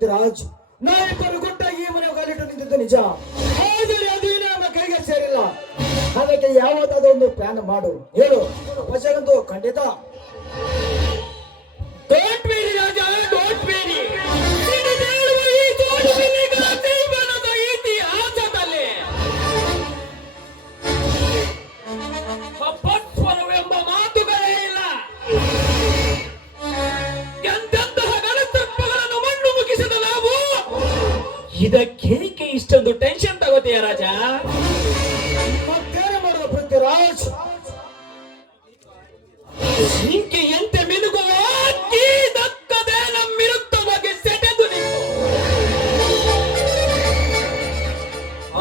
ಪೃಥ್ವಿರಾಜ್, ನಾವಿಬ್ಬರು ಗುಟ್ಟಾಗಿ ಈ ಮನೆ ಕಾಲಿಟ್ಟು ನಿಂತಿದ್ದು ನಿಜ. ಆದರೆ ಅದು ನಮ್ಮ ಕೈಗೆ ಸೇರಿಲ್ಲ. ಅದಕ್ಕೆ ಯಾವತ್ತಾದ ಒಂದು ಪ್ಲಾನ್ ಮಾಡು, ಹೇಳು. ವಚನಂತೂ ಖಂಡಿತ. Don't worry Raja, don't worry. ಸಿಡಿದೇಳುವ ಈ ಜೋಡು ಬಿಲ್ಲಿಗಳ ಜೀವನದ ಇತಿಹಾಸದಲ್ಲಿ ಅಪಸ್ವರವೆಂಬ ಮಾತುಗಳೇ ಇಲ್ಲ. ಎಂತೆಂತಹ ಗಣತತ್ವಗಳನ್ನು ಮಣ್ಣು ಮುಗಿಸಿದ ನಾವು ಇದಕ್ಕೇಕೆ ಇಷ್ಟೊಂದು ಟೆನ್ಷನ್ ತಗೋತೀಯ ರಾಜ? ಮತ್ತೇನು ಮಾಡುವ ಪೃಥ್ವಿರಾಜ್? ಜಿಂಕೆಯಂತೆ ಮಿನುಗುವ ಅಕ್ಕಿ ದಕ್ಕದೆ ನಮ್ಮಿರುತ್ತವಾಗಿ ಸೆಟೆದು ನಿಂತು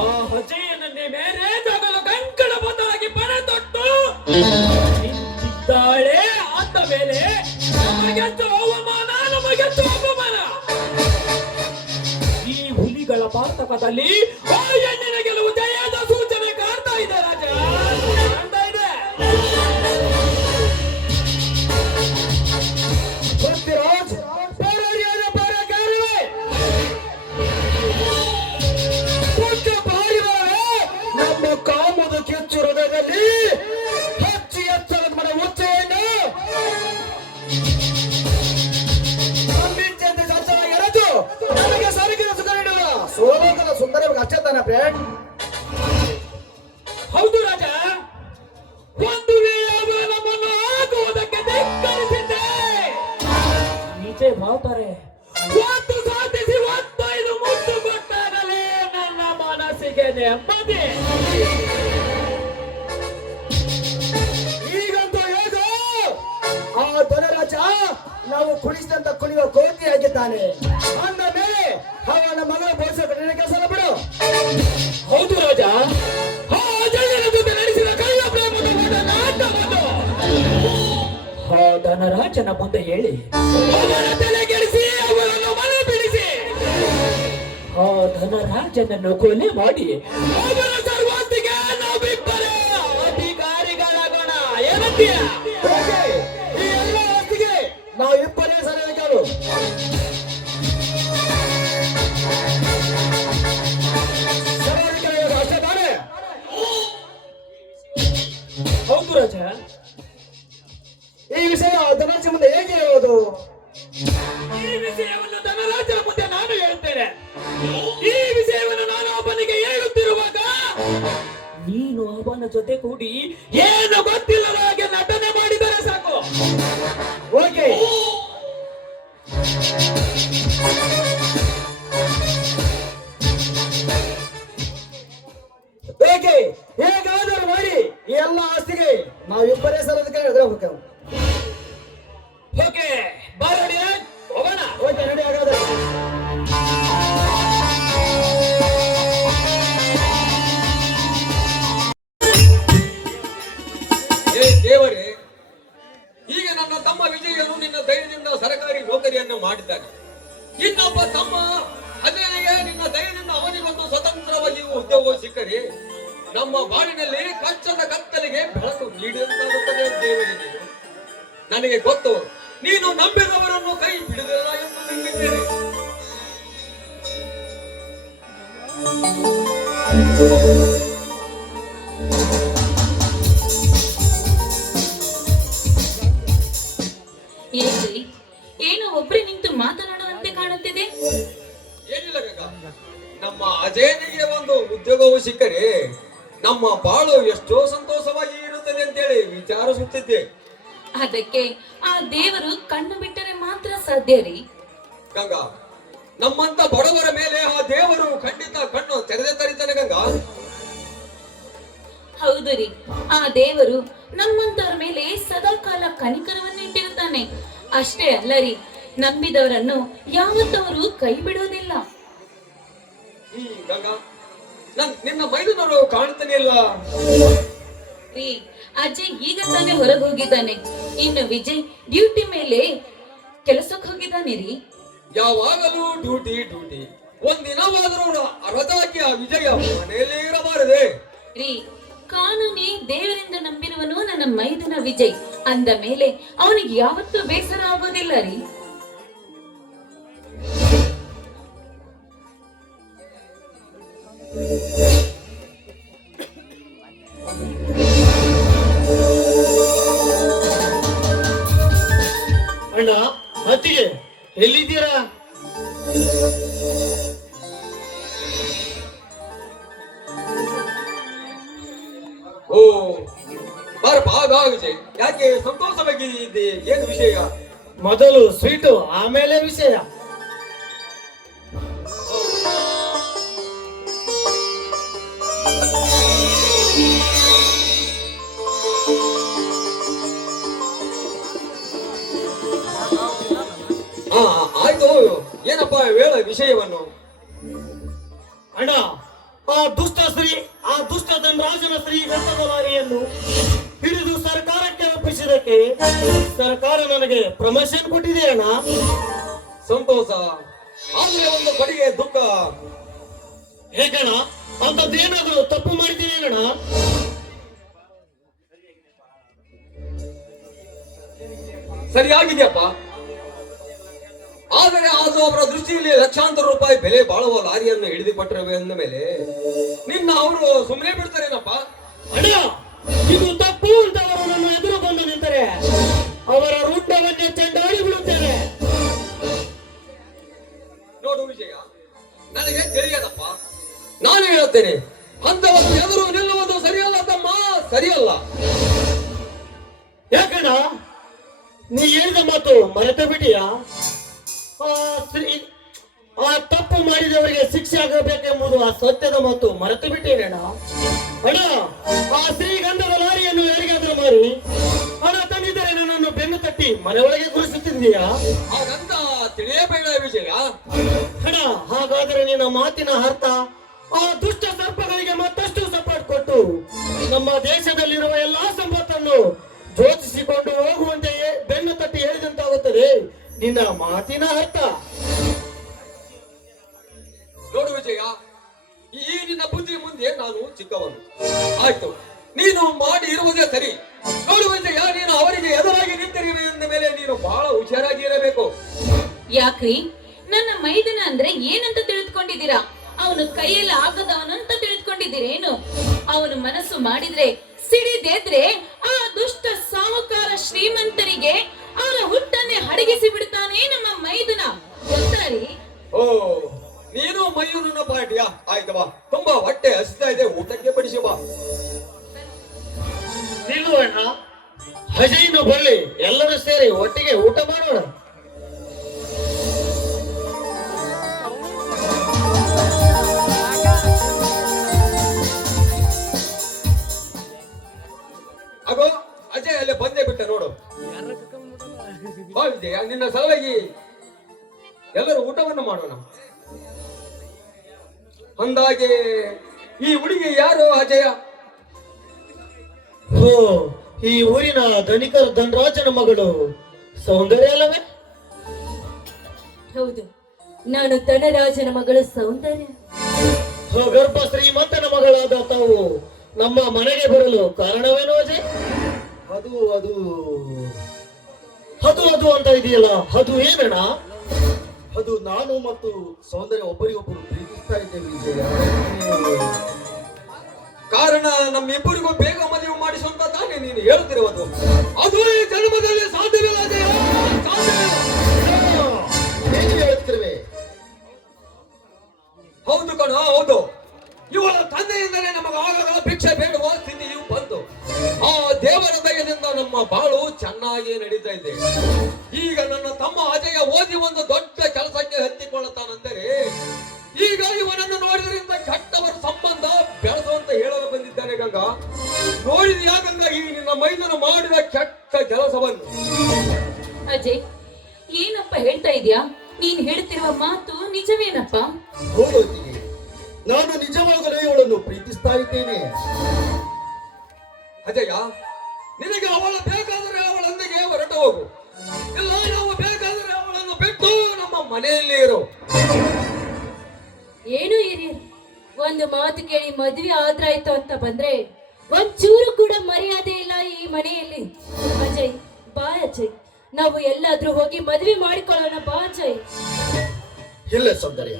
ಆ ಅಜಯನನ್ನೇ ಮೇರೆ ತಗಲು ಕಂಕಣ ಬದಲಾಗಿ ಪಣ ತೊಟ್ಟು ನಿಂತಿದ್ದಾಳೆ. ಆದ ಮೇಲೆ ನಮಗೆಷ್ಟು ಅವಮಾನ, ನಮಗೆಷ್ಟು ಅಪಮಾನ. ಈ ಹುಲಿಗಳ ಪಾತಕದಲ್ಲಿ ಆ ಹೆಣ್ಣಿನ ಗೆಲುವು ಜಯದ ಸೂಚನೆ ಕಾಣ್ತಾ ಇದೆ ರಾಜ, ಕಾಣ್ತಾ ಇದೆ. ಪೃಥ್ವಿರಾಜ್, ಪರಾರಿಯಾದ ಪರಾಕಾರವೇ, ಪುಟ್ಟ ಬಾಯಿವಾಳೆ ನಮ್ಮ ಕಾಮದ ಕೆಚ್ಚು ಹೃದಯದಲ್ಲಿ ಹಚ್ಚಿ ಎತ್ತರದ ಮನ ಉಚ್ಚೆಯನ್ನು ನಂಬಿಂಚಂತೆ ಸಜ್ಜನಾಗಿ ಎರೆದು ನನಗೆ ಸರಕಿನ ಸುಖ ನೀಡುವ ಸೋಲೋಕದ ಸುಂದರ ಅಷ್ಟೇ ತಾನ ಫ್ರೆಂಡ್. ಹೌದು ರಾಜ, ಒಂದು ವೇಳೆ ಅವಳು ನಮ್ಮನ್ನು ಆಗುವುದಕ್ಕೆ ಧಿಕ್ಕರಿಸಿದ್ದೆ ನಿಜ ಮಾಡ್ತಾರೆ. ಒಂದು ಸಾಧಿಸಿ 15 ಮುತ್ತು ಕೊಟ್ಟಾಗಲೇ ನನ್ನ ಮನಸ್ಸಿಗೆ ನೆಮ್ಮದಿ. ಈಗಂತೂ ಹೇಗೋ ಆ ಧನರಾಜ ನಾವು ಕುಣಿಸಿದಂತ ಕುಣಿಯುವ ಕೋತಿ ಆಗಿದ್ದಾನೆ. ಅಂದ ಮೇಲೆ ಅವನ ಮಗಳ ಬೋಸ ಕಠಿಣ ಕೆಲಸ ಬಿಡು. ಹೌದು ರಾಜ, ಆ ಅಜಯನ ಜೊತೆ ನಡೆಸಿದ ಕಳ್ಳ ಪ್ರೇಮದ ನಾಟವನ್ನು ಆ ಧನರಾಜನ ಮುಂದೆ ಹೇಳಿ ಅವನ ತಲೆಗೆಡಿಸಿ ಅವರನ್ನು ಮನೆ ಬಿಡಿಸಿ ಆ ಧನರಾಜನನ್ನು ಕೊಲೆ ಮಾಡಿ ಅವರ ಸರ್ವಾಸ್ತಿಗೆ ನಾವಿಬ್ಬರೇ ಅಧಿಕಾರಿಗಳಾಗೋಣ. ಏನಂತೀಯ? ಹೇಗೆ? ಈ ಎಲ್ಲ ಹೊತ್ತಿಗೆ ನಾವು ಇಬ್ಬರೇ ಸರಿಯಾಗಲು ಅಷ್ಟೇ ತಾನೆ? ಹೌದು ರಾಜ, ಈ ವಿಷಯ ಧನರಾಜ ಮುಂದೆ ಹೇಗೆ ಹೇಳೋದು? ಈ ವಿಷಯವನ್ನು ಧನರಾಜನ ಮುಂದೆ ನಾನು ಹೇಳ್ತೇನೆ. ಈ ವಿಷಯವನ್ನು ನಾನು ಒಬ್ಬನಿಗೆ ಹೇಳುತ್ತಿರುವಾಗ ನೀನು ಅವನ ಜೊತೆ ಕೂಡಿ ಏನು ಗೊತ್ತಿಲ್ಲದ ಹಾಗೆ ನಟನೆ ಮಾಡಿದರೆ ಸಾಕು. ಓಕೆ. ಹೇಗೆ ಹೇಗಾದರೂ ಮಾಡಿ ಈ ಎಲ್ಲ ಆಸ್ತಿಗೆ ನಾವು ಇಬ್ಬರೇ ಸಲದ ಹೋಗ್ಬೇಕು. ಓಕೆ, ಬಾರಡಿ ಹೋಗೋಣ. ಓಕೆ, ರೆಡಿ ಆಗೋದು. ದೇವರೇ, ಈಗ ನನ್ನ ತಮ್ಮ ವಿಜಯನು ನಿನ್ನ ದಯದಿಂದ ಸರಕಾರಿ ನೌಕರಿಯನ್ನು ಮಾಡಿದ್ದಾನೆ. ಇನ್ನೊಬ್ಬ ತಮ್ಮ ಅಜಯನಿಗೆ ನಿನ್ನ ದಯದಿಂದ ಅವನಿಗೊಂದು ಸ್ವತಂತ್ರವಾಗಿ ಉದ್ಯೋಗ ಸಿಕ್ಕರೆ ನಮ್ಮ ಬಾಳಿನಲ್ಲಿ ಕಷ್ಟದ ಕತ್ತಲಿಗೆ ಬೆಳಕು ನೀಡಿದಂತಾಗುತ್ತದೆ. ದೇವರಿಗೆ ನನಗೆ ಗೊತ್ತು, ನೀನು ನಂಬಿದವರನ್ನು ಕೈ ಬಿಡುವುದಿಲ್ಲ ಎಂದು ನಂಬಿದ್ದೇನೆ. ಏನ್ರಿ, ಏನು ಒಬ್ರೆ ನಿಂತು ಮಾತನಾಡುವಂತೆ ಕಾಣುತ್ತಿದೆ? ಏನಿಲ್ಲ ಗಂಗಾ, ನಮ್ಮ ಅಜಯನಿಗೆ ಒಂದು ಉದ್ಯೋಗವು ಸಿಕ್ಕರೆ ನಮ್ಮ ಬಾಳು ಎಷ್ಟೋ ಸಂತೋಷವಾಗಿ ಇರುತ್ತದೆ ಅಂತೇಳಿ ವಿಚಾರಿಸುತ್ತಿದ್ದೆ. ಅದಕ್ಕೆ ಆ ದೇವರು ಕಣ್ಣು ಬಿಟ್ಟರೆ ಮಾತ್ರ ಸಾಧ್ಯ ರೀ. ಗಂಗಾ, ನಮ್ಮಂತ ಬಡವರ ಮೇಲೆ ಆ ದೇವರು ಖಂಡಿತ ಕಣ್ಣು ತೆರೆದೇ ತರಿತಾನೆ ಗಂಗಾ. ಹೌದು ರೀ, ಆ ದೇವರು ನಮ್ಮಂತವ್ರ ಮೇಲೆ ಸದಾ ಕಾಲ ಕನಿಕರವನ್ನು ಇಟ್ಟಿರುತ್ತಾನೆ. ಅಷ್ಟೇ ಅಲ್ಲ ರೀ, ನಂಬಿದವರನ್ನು ಯಾವತ್ತವರು ಕೈ ಬಿಡೋದಿಲ್ಲ. ಗಂಗಾ, ನಿನ್ನ ಮೈದುನರು ಕಾಣ್ತಾನೆ ಇಲ್ಲ ರೀ. ಅಜಯ್ ಈಗ ತಾನೇ ಹೊರಗೆ ಹೋಗಿದ್ದಾನೆ. ಇನ್ನು ವಿಜಯ್ ಡ್ಯೂಟಿ ಮೇಲೆ ಕೆಲಸಕ್ಕೆ ಹೋಗಿದ್ದಾನೆ ರೀ. ಯಾವಾಗಲೂ ಡ್ಯೂಟಿ ಡ್ಯೂಟಿ. ಒಂದಿನವಾದರೂ ಅರ್ಹತಾಗಿ ಆ ವಿಜಯ ಮನೆಯಲ್ಲೇ ಇರಬಾರದೆ ರೀ. ಕಾನೂನಿ ದೇವರಿಂದ ನಂಬಿರುವನು ನನ್ನ ಮೈದುನ ವಿಜಯ್ ಅಂದ ಮೇಲೆ ಅವನಿಗೆ ಯಾವತ್ತೂ ಬೇಸರ ಆಗೋದಿಲ್ಲ ರೀ. ಅಣ್ಣ ಅತ್ತಿಗೆ ಎಲ್ಲಿದ್ದೀರಾ? ಓ ಬಾರಪ್ಪ ಬಾ ವಿಜಯ್. ಯಾಕೆ ಸಂತೋಷವಾಗಿ ಇದ್ದೆ? ಏನು ವಿಷಯ? ಮೊದಲು ಸ್ವೀಟು ಆಮೇಲೆ ವಿಷಯ. ಹಾ ಆಯ್ತು, ಏನಪ್ಪ ಹೇಳ ವಿಷಯವನ್ನು. ಅಣ್ಣ, ಆ ದುಷ್ಟ ಧನರಾಜನ ಶ್ರೀಗಂಧದ ಲಾರಿಯನ್ನು ಹಿಡಿದು ಸರ್ಕಾರಕ್ಕೆ ಒಪ್ಪಿಸಿದಕ್ಕೆ ಸರ್ಕಾರ ನನಗೆ ಪ್ರಮೋಷನ್ ಕೊಟ್ಟಿದೆ ಅಣ್ಣ. ಸಂತೋಷ, ಆದ್ರೆ ಒಂದು ಕಡೆಗೆ ದುಃಖ. ಹೇಗಣ್ಣ? ಅಂತದ್ದೇನಾದ್ರು ತಪ್ಪು ಮಾಡಿದ್ದೀನಿ ಅಣ್ಣ? ಸರಿಯಾಗಿದೆಯಪ್ಪ, ಆದರೆ ಅದು ಅವರ ದೃಷ್ಟಿಯಲ್ಲಿ ಲಕ್ಷಾಂತರ ರೂಪಾಯಿ ಬೆಲೆ ಬಾಳುವ ಲಾರಿಯನ್ನು ಹಿಡಿದು ಕೊಟ್ಟರೆ ಅಂದ ಮೇಲೆ ನಿನ್ನ ಅವರು ಸುಮ್ಮನೆ ಬಿಡ್ತಾರೇನಪ್ಪ? ಅಣ್ಣ, ಇದು ತಪ್ಪು ಅಂತ ಅವರು ನನ್ನ ಎದುರು ಬಂದು ನಿಂತರೆ ಅವರ ರುಂಡವನ್ನೇ ಚೆಂಡಾಡಿ ಬಿಡುತ್ತೇನೆ. ನೋಡು ವಿಜಯ, ನನಗೆ ತಿಳಿಯದಪ್ಪ. ನಾನು ಹೇಳುತ್ತೇನೆ, ಅಂತವರು ಎದುರು ನಿಲ್ಲುವುದು ಸರಿಯಲ್ಲ ತಮ್ಮ, ಸರಿಯಲ್ಲ. ಯಾಕಣ್ಣ, ನೀ ಹೇಳಿದ ಮಾತು ಮರೆತು ಬಿಟ್ಟಿಯಾ? ಆ ತಪ್ಪು ಮಾಡಿದವರಿಗೆ ಶಿಕ್ಷೆ ಆಗಬೇಕೆಂಬುದು ಆ ಸತ್ಯದ ಮಾತು ಮರೆತು ಬಿಟ್ಟೇನಣ್ಣ. ಅಣ್ಣ, ಆ ಶ್ರೀಗಂಧದ ಲಾರಿಯನ್ನು ಯಾರಿಗಾದ್ರೂ ಮಾರಿ ಹಣ ತಂದಿದ್ದರೆ ನನ್ನನ್ನು ಬೆನ್ನು ತಟ್ಟಿ ಮನೆಯೊಳಗೆ ಗುರುಸುತ್ತಿದ್ದೀಯಾ? ಹಾಗಂತ ತಿಳಿಯಬೇಡ ವಿಜಯ. ಅಣ್ಣ, ಹಾಗಾದರೆ ನಿನ್ನ ಮಾತಿನ ಅರ್ಥ ಆ ದುಷ್ಟ ಸರ್ಪಗಳಿಗೆ ಮತ್ತಷ್ಟು ಸಪೋರ್ಟ್ ಕೊಟ್ಟು ನಮ್ಮ ದೇಶದಲ್ಲಿರುವ ಎಲ್ಲಾ ಸಂಪತ್ತನ್ನು ಜೋತಿಸಿಕೊಂಡು ಹೋಗುವಂತೆಯೇ ಬೆನ್ನು ತಟ್ಟಿ ಹೇಳಿದಂತಾಗುತ್ತದೆ ನಿನ್ನ ಮಾತಿನ ಅರ್ಥ. ನೋಡು ವಿಜಯ, ಈ ನಿನ್ನ ಬುದ್ಧಿ ಮುಂದೆ ನಾನು ಚಿಕ್ಕವನು. ಆಯ್ತು, ನೀನು ಮಾಡಿ ಇರುವುದೇ ಸರಿ. ನೋಡು ವಿಜಯ, ನೀನು ಅವರಿಗೆ ಎದುರಾಗಿ ನಿಂತಿರುವೆ ಅಂದ ಮೇಲೆ ನೀನು ಬಹಳ ಹುಷಾರಾಗಿ ಇರಬೇಕು. ಯಾಕ್ರಿ, ನನ್ನ ಮೈದನ ಅಂದ್ರೆ ಏನಂತ ತಿಳಿದುಕೊಂಡಿದ್ದೀರಾ? ಅವನು ಕೈಯಲ್ಲಿ ಆಗದವನಂತ ತಿಳಿದುಕೊಂಡಿದ್ದೀರೇನು? ಅವನು ಮನಸ್ಸು ಮಾಡಿದ್ರೆ ಸಿಡಿದೆದ್ರೆ ಆ ದುಷ್ಟ ಸಾಹುಕಾರ ಶ್ರೀಮಂತರಿಗೆ ಅವರ ಹುಟ್ಟನ್ನೇ ಹಡಗಿಸಿ ಬಿಡ್ತಾನೆ ನಮ್ಮ ಮೈದನ. ಗೊತ್ತಾರಿ? ಓ, ನೀನು ಮಯೂರನ ಪಾರ್ಟಿಯಾ? ಆಯ್ತು ಬಾ, ತುಂಬಾ ಹೊಟ್ಟೆ ಹಸಿತಾ ಇದೆ, ಊಟಕ್ಕೆ ಬಡಿಸಿ ಬಾ. ನಿಲ್ಲುವಣ್ಣ, ಅಜಯ್ನು ಬರ್ಲಿ, ಎಲ್ಲರೂ ಸೇರಿ ಒಟ್ಟಿಗೆ ಊಟ ಮಾಡೋಣ. ಅಗೋ ಅಜಯ್ ಅಲ್ಲೇ ಬಂದೇ ಬಿಟ್ಟ ನೋಡು. ಬಾ ವಿಜಯ, ನಿನ್ನ ಸಲುವಾಗಿ ಎಲ್ಲರೂ ಊಟವನ್ನು ಮಾಡೋಣ. ಅಂದಾಗೆ ಈ ಹುಡುಗಿ ಯಾರು ಅಜಯ? ಓ, ಈ ಊರಿನ ಧನಿಕರ ಧನರಾಜನ ಮಗಳು ಸೌಂದರ್ಯ ಅಲ್ಲವೇ? ಹೌದು, ನಾನು ಧನರಾಜನ ಮಗಳು ಸೌಂದರ್ಯ. ಗರ್ಭ ಶ್ರೀಮಂತನ ಮಗಳಾದ ತಾವು ನಮ್ಮ ಮನೆಗೆ ಬರಲು ಕಾರಣವೇನು ಅಜಯ್? ಅದು ಅದು ಅದು ಅದು ಅಂತ ಇದೆಯಲ್ಲ, ಅದು ಏನಣ್ಣ? ಅದು ನಾನು ಮತ್ತು ಸೌಂದರ್ಯ ಒಬ್ಬರಿಗೊಬ್ಬರು ಪ್ರೀತಿಸ್ತಾ ಇದ್ದೇವೆ ವಿಜಯ. ಕಾರಣ ನಮ್ಮಿಬ್ಬರಿಗೂ ಬೇಗ ಮದುವೆ ಮಾಡಿಸುವಂತ ತಾನೇ ನೀನು ಹೇಳುತ್ತಿರುವುದು. ಅದು ಈ ಜನ್ಮದಲ್ಲಿ ಸಾಧ್ಯವಿಲ್ಲ ಅಜಯ, ಸಾಧ್ಯವಿಲ್ಲ. ಏನು ಹೇಳುತ್ತಿರುವೆ? ಹೌದು ಕಣ, ಹೌದು. ಇವಳ ತಂದೆಯಿಂದಲೇ ನಮಗಾಗ ಭಿಕ್ಷೆ ಬೇಡುವ ಸ್ಥಿತಿಯು ಬಂತು. ಆ ದೇವರ ದಯದಿಂದ ನಮ್ಮ ಬಾಳು ಚೆನ್ನಾಗಿ ನಡೀತಾ ಇದೆ. ಈಗ ನನ್ನ ತಮ್ಮ ಅಜಯ ಓದಿ ಒಂದು ದೊಡ್ಡ ಕೆಲಸಕ್ಕೆ ಹತ್ತಿಕೊಳ್ಳುತ್ತಾನೆಂದರೆ ಈಗ ಇವನನ್ನು ನೋಡಿದ್ರಿಂದ ಕೆಟ್ಟವರ ಸಂಬಂಧ ಬೆಳೆಸುವಂತ ಹೇಳಲು ಬಂದಿದ್ದಾನೆ. ಗಂಗಾ, ನೋಡಿದ್ಯಾ ಗಂಗಾ ಈ ನಿನ್ನ ಮೈದನ ಮಾಡಿದ ಕೆಟ್ಟ ಕೆಲಸವನ್ನು? ಅಜಯ್, ಏನಪ್ಪ ಹೇಳ್ತಾ ಇದೀಯಾ? ನೀನ್ ಹೇಳ್ತಿರುವ ಮಾತು ನಿಜವೇನಪ್ಪ? ಹೌದು, ನಾನು ನಿಜವಾಗಲೂ ಇವಳನ್ನು ಪ್ರೀತಿಸ್ತಾ ಇದ್ದೇನೆ. ಅಜಯ, ನಿನಗೆ ಅವಳ ಬೇಕಾದರೆ ಅವಳೊಂದಿಗೆ ಹೊರಟು ಹೋಗು, ಇಲ್ಲ ನಾವು ಬೇಕಾದರೆ ಅವಳನ್ನು ಬಿಟ್ಟು ನಮ್ಮ ಮನೆಯಲ್ಲೇ ಇರು. ಏನು ಹಿರಿಯರು, ಒಂದು ಮಾತು ಕೇಳಿ ಮದುವೆ ಆದ್ರಾಯ್ತು ಅಂತ ಬಂದ್ರೆ ಒಂಚೂರು ಕೂಡ ಮರ್ಯಾದೆ ಇಲ್ಲ ಈ ಮನೆಯಲ್ಲಿ. ಅಜಯ್, ಬಾ ಅಜಯ್, ನಾವು ಎಲ್ಲಾದ್ರೂ ಹೋಗಿ ಮದುವೆ ಮಾಡಿಕೊಳ್ಳೋಣ. ಬಾ ಅಜಯ್. ಇಲ್ಲ ಸೌಂದರ್ಯ,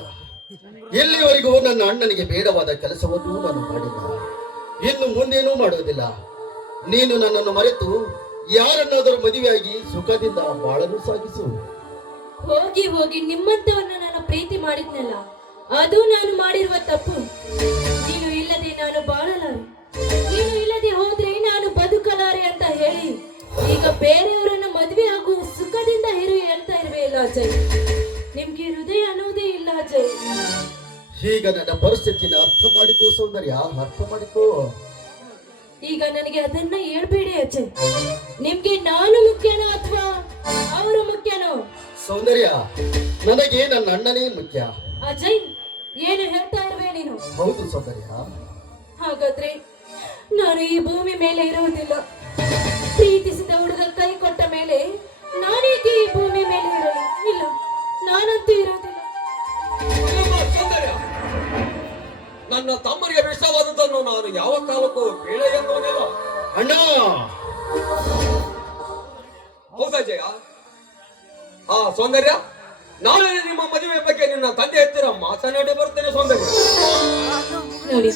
ಇಲ್ಲಿವರೆಗೂ ನನ್ನ ಅಣ್ಣನಿಗೆ ಬೇಡವಾದ ಕೆಲಸವನ್ನು ನಾನು ಮಾಡಿಲ್ಲ, ಇನ್ನು ಮುಂದೇನೂ ಮಾಡುವುದಿಲ್ಲ. ನೀನು ನನ್ನನ್ನು ಮರೆತು ಯಾರನ್ನಾದರೂ ಮದುವೆಯಾಗಿ ಸುಖದಿಂದ ಬಾಳಲು ಸಾಗಿಸು. ಹೋಗಿ ಹೋಗಿ ನಿಮ್ಮಂತವನ್ನ ನಾನು ಪ್ರೀತಿ ಮಾಡಿದ್ನಲ್ಲ, ಅದು ನಾನು ಮಾಡಿರುವ ತಪ್ಪು. ನೀನು ಇಲ್ಲದೆ ನಾನು ಬಾಳಲಾರೆ, ನೀನು ಇಲ್ಲದೆ ಹೋದ್ರೆ ನಾನು ಬದುಕಲಾರೆ ಅಂತ ಹೇಳಿ ಈಗ ಬೇರೆಯವರನ್ನ ಮದುವೆ ಆಗುವ ಸುಖದಿಂದ ಹೇಳ್ತಾ ಇರುವೆ ಇಲ್ಲ ಅಜಯ್. ನಿಮ್ಗೆ ಹೃದಯ ಅನ್ನೋದೇ ಇಲ್ಲ ಅಜಯ್. ಈಗ ನನ್ನ ಪರಿಸ್ಥಿತಿನ ಅರ್ಥ ಮಾಡಿಕೋ ಸೌಂದರ್ಯ, ಅರ್ಥ ಮಾಡಿಕೋ. ಈಗ ನನಗೆ ಅದನ್ನ ಹೇಳ್ಬೇಡಿ ಅಜಯ್. ನಿಮ್ಗೆ ನಾನು ಮುಖ್ಯನೋ ಅಥವಾ ಅವರು ಮುಖ್ಯನೋ? ಸೌಂದರ್ಯ, ನನಗೆ ನನ್ನ ಅಣ್ಣನೇ ಮುಖ್ಯ. ಅಜಯ್, ಏನು ಹೇಳ್ತಾ ಇರುವೆ ನೀನು? ಹೌದು ಸೌಂದರ್ಯ. ಹಾಗಾದ್ರೆ ನಾನು ಈ ಭೂಮಿ ಮೇಲೆ ಇರುವುದಿಲ್ಲ. ಪ್ರೀತಿಸಿದ ಹುಡುಗ ಕೈ ಕೊಟ್ಟ ಮೇಲೆ ನಾನೇಕೆ ಈ ಭೂಮಿ ಮೇಲೆ ಇರಲಿ? ಇಲ್ಲ, ನಾನಂತೂ ಇರೋದಿಲ್ಲ. ಸೌಂದರ್ಯ, ನನ್ನ ತಮ್ಮರಿಗೆ ವಿಷವಾದದ್ದನ್ನು ನಾನು ಯಾವ ಕಾಲಕ್ಕೂ ಬೇಡ ಎನ್ನುವುದಿಲ್ಲ. ಅಣ್ಣ, ಹೌದಾ ಜಯ? ಸೌಂದರ್ಯ, ನಾಳೆ ನಿಮ್ಮ ಮದುವೆ ಬಗ್ಗೆ ನಿನ್ನ ತಂದೆ ಹತ್ತಿರ ಮಾತನಾಡಿ ಬರ್ತೇನೆ. ಸೌಂದರ್ಯ ನೋಡಿ,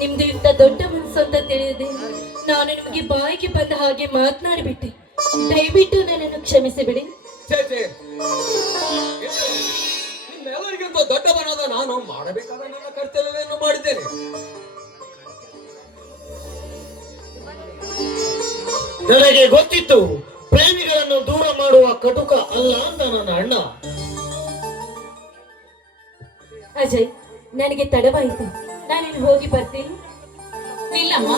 ನಿಮ್ದು ಇಂಥ ದೊಡ್ಡ ಮನಸ್ಸು ಅಂತ ತಿಳಿಯದೆ ನಾನು ನಿಮಗೆ ಬಾಯಿಗೆ ಬಂದ ಹಾಗೆ ಮಾತನಾಡಿಬಿಟ್ಟೆ. ದಯವಿಟ್ಟು ನನ್ನನ್ನು ಕ್ಷಮಿಸಿಬಿಡಿ. ಛೇ ಛೇ, ನಿಮ್ಮೆಲ್ಲರಿಗಿಂತ ದೊಡ್ಡವನಾದ ನಾನು ಮಾಡಬೇಕಾದ ನನ್ನ ಕರ್ತವ್ಯವನ್ನು ಮಾಡಿದ್ದೇನೆ. ನನಗೆ ಗೊತ್ತಿತ್ತು ಪ್ರೇಮಿಗಳನ್ನು ದೂರ ಮಾಡುವ ಕಟುಕ ಅಲ್ಲ ಅಂತ ನನ್ನ ಅಣ್ಣ. ಅಜಯ್, ನನಗೆ ತಡವಾಯಿತು, ನಾನೇನು ಹೋಗಿ ಬರ್ತೀನಿ. ನಿಲ್ಲಮ್ಮ,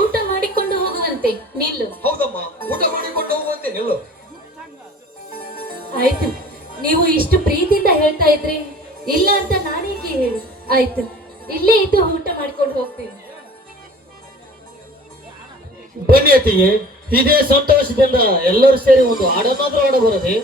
ಊಟ ಮಾಡಿಕೊಂಡು ಹೋಗುವಂತೆ. ನಿಲ್ಲು. ಹೌದಮ್ಮ, ಊಟ ಮಾಡಿಕೊಂಡು ಹೋಗುವಂತೆ ನಿಲ್ಲು. ಆಯ್ತು, ನೀವು ಇಷ್ಟು ಪ್ರೀತಿಯಿಂದ ಹೇಳ್ತಾ ಇದ್ರಿ, ಇಲ್ಲ ಅಂತ ನಾನೇಕೆ ಹೇಳಿ. ಆಯ್ತು, ಇಲ್ಲೇ ಇದ್ದು ಊಟ ಮಾಡ್ಕೊಂಡು ಹೋಗ್ತೀನಿ. ಬನ್ನಿ ಅತ್ತಿಗೆ, ಇದೇ ಸಂತೋಷದಿಂದ ಎಲ್ಲರೂ ಸೇರಿ ಒಂದು ಹಾಡನ್ನಾದ್ರೂ ಆಡಬಾರದೆ?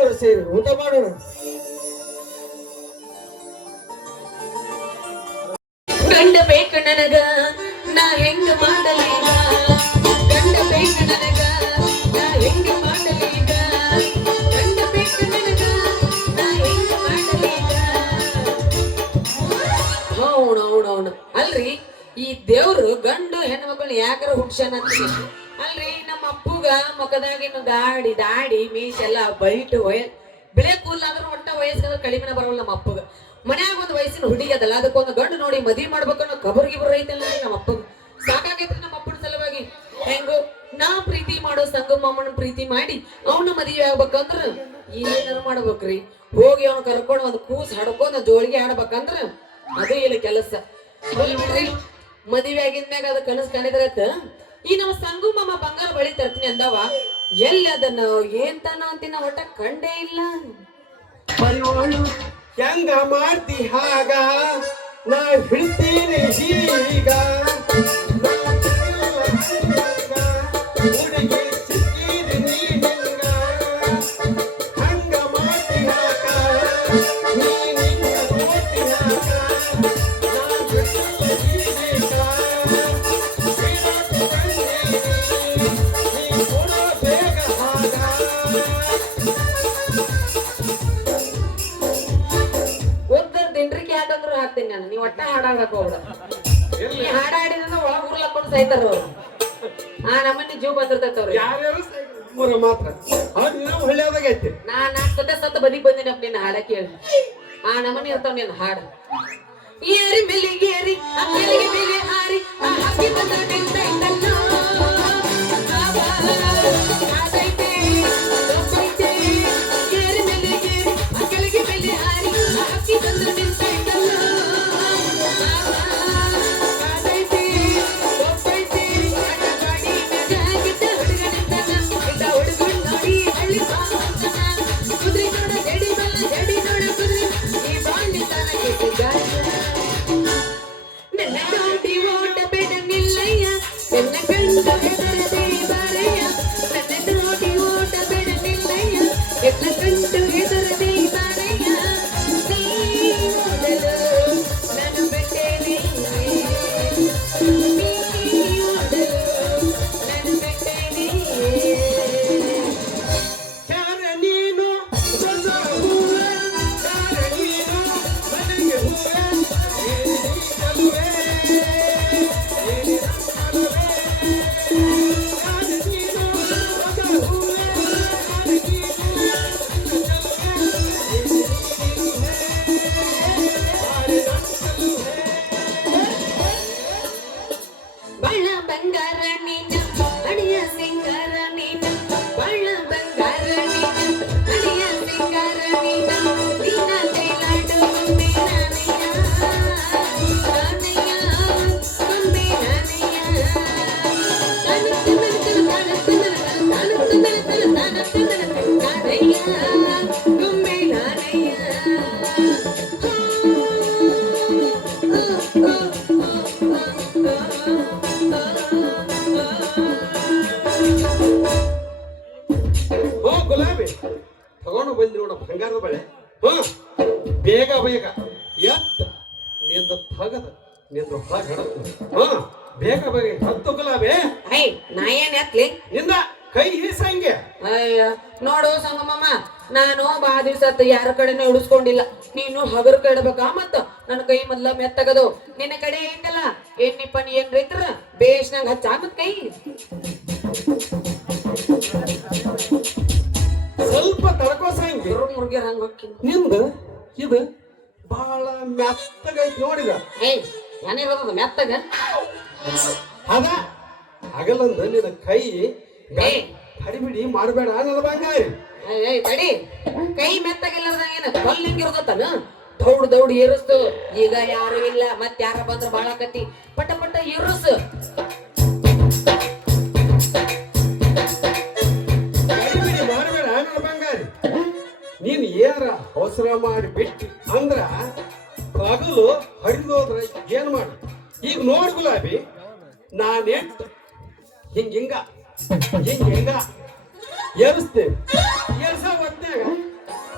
ಎಲ್ಲರೂ ಸೇರಿ ಊಟ ಮಾಡೋಣ. ಗಂಡ ಬೇಕು ನನಗ ನಾ ಹೆಂಗ ಮಾಡಲೀಗ ಗಂಡ ಬೇಕು ನನಗ ನಾ ಹೆಂಗ ಮಾಡಲೀಗ ಗಂಡ ಬೇಕು ನನಗ ನಾ ಹೆಂಗ ಮಾಡಲೀಗ. ಹೌನೌನೌನು ಅಲ್ರಿ, ಈ ದೇವ್ರು ಗಂಡು ಹೆಣ್ಮಕ್ಳನ್ನ ಯಾಕಾರ ಹುಡ್ಸ್ಯಾನ ಅಂತೀನಿ. ಅಲ್ರಿ ನಮ್ಮ ಅಪ್ಪಗ ಮುಖದಾಗಿನ ಗಾಡಿ ದಾಡಿ ಮೀಸೆಲ್ಲ ಬೈಟ್ ಬಿಳೆ ಕೂದಲ ಆದ್ರೂ ಒಟ್ಟ ವಯಸ್ಸಾದ್ರೆ ಕಡಿಮೆನ ಬರಲ್ಲ ನಮ್ಮ ಅಪ್ಪಗ. ಮನ್ಯಾಗ ಒಂದು ವಯಸ್ಸಿನ ಹುಡುಗಿ ಅದಲ್ಲ, ಅದಕ್ಕೊಂದು ಗಂಡು ನೋಡಿ ಮದ್ವಿ ಮಾಡ್ಬೇಕನ್ನೋ ಕಬರ್ ಗಿಬರ್ ಐತಲ್ಲ ನಮ್ಮ ಅಪ್ಪಗ. ಸಾಕಾಗೈತ್ರಿ ನಮ್ಮ ಅಪ್ಪನ ಸಲುವಾಗಿ. ಹೆಂಗು ನಾ ಪ್ರೀತಿ ಮಾಡೋ ಸಂಗಮ್ಮನ ಪ್ರೀತಿ ಮಾಡಿ ಅವನ ಮದುವೆ ಆಗ್ಬೇಕಂದ್ರ ಏನಾರು ಮಾಡ್ಬೇಕ್ರಿ. ಹೋಗಿ ಅವ್ನ ಕರ್ಕೊಂಡು ಒಂದು ಕೂಸ್ ಹಡ್ಕೊಂಡ್ ಜೋಳಿಗೆ ಆಡ್ಬೇಕಂದ್ರ ಅದೇ ಇಲ್ಲ ಕೆಲಸ. ಮದುವೆ ಆಗಿದ್ಮ್ಯಾಗ ಅದ ಕನಸು ಕಾಣಿದ್ರತ್ತ ಈ ನಮ್ಮ ಸಂಗಮ್ಮ ಬಂಗಾರ ಬಳಿ ತರ್ತೀನಿ ಅಂದವ. ಎಲ್ಲಿ ಅದನ್ನ ಏನ್ ತಾನ ಅಂತಿನ ಒಟ್ಟ ಕಂಡೇ ಇಲ್ಲ. ಪರಿವಾಳು ಹೆಂಗ ಮಾಡ್ತಿ ಹಾಗ ನಾ ಹಿಡ್ತೀನಿ ಈಗ ಹುಡುಗಿ ಸಿಕ್ಕಿದ ನೀನಂಗ ಹಂಗ ಮಾಡ್ತಿ ಹಾಗ ನೀ ನಿನ್ನ ನೋಡ್ತಿ ಹಾಗ ನಾ ಬಿಡಲ್ಲ ಈಗ ನೀ ಕೊಡೋ ಬೇಗ ಹಾಗ. ತಿಂಡ್ರಿಕೆ ಹಾಕಂದ್ರು ಹಾಕ್ತೀನಿ ನಾನು, ನೀವ್ ಒಟ್ಟ ಹಾಡಾಡಕ್ ಹೋಗ್ಬೇಡ. ನೀ ಹಾಡಾಡಿದ್ರೆ ಒಳಗ್ ಉರ್ಲಾಕೊಂಡು ಸಾಯ್ತಾರ ಅವ್ರು. ಆ ನಮ್ಮನ್ನ ಜೀವ ಬಂದಿರ್ತೈತವ್ರು. ಯಾರ್ಯಾರು ಮೂರ ಮಾತ್ರ ಒಳ್ಳೆಯದಾಗೈತಿ. ನಾನ್ ಸತ ಸತ್ತ ಬದಿಗ್ ಬಂದಿನಪ್ಪ ನಿನ್ನ ಹಾಡ ಕೇಳಿ. ಆ ನಮ್ಮನ್ನ ಇರ್ತಾವ ನಿನ್ನ ಹಾಡು. ಏರಿ ಮೇಲೆ ಏರಿ ಅಕ್ಕಲಿಗೆ ಮೇಲೆ ಹಾರಿ ಹಕ್ಕಿ ಬಂದ ನಿಂತೈತಲ್ಲೋ ಕಾದೈತೆ ತಪ್ಪೈತೆ. ಏರಿ ಮೇಲೆ ಏರಿ ಅಕ್ಕಲಿಗೆ ಮೇಲೆ ಹಾರಿ ಹಕ್ಕಿ ಬಂದ ನಿಂತೈತಲ್ಲೋ ಕಾದೈತೆ ತಪ್ಪೈತೆ. ಕಡಬಾಡಿ ಜಾಗಿದ್ದ ಹುಡುಗನಿಂದನ ಇದ್ದ ಹುಡುಗನ್ ನೋಡಿ ಹಳ್ಳಿ ಬಾಂತನ ಕುದುರೆ ನೋಡ ಜಡಿ ಬಲ್ಲ ಜಡಿ ನೋಡ ಕುದುರೆ ಈ ಬಾಂಡಿತನ ಕೆಟ್ಟಿಗಾರ. ನನ್ನ ನೋಡಿ ಓಟ ಬೇಡ ನಿಲ್ಲಯ್ಯ ನನ್ನ ಗಂಡ ಹೆದರದೆ ಬಾರಯ್ಯ. ನನ್ನ ನೋಡಿ ಓಟ ಬೇಡ ನಿಲ್ಲಯ್ಯ ಎಲ್ಲ ಗಂಡು ಹೆದರದೆ ಬಾರಯ್ಯ. ನೀ ಓಡಲು ನಾನು ಬಿಟ್ಟೇನೆ, ನೀ ಓಡಲು ನಾನು ಬಿಟ್ಟೇನೆ. ಯಾರ ನೀನು ಹೊಸ ಹೂವ ಯಾರ ನೀನು ಮನೆಗೆ ಹೂವ ಬಳ್ಳ ಬಂಗಾರ ನೀನು ಅಡಿಯ ಸಿಂಗಾರ ನೀನು ಬಳ್ಳ ಬಂಗಾರ ನೀನು ಅಡಿಯ ಸಿಂಗಾರ ನೀನು ನೀನ ತೈಲಾಡು ಗೊಂಬೆ ನಾನಯ್ಯ ನಾನಯ್ಯ ಗೊಂಬೆ ನಾನಯ್ಯ. ನಾನಯ್ಯ ಗೊಂಬೆ ನಾನಯ್ಯ. ಹೋ ಗುಲಾಬಿ ತಗೊಂಡು ಬಂದಿ ನೋಡ ಬಂಗಾರದ ಬಳೆ. ಹ ಬೇಗ ಬೇಗ ಎತ್ತ ನಿಂದ ತಗದ ನಿಂದ ಹೊರಗಡ. ಹ ಬೇಗ ಬೇಗ ಹತ್ತು ಗುಲಾಬಿ. ಐ ನಾ ಏನ್ ಎತ್ಲಿ ನಿಂದ ಕೈ ಹೀಸಂಗೆ. ಅಯ್ಯ ನೋಡು ಸಂಗಮಮ್ಮ, ನಾನು ಬಾ ದಿವ್ಸ ಯಾರ ಕಡೆನೂ ಉಳಿಸ್ಕೊಂಡಿಲ್ಲ. ನೀನು ಹಗರ್ ಕಡ್ಬೇಕಾ ಮತ್ತ ನನ್ನ ಕೈ ಮೊದ್ಲ ಮೆತ್ತಗದು. ನಿನ್ನ ಕಡೆ ಐತಲ್ಲ ಎಣ್ಣೆ ಪಣಿ ಏನ್ ರೈತರ ಬೇಷ್ನಾಗ ಹಚ್ಚ ಮತ್ ಕೈ. ಸ್ವಲ್ಪ ತಡ್ಕೋಸಂಗೆ ಮುರ್ಗಿರ್ ಹಂಗ ಹೋಗ್ತೀನಿ. ನಿಂದ ಇದು ಬಹಳ ಮೆತ್ತಗೈತಿ ನೋಡಿದ. ಏಯ್ ಏನಿರೋದು ಮೆತ್ತಗ ಅದ ಹಗಲಂದ ನಿನ್ನ ಕೈ ಏ ಹಡಿಬಿಡಿ ಮಾಡಬೇಡ ನನ್ನ ಬಂಗಾರಿ. ಏಯ್ ತಡಿ, ಕೈ ಮೆತ್ತಗಿಲ್ಲದ ಏನ ಕಲ್ ಹಿಂಗಿರ್ತತನ ದೌಡ್ ದೌಡ್ ಏರಿಸ್ತು. ಈಗ ಯಾರು ಇಲ್ಲ ಮತ್ ಯಾರ ಬಂದ್ರ ಬಾಳಕತಿ ಪಟ ಪಟ ಏರಿಸು. ಹಡಿಬಿಡಿ ಮಾಡಬೇಡ ನನ್ನ ಬಂಗಾರಿ. ನೀನ್ ಏನಾರ ಅವಸರ ಮಾಡಿ ಬಿಟ್ಟಿ ಅಂದ್ರ ಹಗಲು ಹರಿದೋದ್ರ ಏನ್ ಮಾಡು. ಈಗ ನೋಡ್ ಗುಲಾಬಿ ನಾನೆಟ್ಟು ಹಿಂಗ ಹಿಂಗ ಏರಿಸ್ತೇವೆ. ಏರ್ಸ ಹೊತ್ನ್ಯಾಗ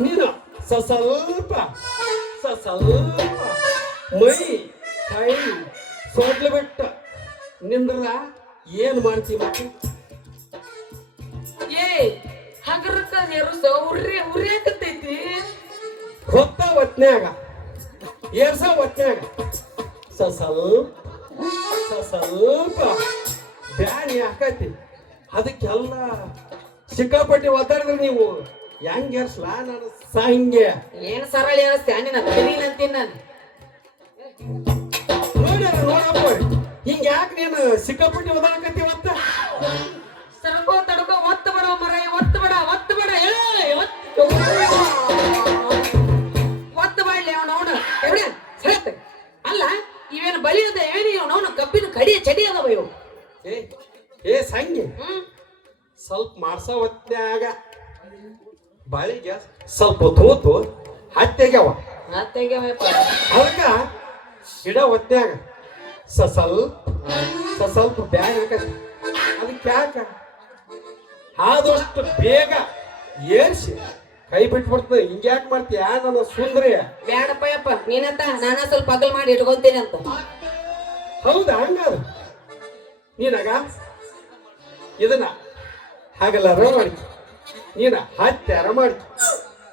ನೀನು ಸ್ವಲ್ಪ ಮೈ ಕೈ ಸೊಡ್ಲು ಬಿಟ್ಟ ನಿಂದ್ರಲ್ಲ ಏನ್ ಮಾಡ್ತಿ ಮತ್ತೆ ಏ ಹಗರಕ್ಕ ನೆರುಸ ಉರ್ಯಾಕತ್ತೈತಿ ಹೊತ್ತ ಒತ್ನ್ಯಾಗ ಏರ್ಸ ಒತ್ನ್ಯಾಗ ಸ್ವಲ್ಪ ಬ್ಯಾನಿ ಹಾಕೈತಿ ಅದಕ್ಕೆಲ್ಲ ಸಿಕ್ಕಾಪಟ್ಟಿ ಒತ್ತಾಡಿದ್ರೆ ನೀವು ಹೆಂಗ್ ಏರ್ಸ್ಲಾ ನಾನು ಸಂಗೆ ಏನ್ ಸರಳ ಸ್ಯಾನಿನ ಅಂತೀನಿ ನಾನು ನೋಡಪ್ಪ ಹಿಂಗ ಯಾಕೆ ನೀನು ಸಿಕ್ಕಾಪಟ್ಟಿ ಒದಾಡಕತ್ತಿ ಒತ್ತ ತಡ್ಕೋ ಒತ್ತ ಬೇಡ ಮರ ಒತ್ತ ಬೇಡ ಒತ್ತ ಬಾಡ್ಲಿ ಅವನವನು ಅಲ್ಲ ಇವೇನು ಬಲಿ ಅದ ಏನು ಅವನವನು ಕಬ್ಬಿನ ಕಡಿಯ ಚಡಿ ಅದಾವ ಇವು ಏ ಸಂಗಿ ಸ್ವಲ್ಪ ಮಾಡ್ಸ ಒತ್ನ್ಯಾಗ ಬಾಳಿಗೆ ಸ್ವಲ್ಪ ತೂತು ಹತ್ತೆಗ್ಯಾವ ಅದಕ್ಕ ಗಿಡ ಒತ್ನ್ಯಾಗ ಸ್ವಲ್ಪ ಬ್ಯಾಗ್ ಹಾಕತಿ ಅದಕ್ಕೆ ಯಾಕ ಆದಷ್ಟು ಬೇಗ ಏರ್ಸಿ ಕೈ ಬಿಟ್ಬಿಡ್ತದೆ ಹಿಂಗ್ಯಾಕ್ ಮಾಡ್ತೀಯ ನನ್ನ ಸುಂದ್ರಿ ಬ್ಯಾಡಪ್ಪ ಯಪ್ಪ ನೀನಂತ ನಾನ ಸ್ವಲ್ಪ ಅಗಲ್ ಮಾಡಿ ಇಟ್ಕೊಂತೀನಿ ಅಂತ ಹೌದಾ ಹಂಗಾದ ನೀನಾಗ ಇದನ್ನ ಹಾಗಲ್ಲ ಮಾಡಿ ನೀನ ಹತ್ಯಾರ ಮಾಡಿ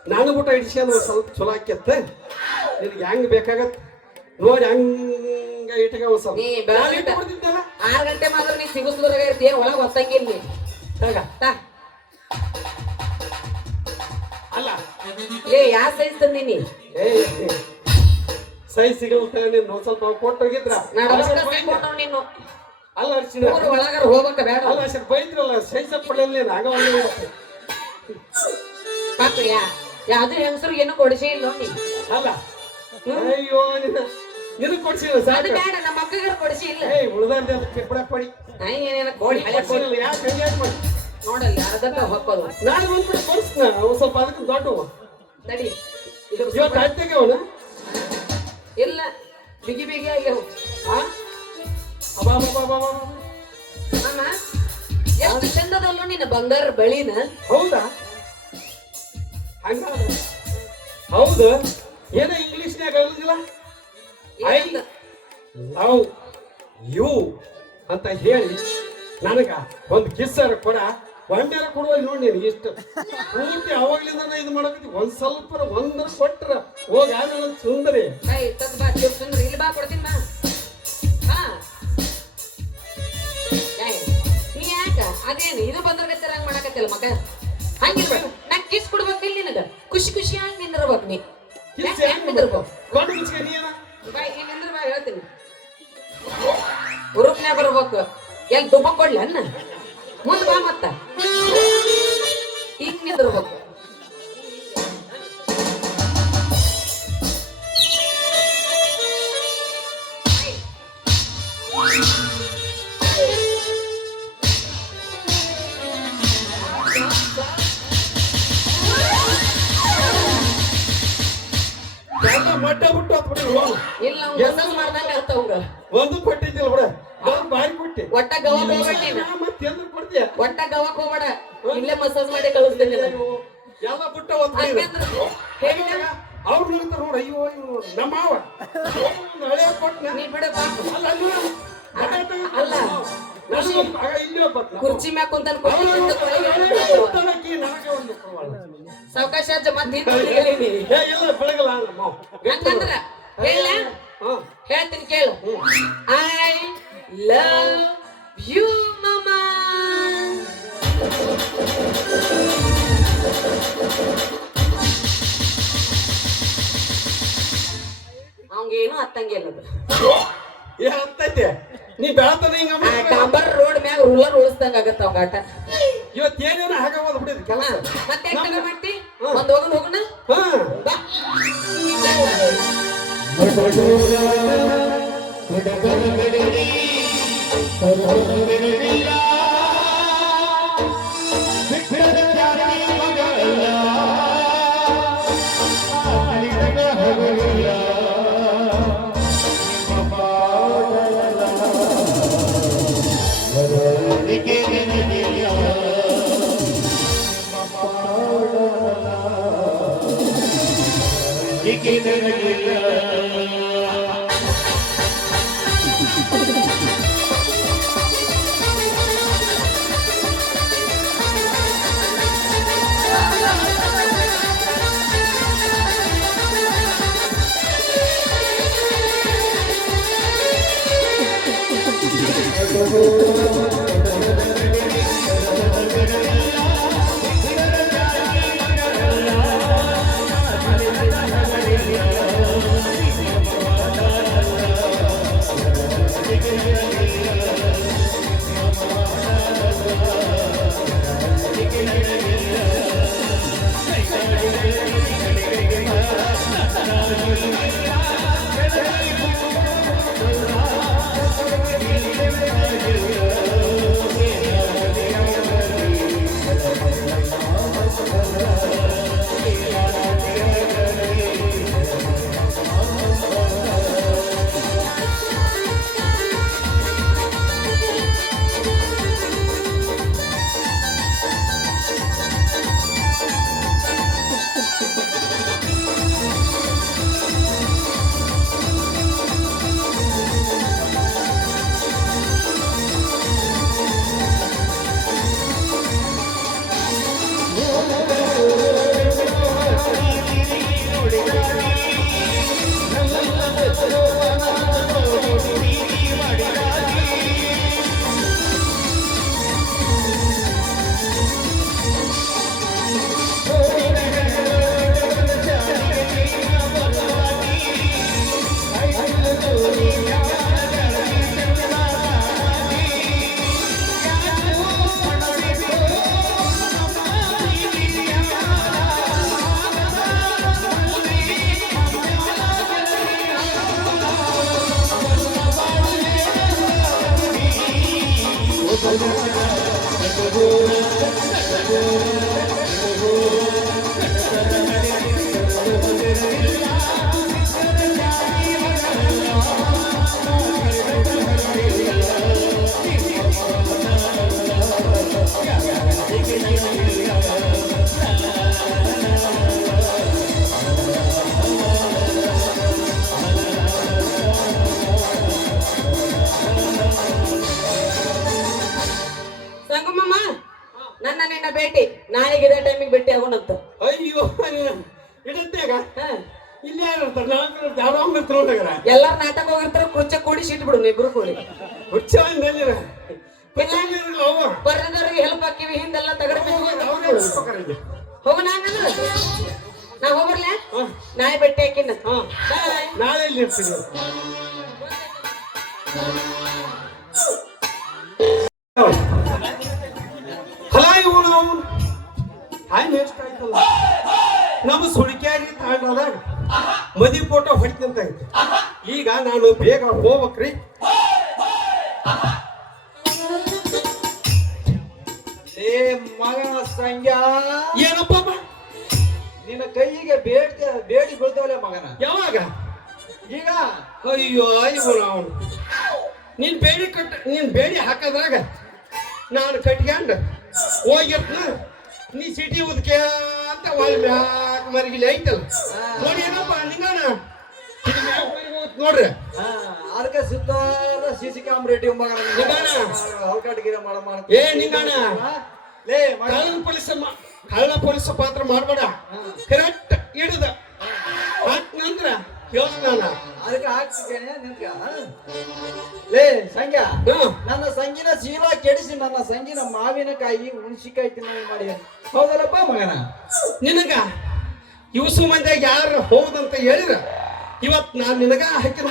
ನಾನು ಊಟ ಇಡ್ಸ್ಕೊಂಡು ಸ್ವಲ್ಪ ಚಲೋ ಆಕ್ಯತ್ತ ನಿನಗೆ ಹೆಂಗ್ ಬೇಕಾಗತ್ತ ನೋಡಿ ಹಂಗ ಇಟ್ಕ ಸ್ವಲ್ಪ ನೀ ಬೆಳಗ್ಗೆ 6 ಗಂಟೆ ಮಾತ್ರ ನೀ ಸಿಗುಸ್ಲರ್ಗ ಇರ್ತೀಯ ಒಳಗೆ ಹೊತ್ತಂಗಿಲ್ಲ ನೀ ಅಲ್ಲ ಏ ಯಾವ ಸೈಜ್ ತಂದೀನಿ ಸೈಜ್ ಸಿಗಲ್ತ ನೀನು ಸ್ವಲ್ಪ ಕೊಟ್ಟೋಗಿದ್ರ ನೀನು ಅಲ್ಲ ಅರ್ಶಿನ ಒಳಗಾರ ಹೋಗ್ಬೇಕ ಬೇಡ ಅಲ್ಲ ಅರ್ಶಿನ ಬೈದ್ರಲ್ಲ ಸೈಜ್ ಕೊಡಲಿಲ್ಲ ನೀನು ಆಗ ಯಾವ್ದು ಹೆಂಗಸರಿಗೆ ಏನು ಕೊಡಿಸಿ ಇಲ್ಲ ನೀ ಅಲ್ಲ ಅಯ್ಯೋ ನಿನಗೆ ಕೊಡ್ಸಿಲ್ಲ ಅದು ಸಾಕು ಬೇಡ ನಮ್ಮ ಮಕ್ಕಳಿಗೆ ಕೊಡಿಸಿ ಇಲ್ಲ ಉಳ್ದಾರ್ದೆ ಅದಕ್ಕೆ ಕೊಡಿ ಏನೇನ ಕೋಡಿ ಹಳೆ ಕೋಡಿ ಯಾಕೆ ಮಾಡಿ ನೋಡಲ್ಲ ಅದಕ್ಕ ಹೊಕ್ಕೋದು ನಾನು ಒಂದ್ ಕಡೆ ಕೊಡಿಸ್ನ ಸ್ವಲ್ಪ ಅದಕ್ಕೆ ದೊಡ್ಡವು ನಡಿ ಇದು ಇವತ್ತು ಹತ್ತೆಗೆ ಅವನು ಇಲ್ಲ ಬಿಗಿ ಬಿಗಿ ಆಗ್ಯಾವ ಅಮ್ಮ ಎಷ್ಟು ಚಂದದಲ್ಲೂ ನಿನ್ನ ಬಂಗಾರ ಬಳಿನ ಹೌದಾ ಹಂಗ ಹೌದು ಏನೋ ಇಂಗ್ಲಿಷ್ನ್ಯಾಗ ಹೇಳಿದಿಲ್ಲ ಐ ಲವ್ ಯು ಅಂತ ಹೇಳಿ ನನಗ ಒಂದು ಕಿಸ್ಸರ ಕೊಡ ಒಂದೇರ ಕೊಡುವ ನೋಡಿ ನೀನು ಇಷ್ಟು ಪೂರ್ತಿ ಅವಾಗ್ಲಿಂದ ಇದು ಮಾಡಕತ್ತಿ ಒಂದ್ ಸ್ವಲ್ಪ ಒಂದರ ಕೊಟ್ರ ಹೋಗಿ ಆಮೇಲೆ ಸುಂದರಿ ಸುಂದರ ಇಲ್ಲಿ ಬಾ ಕೊಡ್ತೀನಿ ಬಾ ಹಾ ನೀ ಯಾಕ ಅದೇನು ಇದು ಬಂದ್ರ ಹಂಗ ಮಾಡಕತ್ತಿಲ್ಲ ಮಗ ಹಂಗಿರ್ಬೇಕು ನಾ ಕಿಸ್ ಕೊಡ್ಬೇಕಿಲ್ಲ ನಿನಗ ಖುಷಿ ಖುಷಿಯಾಗಿ ನಿಂದಿರ್ಬೇಕು ನೀ ನಿಂದಿರ್ಬೇಕು ಕೊಂಡು ಮುಚ್ಕೆ ನೀನ ಬಾ ಇಲ್ಲಿ ನಿಂದ್ರ ಬಾ ಹೇಳ್ತೀನಿ ಗ್ರೂಪ್ನ್ಯಾಗ ಬರ್ಬೇಕು ಎಲ್ಲಿ ದುಬ್ಬ ಕೊಡ್ಲಿ ಅನ್ನ ಮುಂದ್ ಬಾ ಮತ್ತ ಹಿಂಗ್ ನಿಂದಿರ್ಬೇಕು ಮಟ್ಟ ಬಿಟ್ಟು ಹತ್ಬಿಡಿ ಇಲ್ಲ ಮಸಾಜ್ ಮಾಡ್ದಂಗ ಅಂತ ಅವಂಗ ಒಂದು ಕೊಟ್ಟಿದ್ದಿಲ್ಲ ಬಿಡ ಬಾರಿ ಕೊಟ್ಟಿ ಒಟ್ಟ ಗವಾಕ್ ಹೋಗ್ಬೇಡ ನೀನು ಮತ್ತೆ ಎಲ್ಲ ಕೊಡ್ತೀಯ ಒಟ್ಟ ಗವಾಕ್ ಹೋಗ್ಬೇಡ ಇಲ್ಲೇ ಮಸಾಜ್ ಮಾಡಿ ಕಳಿಸ್ತೇನೆ ಎಲ್ಲ ಬಿಟ್ಟ ಹೇಳಿದಾಗ ಅವ್ರು ಹೇಳ್ತಾರ ನೋಡ ಅಯ್ಯೋ ನಮ್ಮ ಮಾವ ಹಳೆ ಕೊಟ್ಟ ನೀ ಬಿಡ ಬಾ ಅಲ್ಲ ಅಲ್ಲಿ ಅಲ್ಲ ಇಲ್ಲಿ ಕುರ್ಚಿ ಮ್ಯಾಗ ಕುಂತಾನ ಸಾವಕಾಶ ಮತ್ತೆ ಎಲ್ಲ ಬೆಳಗಲ್ಲ ಹಂಗಂದ್ರ ಹೇಳ್ತೀನಿ ಕೇಳು ಐ ಲವ್ ಯು ಮಾಮಾ ಅವಂಗೇನು ಹತ್ತಂಗಿಲ್ಲ ಹತ್ತೈತೆ ನೀ ಬೆಳತನ ಹಿಂಗ ಡಾಂಬರ್ ರೋಡ್ ಮ್ಯಾಗ ರೂಲರ್ ಉಳಿಸ್ದಂಗ ಆಗತ್ತ ಅವಾಗ ಆಟ ಇವತ್ತೇನೇನು ಹಾಗಾಗೋದು ಬಿಟ್ಟಿದ್ ಕೆಲಸ ಮತ್ತೆ ಹೆಂಗ ಮಾಡ್ತಿ ಒಂದ್ ಹೋಗೋಣ ಹೋಗೋಣ ಬಾ ಈಕೆ ನನಗಿಲ್ಲ. ಸಂಗಮಮ್ಮ, ನನ್ನ ನಿನ್ನ ಭೇಟಿ ನಾಳೆಗೆ ಇದೇ ಟೈಮಿಗೆ ಭೇಟಿ ಆಗೋಣಂತ. ಅಯ್ಯೋ ಇಡತ್ತೇಗ ಹಾ, ಇಲ್ಲಿ ಯಾರು ಇರ್ತಾರೆ? ನಾನು ಯಾವಾಗ ತಗೊಂಡಾಗ ಎಲ್ಲಾರು ನಾಟಕ ಹೋಗಿರ್ತಾರ, ಕುರ್ಚಿ ಕೂಡಿ ಸಿಟ್ ಬಿಡು ಇಬ್ರು ಕೂಡಿ. ಹುಚ್ಚ ಅಂದಲ್ಲಿರ ಬರ್ದವ್ರಿಗೆ ಹೆಲ್ಪ್ ಹಾಕಿವಿ, ಹಿಂದೆಲ್ಲ ತಗಡ್ಬೇಕು. ಹೋಗೋಣ ಹಂಗಂದ್ರ ನಾ ಹೋಗ್ಬರ್ಲೆ, ನಾಳೆ ಭೇಟಿ ಹಾಕಿನ. ನಾಳೆ ಇಲ್ಲಿ ಇರ್ತೀನಿ. ನಮ್ಮ ಸುಳಿಕ್ಯಾಗಿ ತಾಂಡದಾಗ ಮದಿ ಫೋಟೋ ಹೊಡಿತಂತ ಈಗ ನಾನು ಬೇಗ ಹೋಗ್ಬೇಕ್ರಿ. ಏ ಮಗ ಸಂಗ್ಯಾ, ಏನಪ್ಪ ನಿನ್ನ ಕೈಗೆ ಬೇಡಿ ಬೀಳ್ತಾವಲ್ಲ ಮಗನ. ಯಾವಾಗ? ಈಗ ಅಯ್ಯೋ ಇವನು ಅವನು ನೀನ್ ಬೇಡಿ ಹಾಕದ್ರಾಗ ನಾನು ಕಟ್ಕೊಂಡು ಹೋಗಿರ್ತ ನೀ ಸಿಟಿ ಉದ್ಕೆ ಅಂತ ಒಳ್ ಮ್ಯಾಕ್ ಮರಿಗಿಲಿ ಐತಲ್ಲ ನೋಡಿ. ಏನಪ್ಪ ನಿಂಗಣ ನೋಡ್ರಿ, ಅದಕ್ಕೆ ಸುತ್ತಾರ ಸಿಸಿ ಕ್ಯಾಮ್ರೇಟಿ ಮಗನ ಅವಕಾಟಗಿರ ಏ ನಿಂಗಣ ಲೇ ಮಗ, ಕಳ್ಳ ಪೊಲೀಸ್ ಪಾತ್ರ ಮಾಡ್ಬೇಡ. ಕರೆಕ್ಟ್ ಹಿಡಿದ ನಂತರ ಯೋಚನ ಅದಕ್ಕೆ ಹಾಕ್ತಿದ್ದೇನೆ ನಿಂತ್ಕ. ಲೇ ಸಂಗ್ಯಾ, ನನ್ನ ಸಂಗಿನ ಶೀಲ ಕೆಡಿಸಿ ನನ್ನ ಸಂಗಿನ ಮಾವಿನಕಾಯಿ ಹುಣಸಿಕಾಯಿ ತಿನ್ನ ಮಾಡಿ ಹೌದಲ್ಲಪ್ಪ ಮಗನ? ನಿನಗ ಇವ್ಸು ಮಂದಿಯಾಗ ಯಾರು ಹೌದಂತ ಹೇಳಿರ ಇವತ್ ನಾನ್ ನಿನಗ ಹಾಕಿದ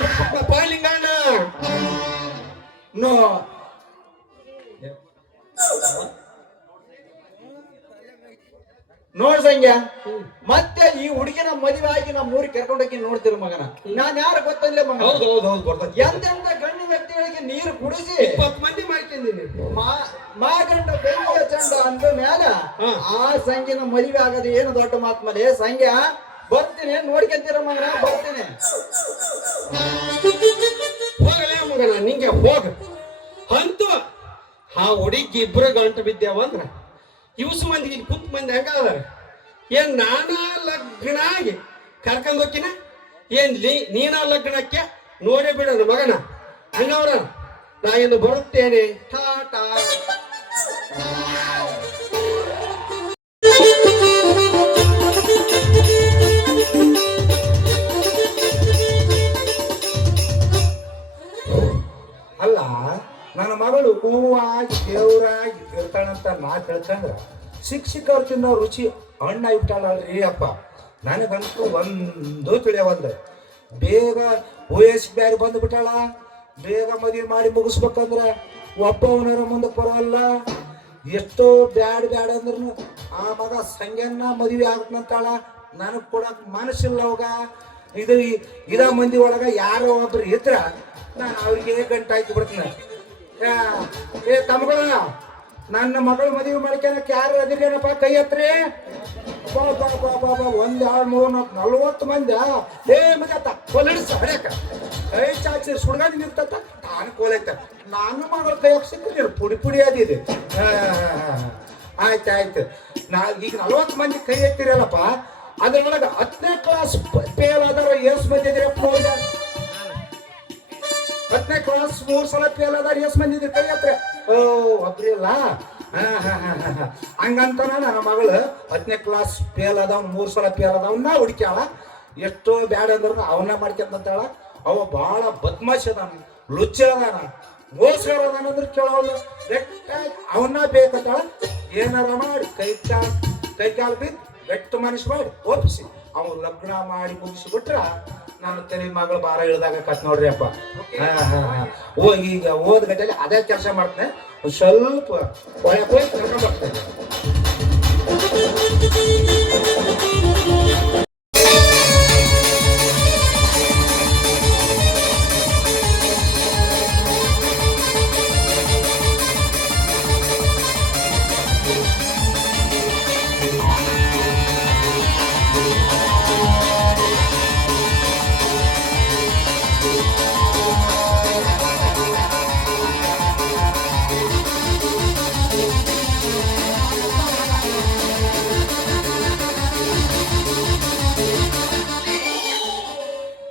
ಲಿಂಗಣ್ಣ. ನೋ ನೋಡ್ ಸಂಗ್ಯಾ, ಮತ್ತೆ ಈ ಹುಡುಗಿನ ಮದುವೆ ಆಗಿ ನಮ್ಮ ಊರಿಗೆ ಕರ್ಕೊಂಡೋಗಿ ನೋಡ್ತಿರ ಮಗನ. ನಾನ್ ಯಾರು ಗೊತ್ತಂದ್ರೆ ಮಗನ, ಎಂತೆಂತ ಗಣ್ಯ ವ್ಯಕ್ತಿಗಳಿಗೆ ನೀರು ಕುಡಿಸಿ 20 ಮಂದಿ ಮಾಡ್ಕೊಂಡಿನಿ. ಮಾಗಂಡ ಬೆಂಕಿಯ ಚಂಡ ಅಂದ ಮ್ಯಾಲ ಆ ಸಂಗಿನ ಮದುವೆ ಆಗದು ಏನು ದೊಡ್ಡ ಮಾತ್ಮಲೆ. ಸಂಗ್ಯಾ ಬರ್ತೀನಿ, ನೋಡ್ಕೊಂತೀರ ಮಗನ, ಬರ್ತೀನಿ. ಹೋಗಲೇ ಮಗನ, ನಿಂಗೆ ಹೋಗ ಅಂತೂ ಆ ಹುಡುಗಿ ಇಬ್ರು ಗಂಟು ಬಿದ್ದೇವಂದ್ರ ಇವ್ಸು ಮಂದಿಗೆ ಕುಂತ ಮಂದಿ ಹೆಂಗ ಅದಾರ. ಏನ್ ನಾನಾ ಲಗ್ನ ಆಗಿ ಕರ್ಕೊಂಡ್ ಹೋಗ್ಕಿನ ಏನ್ ನೀನ ಲಗ್ನಕ್ಕೆ ನೋಡೇ ಬಿಡೋಣ ಮಗನ ಹಂಗವ್ರ ನಾ ಇನ್ನು ಬರುತ್ತೇನೆ ಟಾಟಾ. ಅಲ್ಲ ನನ್ನ ಮಗಳು ಹೂವಾಗಿ ದೇವರಾಗಿ ಇರ್ತಾಳಂತ ನಾ ತಿಳ್ಕಂದ್ರ ಶಿಕ್ಷಕರು ತಿನ್ನೋ ರುಚಿ ಹಣ್ಣಾಗ್ಬಿಟ್ಟಾಳಲ್ರಿ ಅಪ್ಪ. ನನಗಂತೂ ಒಂದು ತಿಳಿಯವಲ್ದು. ಬೇಗ ವಯಸ್ಸು ಬ್ಯಾರಿ ಬಂದ್ಬಿಟ್ಟಾಳ. ಬೇಗ ಮದುವೆ ಮಾಡಿ ಮುಗಿಸ್ಬೇಕಂದ್ರ ಒಬ್ಬವನರ ಮುಂದೆ ಬರೋಲ್ಲ. ಎಷ್ಟೋ ಬ್ಯಾಡ ಅಂದ್ರೂ ಆ ಮಗ ಸಂಗ್ಯನ್ನ ಮದುವೆ ಆಗ್ತಂತಾಳ. ನನಗೆ ಕೊಡಕ್ ಮನಸ್ಸಿಲ್ಲ ಅವಾಗ. ಇದ ಮಂದಿ ಒಳಗ ಯಾರೋ ಒಬ್ರು ಇದ್ರ ನಾನು ಅವ್ರಿಗೆ ಗಂಟೆ ಹಾಕಿ ಬಿಡ್ತೀನಿ. ಏ ತಮ್ಮಗಳ ನನ್ನ ಮಗಳು ಮದುವೆ ಮಾಡ್ಕೊಳಕ್ ಯಾರು ಅದಿರೇನಪ್ಪ ಕೈ ಹತ್ರಿ. ಒಂದ್ 2 3 4 40 ಮಂದಿ ಏ ಮಗ ಕೊಲ್ಲಿಡಿಸ ಹೊಡ್ಯಾಕ ಕೈ ಚಾಚಿ ಸುಡ್ಗಾದಿ ನಿಂತ ತಾನು ಕೋಲೈತ. ನಾನು ಮಗಳ ಕೈ ಹಾಕ್ಸಿದ್ರೆ ಪುಡಿ ಅದಿದೆ. ಆಯ್ತು ನಾ ಈಗ 40 ಮಂದಿ ಕೈ ಎತ್ತಿರಲ್ಲಪ್ಪ. ಅದ್ರೊಳಗ 10ನೇ ಕ್ಲಾಸ್ ಫೇಲ್ ಆದವ್ರು ಎಷ್ಟು ಮಂದಿ ಇದ್ರಪ್ಪ ನೋಡಿದ? 10ನೇ ಕ್ಲಾಸ್ 3 ಸಲ ಫೇಲ್ ಆದಾರ ಎಷ್ಟು ಮಂದಿ ಇದ್ರಿ ಕೈ ಹತ್ರ? ಓ ಒಬ್ರಿಲ್ಲ. ಹಂಗಂತ ನನ್ನ ಮಗಳು 10ನೇ ಕ್ಲಾಸ್ ಫೇಲ್ ಆದವ್ 3 ಸಲ ಫೇಲ್ ಆದವನ್ನ ಹುಡುಕ್ಯಾಳ. ಎಷ್ಟೋ ಬ್ಯಾಡ ಅಂದ್ರು ಅವನ್ನ ಮಾಡ್ಕೊಂತಾಳ. ಅವ ಬಹಳ ಬದ್ಮಾಶ್ ಅದಾನ, ಲುಚ್ಚ ಅದಾನ, ಮೋಸಗಾರ ಅದಾನ ಅಂದ್ರೆ ಕೇಳೋಲ್ಲ. ಅವನ್ನ ಬೇಕಂತಾಳ. ಏನಾರ ಮಾಡಿ ಕೈ ಕಾಲು ಬಿದ್ದು ಗಟ್ಟು ಮನುಷ್ಯ ಮಾಡಿ ಒಪ್ಪಿಸಿ ಅವ್ನು ಲಗ್ನ ಮಾಡಿ ಮುಗಿಸ್ಬಿಟ್ರ ನಾನು ತಲೆ ಮಗಳು ಬಾರ ಇಳ್ದಾಗ ಕತ್ ನೋಡ್ರಿ ಅಪ್ಪ. ಈಗ ಓದ್ ಗಟ್ಟಲ್ಲಿ ಅದೇ ಕೆಲಸ ಮಾಡ್ತೇನೆ. ಸ್ವಲ್ಪ ಒಳಗೆ ಹೋಗಿ ಕರ್ಕೊಂಡ್ ಬರ್ತೇನೆ.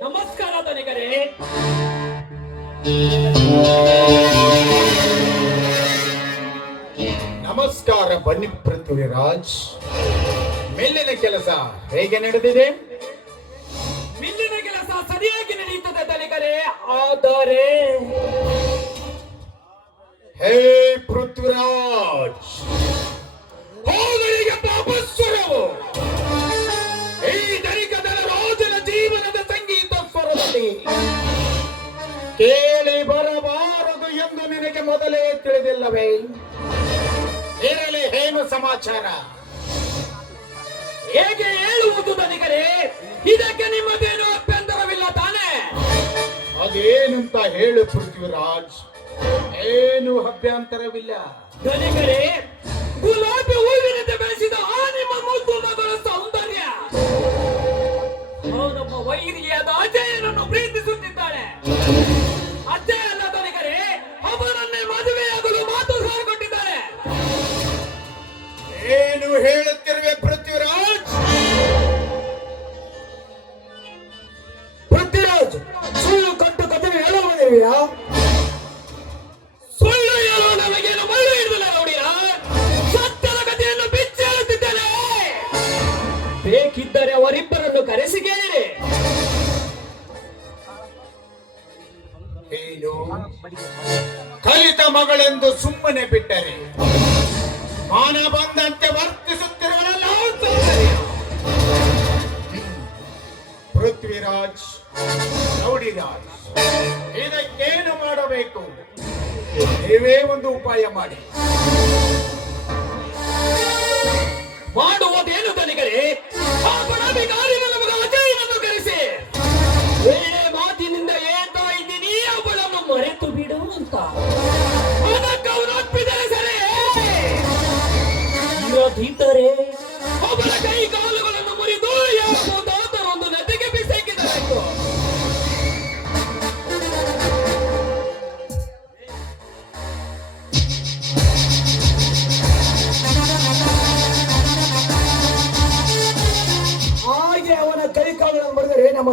ನಮಸ್ಕಾರ ತನಿಕರೇ. ನಮಸ್ಕಾರ ಬನ್ನಿ ಪೃಥ್ವಿರಾಜ್. ಮೇಲಿನ ಕೆಲಸ ಹೇಗೆ ನಡೆದಿದೆ? ಮಿಲ್ಲಿನ ಕೆಲಸ ಸರಿಯಾಗಿ ನಡೆಯುತ್ತದೆ ತನಿಕರೇ. ಆದರೆ ಹೇ ಪೃಥ್ವಿರಾಜ್, ಹೋಗಳಿಗೆ ಪಾಪಸ್ವರವು ಈ ಧನಿಕದ ರಾಜನ ಜೀವನದ ಸಂಗೀತ ಸ್ವರದಲ್ಲಿ ಕೇಳಿ ಬರಬಾರದು ಎಂದು ನಿನಗೆ ಮೊದಲೇ ತಿಳಿದಿಲ್ಲವೇ? ಇರಲಿ, ಏನು ಸಮಾಚಾರ? ಹೇಗೆ ಹೇಳುವುದು ತನಿಕರೇ? ಇದಕ್ಕೆ ನಿಮ್ಮದೇನು ಅಭ್ಯಂತರವಿಲ್ಲ ತಾನೇ? ಅದೇನಂತ ಹೇಳು ಪೃಥ್ವಿರಾಜ್. ಏನು ಅಭ್ಯಂತರವಿಲ್ಲ. ತನಿಕರೇ, ಗುಲಾಬಿ ಹೂವಿನಿಂದ ಬೆಳೆಸಿದ ಆ ನಿಮ್ಮ ಮುದ್ದು ಮಗಳ ಸೌಂದರ್ಯ ನಮ್ಮ ವೈರಿಯಾದ ಅಜಯನನ್ನು ಪ್ರೀತಿಸುತ್ತಿದ್ದಾಳೆ. ಅಷ್ಟೇ ಅಲ್ಲ ತನಿಕರೇ, ಅವನನ್ನೇ ಮದುವೆಯಾಗಲು ಮಾತು ಸಹ ಕೊಟ್ಟಿದ್ದಾಳೆ. ಏನು ಹೇಳುತ್ತಿರುವೆ ಪೃಥ್ವಿರಾಜ್? ಪೃಥ್ವಿರಾಜ್, ಸುಳ್ಳು ಕಟ್ಟು ಕತೆ ಹೇಳುವುದಿವೆಯಾ? ಸುಳ್ಳು ಹೇಳುವ ನಮಗೇನು ಮಳ್ಳು ಇರುವುದಿಲ್ಲ ನೋಡಿಯ. ಸತ್ಯದ ಕಥೆಯನ್ನು ಬಿಚ್ಚಿ ಹೇಳುತ್ತಿದ್ದೇನೆ. ಬೇಕಿದ್ದರೆ ಅವರಿಬ್ಬರನ್ನು ಕರೆಸಿ ಕೇಳಿರಿ. ಏನು ಕಲಿತ ಮಗಳೆಂದು ಸುಮ್ಮನೆ ಬಿಟ್ಟರೆ ಮಾನ ಬಂದಂತೆ ವರ್ತಿಸುತ್ತಿರುವಲ್ಲ ಪೃಥ್ವಿರಾಜ್. ನೋಡಿರಾಜ್, ಇದಕ್ಕೇನು ಮಾಡಬೇಕು? ನೀವೇ ಒಂದು ಉಪಾಯ ಮಾಡಿ. ಮಾಡುವುದೇನು ತನಿಕರೇ? ಆ ಗುಲಾಬಿಗಾರಿನ ನಮಗ ಅಜಯನನ್ನು ಕರೆಸಿ ಬೇರೆ ಮಾತಿನಿಂದ ಹೇಳ್ತಾ ಇದ್ದೀನಿ, ಅವಳನ್ನು ಮರೆತು ಬಿಡು ಅಂತ. ಅದಕ್ಕೆ ಅವನು ಒಪ್ಪಿದರೆ ಸರಿ. ಇಲ್ಲದಿದ್ದರೆ ಅವಳ ಕೈ ಕಾಲುಗಳನ್ನು ಮುರಿದು ಯಾವುದಾದರೊಂದು ನದಿಗೆ ಬಿಸಾಕಿದಬೇಕು. ಹೋಗಿ ಅವನ ಕೈ ಕಾಲುಗಳನ್ನು ಬರೆದರೆ ನಮ್ಮ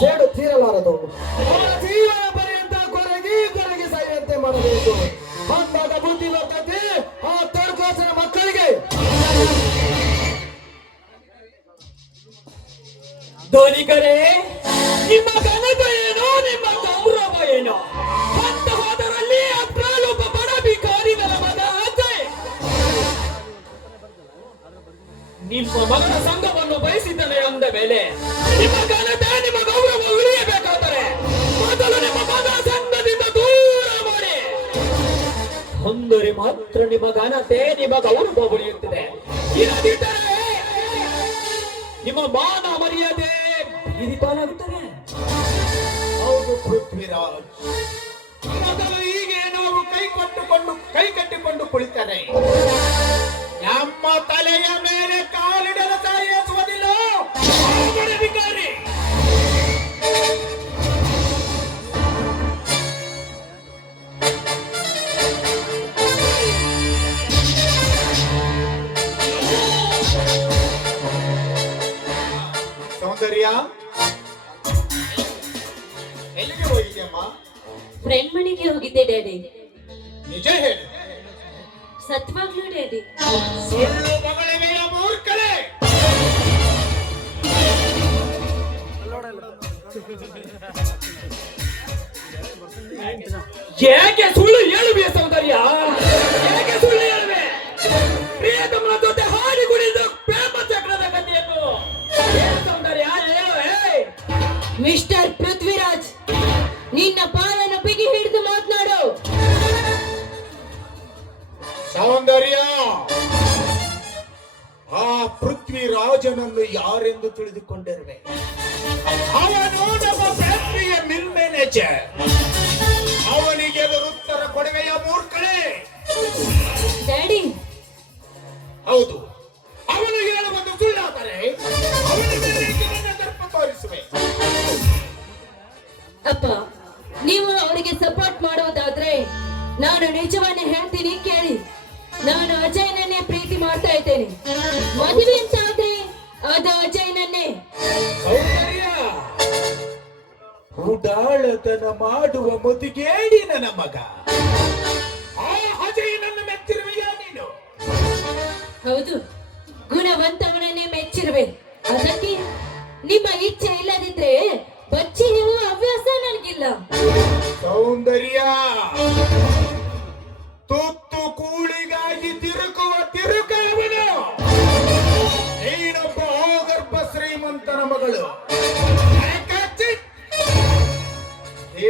ಸೇಡು ತೀರಲಾರದು. ಅವನ ಜೀವನ ಪರ್ಯಂತ ಕೊರಗಿ ಸಾಯುವಂತೆ ಮಾಡಬೇಕು. ಅಂದಾಗ ಬುದ್ಧಿ ಬರ್ತದೆ ಆ ತರ್ಕೋಸನ ಮಕ್ಕಳಿಗೆ. ಧೋನಿಕರೇ, ನಿಮ್ಮ ಘನತೆ ಏನೋ, ನಿಮ್ಮ ಗೌರವ ಏನೋ, ಅಂತ ಹೋದರಲ್ಲಿ ಅಪ್ರಾಲೊಬ್ಬ ಬಡ ಭಿಕಾರಿ ನನ್ನ ಮಗ ಆಚೆ. ನಿಮ್ಮ ಮಗನ ಸಂಘವನ್ನು ಬಯಸಿದ್ದಾನೆ ಅಂದ ಮೇಲೆ ನಿಮ್ಮ ಘನತೆ, ನಿಮ್ಮ ಗೌರವ ಉಳಿಯಬೇಕಾದರೆ ಮೊದಲು ನಿಮ್ಮ ಮಗ ಸಂಘದಿಂದ ದೂರ ಮಾಡಿ. ಅಂದರೆ ಮಾತ್ರ ನಿಮ್ಮ ಘನತೆ, ನಿಮ್ಮ ಗೌರವ ಉಳಿಯುತ್ತದೆ. ಇಲ್ಲದಿದ್ದರೆ ನಿಮ್ಮ ಮಾನ ಮರ್ಯಾದೆ ಬೀದಿಪಾಲಾಗುತ್ತದೆ. ಹೌದು ಪೃಥ್ವಿರಾಜ್, ಮೊದಲು ಹೀಗೆ ನಾವು ಕೈ ಕಟ್ಟಿಕೊಂಡು ಕುಳಿತರೆ ನಮ್ಮ ತಲೆಯ ಮೇಲೆ ಕಾಲಿಡಲು ಸಾಯಿಸುವುದಿಲ್ಲ ವಿಕಾರಿ. ಸೌಂದರ್ಯ, ಎಲ್ಲಿಗೆ ಹೋಗಿದ್ಯಮ್ಮ? ಫ್ರೆಂಡ್ ಮನೆಗೆ ಹೋಗಿದ್ದೆ ಡ್ಯಾಡಿ. ನಿಜ ಹೇಳು. ಸತ್ವಾಗ್ಲೂ ಡ್ಯಾಡಿ. ಸುಳ್ಳು ಮಗಳಿವೆಯ ಮೂರ್ಖಳೆ. ಏಕೆ ಸುಳ್ಳು ಹೇಳುವೆ ಸೌಂದರ್ಯ? ಏಕೆ ಸುಳ್ಳು ಹೇಳುವೆ? ಪ್ರಿಯತಮನ ಜೊತೆ ಹಾಡಿ ಕುಣಿದು ಪ್ರೇಮ ಚಕ್ರದ ಕಥೆಯನ್ನು ಹೇಳು ಸೌಂದರ್ಯ, ಹೇಳುವೆ. ಮಿಸ್ಟರ್ ಪೃಥ್ವಿರಾಜ್, ನಿನ್ನ ಪಾಲನ್ನು ಬಿಗಿ ಹಿಡಿದು ಮಾತನಾಡು. ಸೌಂದರ್ಯ, ಆ ಪೃಥ್ವಿರಾಜನನ್ನು ಯಾರೆಂದು ತಿಳಿದುಕೊಂಡಿರುವೆ? ಅವನು ನಮ್ಮ ಫ್ಯಾಕ್ಟರಿಯ ಮಿಲ್ ಮ್ಯಾನೇಜರ್. ಅವನಿಗೆ ಎದುರುತ್ತರ ಕೊಡುವೆಯ ಮೂರ್ಖಳೆ. ಡ್ಯಾಡಿ, ಹೌದು, ಅವನು ಹೇಳುವುದು ಸುಳ್ಳಾದರೆ ಅವನಿಗೆ ದರ್ಪ ತೋರಿಸುವೆ. ಅಪ್ಪ, ನೀವು ಅವರಿಗೆ ಸಪೋರ್ಟ್ ಮಾಡುವುದಾದ್ರೆ ನಾನು ನಿಜವನ್ನೇ ಹೇಳ್ತೀನಿ ಕೇಳಿ. ನಾನು ಅಜಯ್ನನ್ನೇ ಪ್ರೀತಿ ಮಾಡ್ತಾ ಇದ್ದೇನೆ. ಮದುವೆ ಅಂತ ಆದ್ರೆ ಅದು ಅಜಯ್ನನ್ನೇ. ಸೌಂದರ್ಯ, ಉಡಾಳತನ ಮಾಡುವ ಮುದುಗೇಡಿ ನನ್ನ ಮಗ. ಆ ಅಜಯನನ್ನು ಮೆಚ್ಚಿರುವೆಯಾ ನೀನು? ಹೌದು, ಗುಣವಂತವನನ್ನೇ ಮೆಚ್ಚಿರುವೆ. ಅದಕ್ಕೆ ನಿಮ್ಮ ಇಚ್ಛೆ ಇಲ್ಲದಿದ್ರೆ ಬಚ್ಚಿ ಹೇಳುವ ಹವ್ಯಾಸ ನನಗಿಲ್ಲ. ಸೌಂದರ್ಯ, ತುತ್ತು ಕೂಳಿಗಾಗಿ ತಿರುಗುವವನು ನೀನೊಬ್ಬ ಗರ್ಭ ಶ್ರೀಮಂತನ ಮಗಳು.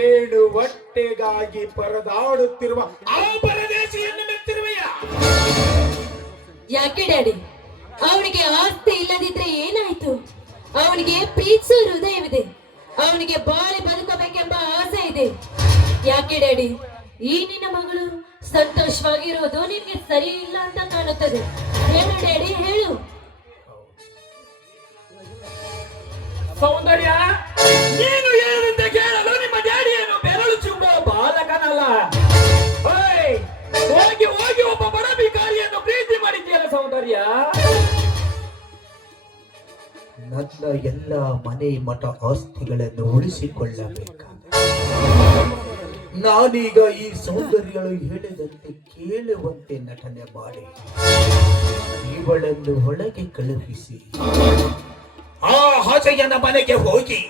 ಏಳು ಹೊಟ್ಟೆಗಾಗಿ ಪರದಾಡುತ್ತಿರುವ ಆ ಪರದೇಶಿಯನ್ನು ಮೆಚ್ಚಿರುವೆಯಾ? ಯಾಕೆ ಡ್ಯಾಡಿ, ಅವನಿಗೆ ಆಸ್ತಿ ಇಲ್ಲದಿದ್ರೆ ಏನಾಯ್ತು? ಅವನಿಗೆ ಪ್ರೀತಿಸೋ ಹೃದಯವಿದೆ. ಅವನಿಗೆ ಬಾಳಿ ಬದುಕಬೇಕೆಂಬ ಆಸೆ ಇದೆ. ಯಾಕೆ ಡ್ಯಾಡಿ, ಈ ನಿನ್ನ ಮಗಳು ಸಂತೋಷವಾಗಿರೋದು ನಿನ್ಗೆ ಸರಿ ಇಲ್ಲ ಅಂತ ಕಾಣುತ್ತದೆ. ಹೇಳು ಡ್ಯಾಡಿ, ಹೇಳು. ಸೌಂದರ್ಯ, ನೀನು ಹೇಳದಂತೆ ಕೇಳಲು ನಿಮ್ಮ ಡ್ಯಾಡಿಯನ್ನು ಬೆರಳು ಚುಂಬುವ ಬಾಲಕನಲ್ಲ. ಹೋಗಿ ಹೋಗಿ ಒಬ್ಬ ಬಡ ಭಿಕಾರಿಯನ್ನು ಪ್ರೀತಿ ಮಾಡಿದ್ದೀಯಲ್ಲ ಸೌಂದರ್ಯ. ನನ್ನ ಎಲ್ಲ ಮನೆ ಮಠ ಆಸ್ತಿಗಳನ್ನು ಉಳಿಸಿಕೊಳ್ಳಬೇಕಾದ ನಾನೀಗ ಈ ಸೌಂದರ್ಯಗಳು ಹೇಳಿದಂತೆ ಕೇಳುವಂತೆ ನಟನೆ ಮಾಡಿ ಇವಳನ್ನು ಒಳಗೆ ಕಳುಹಿಸಿ ಆ ಅಜಯನ ಮನೆಗೆ ಹೋಗಿ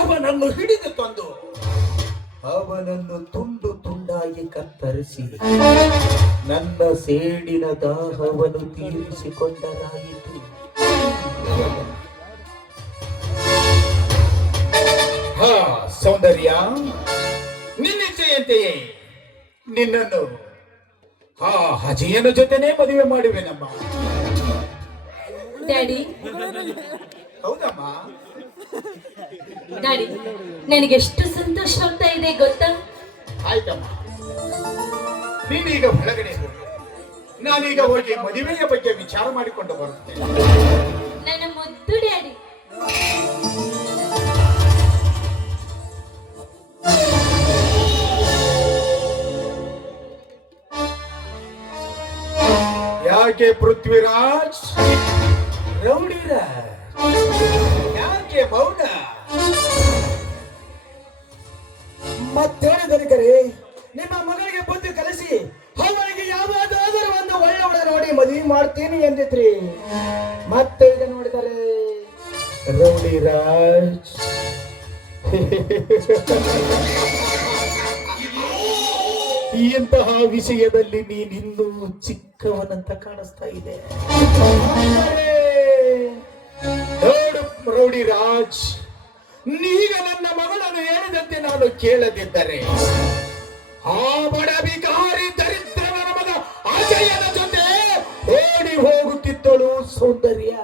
ಅವನನ್ನು ಹಿಡಿದು ತಂದು ಅವನನ್ನು ತುಂಡು ತುಂಡಾಗಿ ಕತ್ತರಿಸಿ ನನ್ನ ಸೇಡಿನ ದಾಹವನ್ನು ತೀರಿಸಿಕೊಂಡರಾಯಿತು. ಹಾ ಸೌಂದರ್ಯ, ನಿನ್ನಿಚ್ಛೆಯಂತೆಯೇ ನಿನ್ನನ್ನು ಆ ಅಜಯನ ಜೊತೆನೇ ಮದುವೆ ಮಾಡುವೆನಮ್ಮ. ಡ್ಯಾಡಿ, ಹೌದಮ್ಮ. ಡ್ಯಾಡಿ, ನನಗೆಷ್ಟು ಸಂತೋಷವಾಗ್ತಾ ಇದೆ ಗೊತ್ತಾ? ಆಯ್ತಮ್ಮ, ನೀನೀಗ ಒಳಗಡೆ ಹೋಗು. ನಾನೀಗ ಹೋಗಿ ಮದುವೆಯ ಬಗ್ಗೆ ವಿಚಾರ ಮಾಡಿಕೊಂಡು ಬರುತ್ತೇನೆ. ನನ್ನ ಮುದ್ದು ಡ್ಯಾಡಿ. ಯಾಕೆ ಪೃಥ್ವಿರಾಜ್ ರೌಡಿರ ರೌಡಿ ರಾಜ್. ಇಂತಹ ವಿಷಯದಲ್ಲಿ ನೀನಿನ್ನೂ ಚಿಕ್ಕವನಂತ ಕಾಣಿಸ್ತಾ ಇದೆ. ನೋಡು ರೌಡಿ ರಾಜ್, ನೀಗ ನನ್ನ ಮಗಳನ್ನು ಹೇಳಿದಂತೆ ನಾನು ಕೇಳದಿದ್ದರೆ ಆ ಬಡ ಬಿಕಾರಿ ದರಿದ್ರನ ಮಗ ಅಜಯನ ಜೊತೆ ಓಡಿ ಹೋಗುತ್ತಿದ್ದಳು ಸೌಂದರ್ಯ.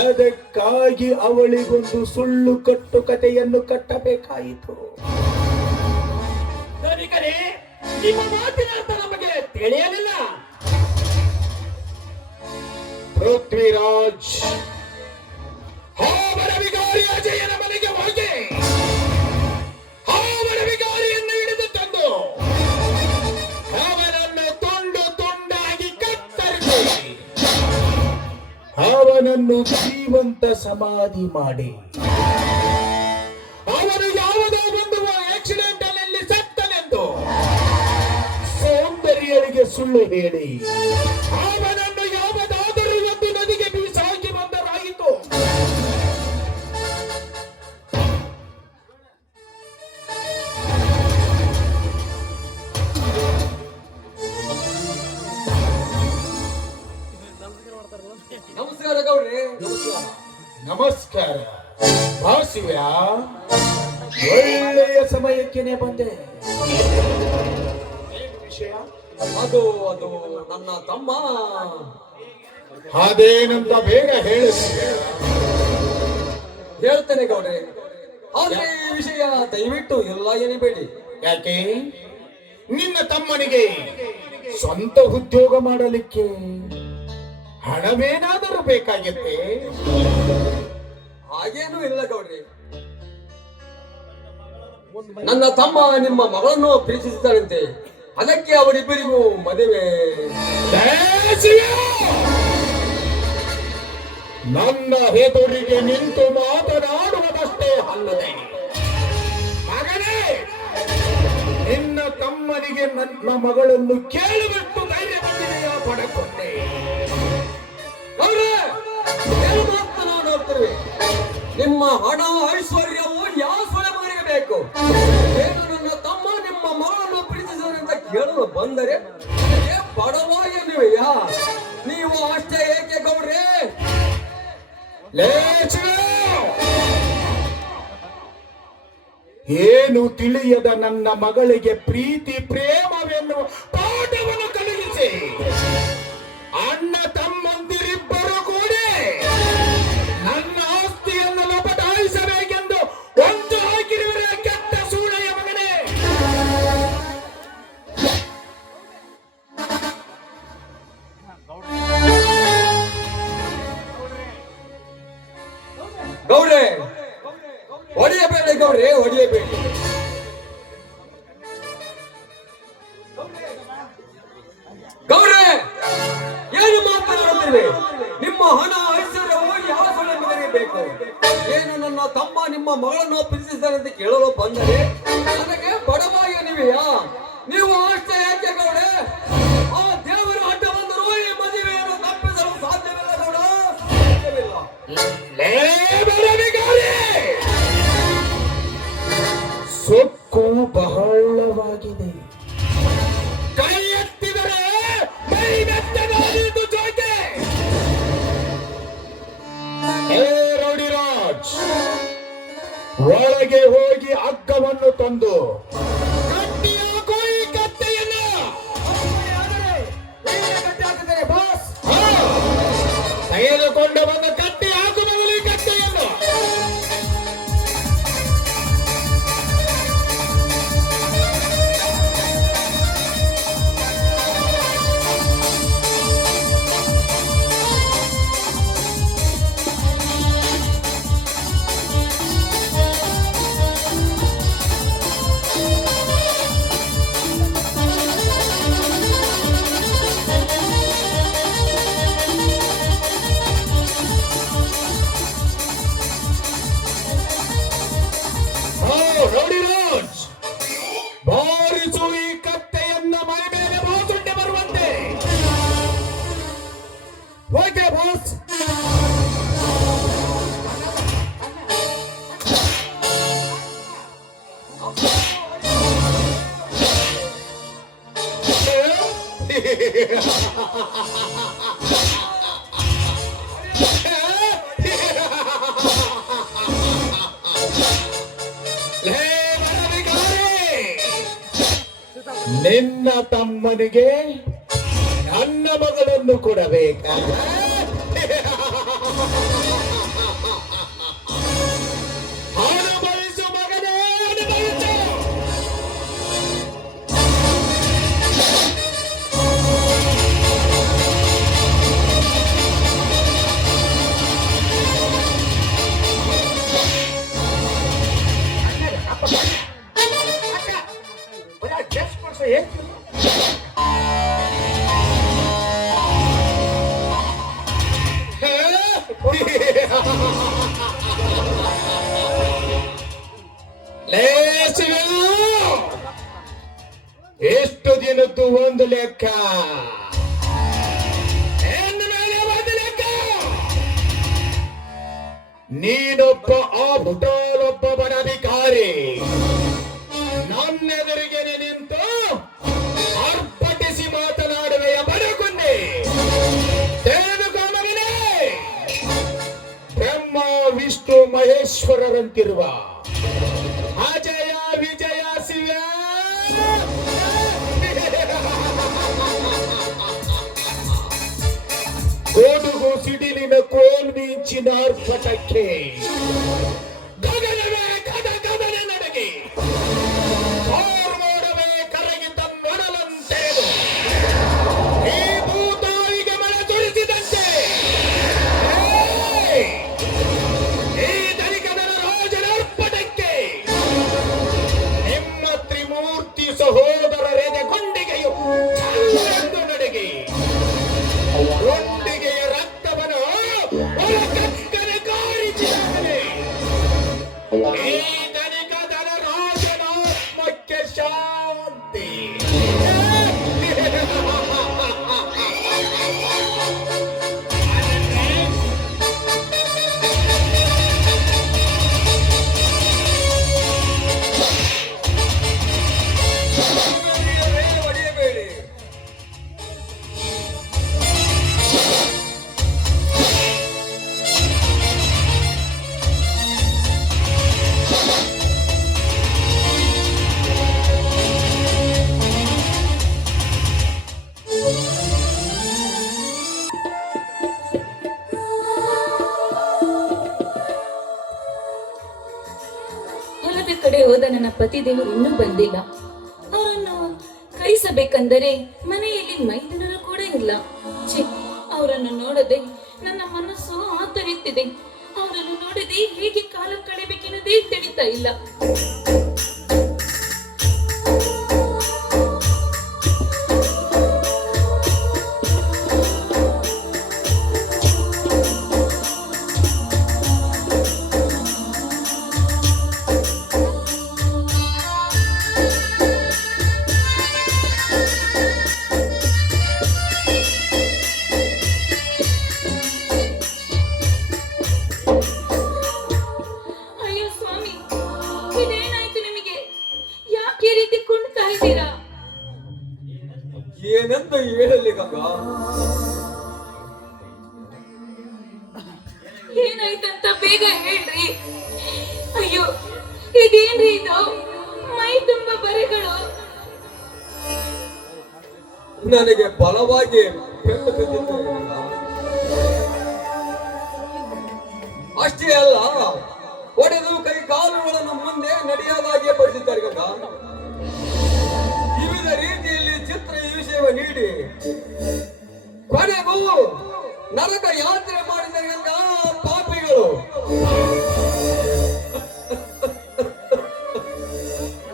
ಅದಕ್ಕಾಗಿ ಅವಳಿಗೊಂದು ಸುಳ್ಳು ಕಟ್ಟುಕತೆಯನ್ನು ಕಟ್ಟಬೇಕಾಯಿತು. ಧನಿಕರೇ, ನಿಮ್ಮ ಮಾತಿನ ಅರ್ಥ ನಮಗೆ ತಿಳಿಯಲಿಲ್ಲ. ಪೃಥ್ವಿರಾಜ್, ಆ ಬಡ ಬಿಕಾರಿ ಅಜಯನ ಮನೆಗೆ ಹೋಗಿ ಆ ಬಡ ಬಿಕಾರಿಯನ್ನು ಹಿಡಿದು ತಂದು ಅವನನ್ನು ತುಂಡು ತುಂಡಾಗಿ ಕತ್ತರಿಸಿ ಅವನನ್ನು ಜೀವಂತ ಸಮಾಧಿ ಮಾಡಿ ಅವನು ಯಾವುದೋ ಒಂದು ಆಕ್ಸಿಡೆಂಟ್ ಅಲ್ಲಿ ಸತ್ತನೆಂದು ಸೌಂದರ್ಯರಿಗೆ ಸುಳ್ಳು ಹೇಳಿ ಅವನನ್ನು ಯಾವುದಾದರೂ ಒಂದು ನದಿಗೆ ಬೀಸಾಕಿ ಬಂದರಾಯಿತು. ನಮಸ್ಕಾರ ಗೌಡ್ರೆ. ನಮಸ್ಕಾರ. ನಮಸ್ಕಾರ ಭಾಸಿವ್ಯ, ಒಳ್ಳೆಯ ಸಮಯಕ್ಕೇನೆ ಬಂದೆ. ಏನು ವಿಷಯ? ಅದು ಅದು ನನ್ನ ತಮ್ಮ. ಅದೇನಂತ ಬೇಗ ಹೇಳಿ. ಹೇಳ್ತೇನೆ ಗೌಡ್ರೆ, ಆದ್ರೆ ಈ ವಿಷಯ ದಯವಿಟ್ಟು ಎಲ್ಲ ಏನಿಬೇಡಿ. ಯಾಕೆ? ನಿನ್ನ ತಮ್ಮನಿಗೆ ಸ್ವಂತ ಉದ್ಯೋಗ ಮಾಡಲಿಕ್ಕೆ ಹಣವೇನಾದರೂ ಬೇಕಾಗಿತ್ತೆ? ಹಾಗೇನೂ ಇಲ್ಲ ಗೌಡ್ರೆ. ನನ್ನ ತಮ್ಮ ನಿಮ್ಮ ಮಗಳನ್ನು ಪ್ರೀತಿಸಿದ್ದಾರಂತೆ, ಅದಕ್ಕೆ ಅವರಿಬ್ಬರಿಗೂ ಮದುವೆ. ನನ್ನ ಎದುರಿಗೆ ನಿಂತು ಮಾತನಾಡುವುದಷ್ಟೇ ಅಲ್ಲದೆ ಮಗನೇ, ನಿನ್ನ ತಮ್ಮನಿಗೆ ನನ್ನ ಮಗಳನ್ನು ಕೇಳಿಬಿಟ್ಟು ಧೈರ್ಯ ಬಂದಿದೆಯಾ ಪಡಕೊಂಡೆ? ಏನು ಮಾತನಾಡುತ್ತಿರುವೆ? ನಿಮ್ಮ ಹಣ ಐಶ್ವರ್ಯವು ಯಾವ ಸೊಳೆ ಮಗನಿಗೆ ಬೇಕು? ಏನು ನನ್ನ ತಮ್ಮ ನಿಮ್ಮ ಮಗಳನ್ನು ಪ್ರೀತಿಸಿದಂತ ಕೇಳಲು ಬಂದರೆ ಬಡವ ಎನ್ನುವೆಯಾ? ನೀವು ಅಷ್ಟೇ ಏಕೆ ಗೌಡ್ರೆ? ಏನು ತಿಳಿಯದ ನನ್ನ ಮಗಳಿಗೆ ಪ್ರೀತಿ ಪ್ರೇಮವೆನ್ನುವ ಪಾಠವನ್ನು ಕಲಿಸಿ ಅಣ್ಣ ತಮ್ಮಂದಿರಿಬ್ಬರು ಕೂಡಿ ನನ್ನ ಆಸ್ತಿಯನ್ನು ಲಪಟಾಯಿಸಬೇಕೆಂದು ಒಂದು ಹಾಕಿರುವರೆ ಕೆಟ್ಟ ಸೂಳೆಯ ಮಗನೇ. ಗೌಡ್ರೆ, ಹೊಡೆಯಬೇಡಿ ಗೌಡ್ರೆ, ಹೊಡೆಯಬೇಡಿ. ಗೌಡ್ರೆ, ಏನು ಮಾತನಾಡುತ್ತಿರುವೆ? ನಿಮ್ಮ ಹಣ ಐಶ್ವರ್ಯವು ಯಾವ ಸೊಳ್ಳೆ ಮಗನಿಗೆ ಬೇಕು? ಏನು ನನ್ನ ತಮ್ಮ ನಿಮ್ಮ ಮಗಳನ್ನು ಪ್ರೀತಿಸಿದ್ದಾರೆ ಅಂತ ಕೇಳಲು ಬಂದರೆ ನನಗೆ ಬಡವ ಎನ್ನುವೆಯಾ? ನೀವು ಅಷ್ಟೇ ಯಾಕೆ ಗೌಡ್ರೆ? ಆ ದೇವರು ಅಡ್ಡ ಬಂದರೂ ಈ ಮದುವೆಯನ್ನು ತಪ್ಪಿಸಲು ಸಾಧ್ಯವಿಲ್ಲ ಗೌಡ, ಸಾಧ್ಯವಿಲ್ಲ. ಸೊಕ್ಕು ಬಹಳವಾಗಿದೆ. ಕೈ ಎತ್ತಿದರೆ ಮೈ ಮೆತ್ತಗಾದೀತು ಜೋಕೆ. ಹೇ ರೌಡಿ ರಾಜ್, ಒಳಗೆ ಹೋಗಿ ಹಗ್ಗವನ್ನು ತಂದು ಕಟ್ಟಿ ಹಾಕೋ ಈ ಕತ್ತೆಯನ್ನು. ತೆಗೆದುಕೊಂಡು ಬಂದು ಕಟ್ಟಿ ಹಾಕು ಮೊದಲು ಈ ಕತ್ತೆಯನ್ನು. ಲೇ ಬರಬೇಕಾರೆ, ನಿನ್ನ ತಮ್ಮನಿಗೆ ನನ್ನ ಮಗಳನ್ನು ಕೊಡಬೇಕ. ಅನುಭವಿಸು ಮಗನೇ, ಅನುಭವಿಸು. ಎಷ್ಟು ದಿನದ್ದು ಒಂದು ಲೆಕ್ಕ, ಹೆಣ್ಣು ಮೇಲೆ ಒಂದು ಲೆಕ್ಕ. ನೀನೊಬ್ಬ ಆ ಹುಟ್ಟೋಳೊಬ್ಬ ಬಡಾಧಿಕಾರಿ ನನ್ನೆದುರಿಗೆ ನಿಂತು ಅರ್ಪಟಿಸಿ ಮಾತನಾಡುವೆಯ ಬಡಗುಂದೆ. ತೇನುಗಾಮನೇ, ಬ್ರಹ್ಮ ವಿಷ್ಣು ಮಹೇಶ್ವರರಂತಿರುವ ಅಜಯ ವಿಜಯ ಶಿವ ಗೋಡುಗು ಸಿಡಿಲಿನ ಕೋಲ್ಮೀಂಚಿನ ಅರ್ಪಟಕ್ಕೆ ಗಗನವೇ ಗದ ಗದನೆ ನಡೆಗೆ ಮೋಡವೇ ಕರಗಿ ತನ್ನೊಡಲಂತೇನು ಈ ಭೂತಾಯಿಗೆ ಮಳೆ ಸುರಿಸಿದಂತೆ ಈ ಧನಿಕನ ರಾಜನ ಅರ್ಪಟಕ್ಕೆ ನಿಮ್ಮ ತ್ರಿಮೂರ್ತಿ ಸಹೋದರರೆದೆ ಗುಂಡಿಗೆಯು ಚಂದ್ರಎಂದು ನಡೆಗೆ ಗುಂಡಿಗೆಯ ರಕ್ತವನ್ನು ಒಳಗಕ್ಕನೆ ಕಾರಿಸಿದ್ದಾನೆ. ಈ ಧನಿಕನ ರಾಜನ ಆತ್ಮಕ್ಕೆ ಶಾಂತಿ. ಹೊಡೆಯಬೇಡಿ. ಹೊಲದ ಕಡೆ ಹೋದ ನನ್ನ ಪತಿದೇವರು ಇನ್ನೂ ಬಂದಿಲ್ಲ. ಅವರನ್ನು ಕಳಿಸಬೇಕೆಂದರೆ ಮನೆಯಲ್ಲಿ ಮೈದನರು ಕೂಡ ಇಲ್ಲ. ಛೆ, ಅವರನ್ನು ನೋಡದೆ ನನ್ನ ಮನಸ್ಸು ಆತರಿತ್ತಿದೆ. ಅವರನ್ನು ನೋಡದೆ ಹೇಗೆ ಕಾಲ ಕಳೆಬೇಕೆನ್ನದೇ ತಿಳಿತಾ ಇಲ್ಲ. ಅಯ್ಯೋ ಸ್ವಾಮಿ, ಇದೇನಾಯ್ತು ನಿಮಗೆ? ಯಾಕೆ ಈ ರೀತಿ ಕುಣ್ತಾ ಇದ್ದೀರಾ? ಏನೆಂದು ಹೇಳಲಿ ಗಂಗಾ? ಏನಾಯ್ತಂತ ಬೇಗ ಹೇಳ್ರಿ. ಅಯ್ಯೋ, ಇದೇನ್ರಿ ಇದು? ಮೈ ತುಂಬಾ ಬರೆಗಳು. ನನಗೆ ಬಲವಾಗಿ ಪೆಟ್ಟು ಬಿದ್ದಿತ್ತು ಗಂಗಾ. ಅಷ್ಟೇ ಅಲ್ಲ, ಒಡೆದು ಕೈ ಕಾಲುಗಳನ್ನು ಮುಂದೆ ನಡೆಯದಾಗಿಯೇ ಪಡಿಸಿದ್ದಾರೆ ಗಂಗಾ. ವಿವಿಧ ರೀತಿಯಲ್ಲಿ ಚಿತ್ರ ವಿಷಯವ ನೀಡಿ ಕೊನೆಗೂ ನರಕ ಯಾತ್ರೆ ಮಾಡಿದ್ದಾರೆ ಗಂಗಾ ಪಾಪಿಗಳು.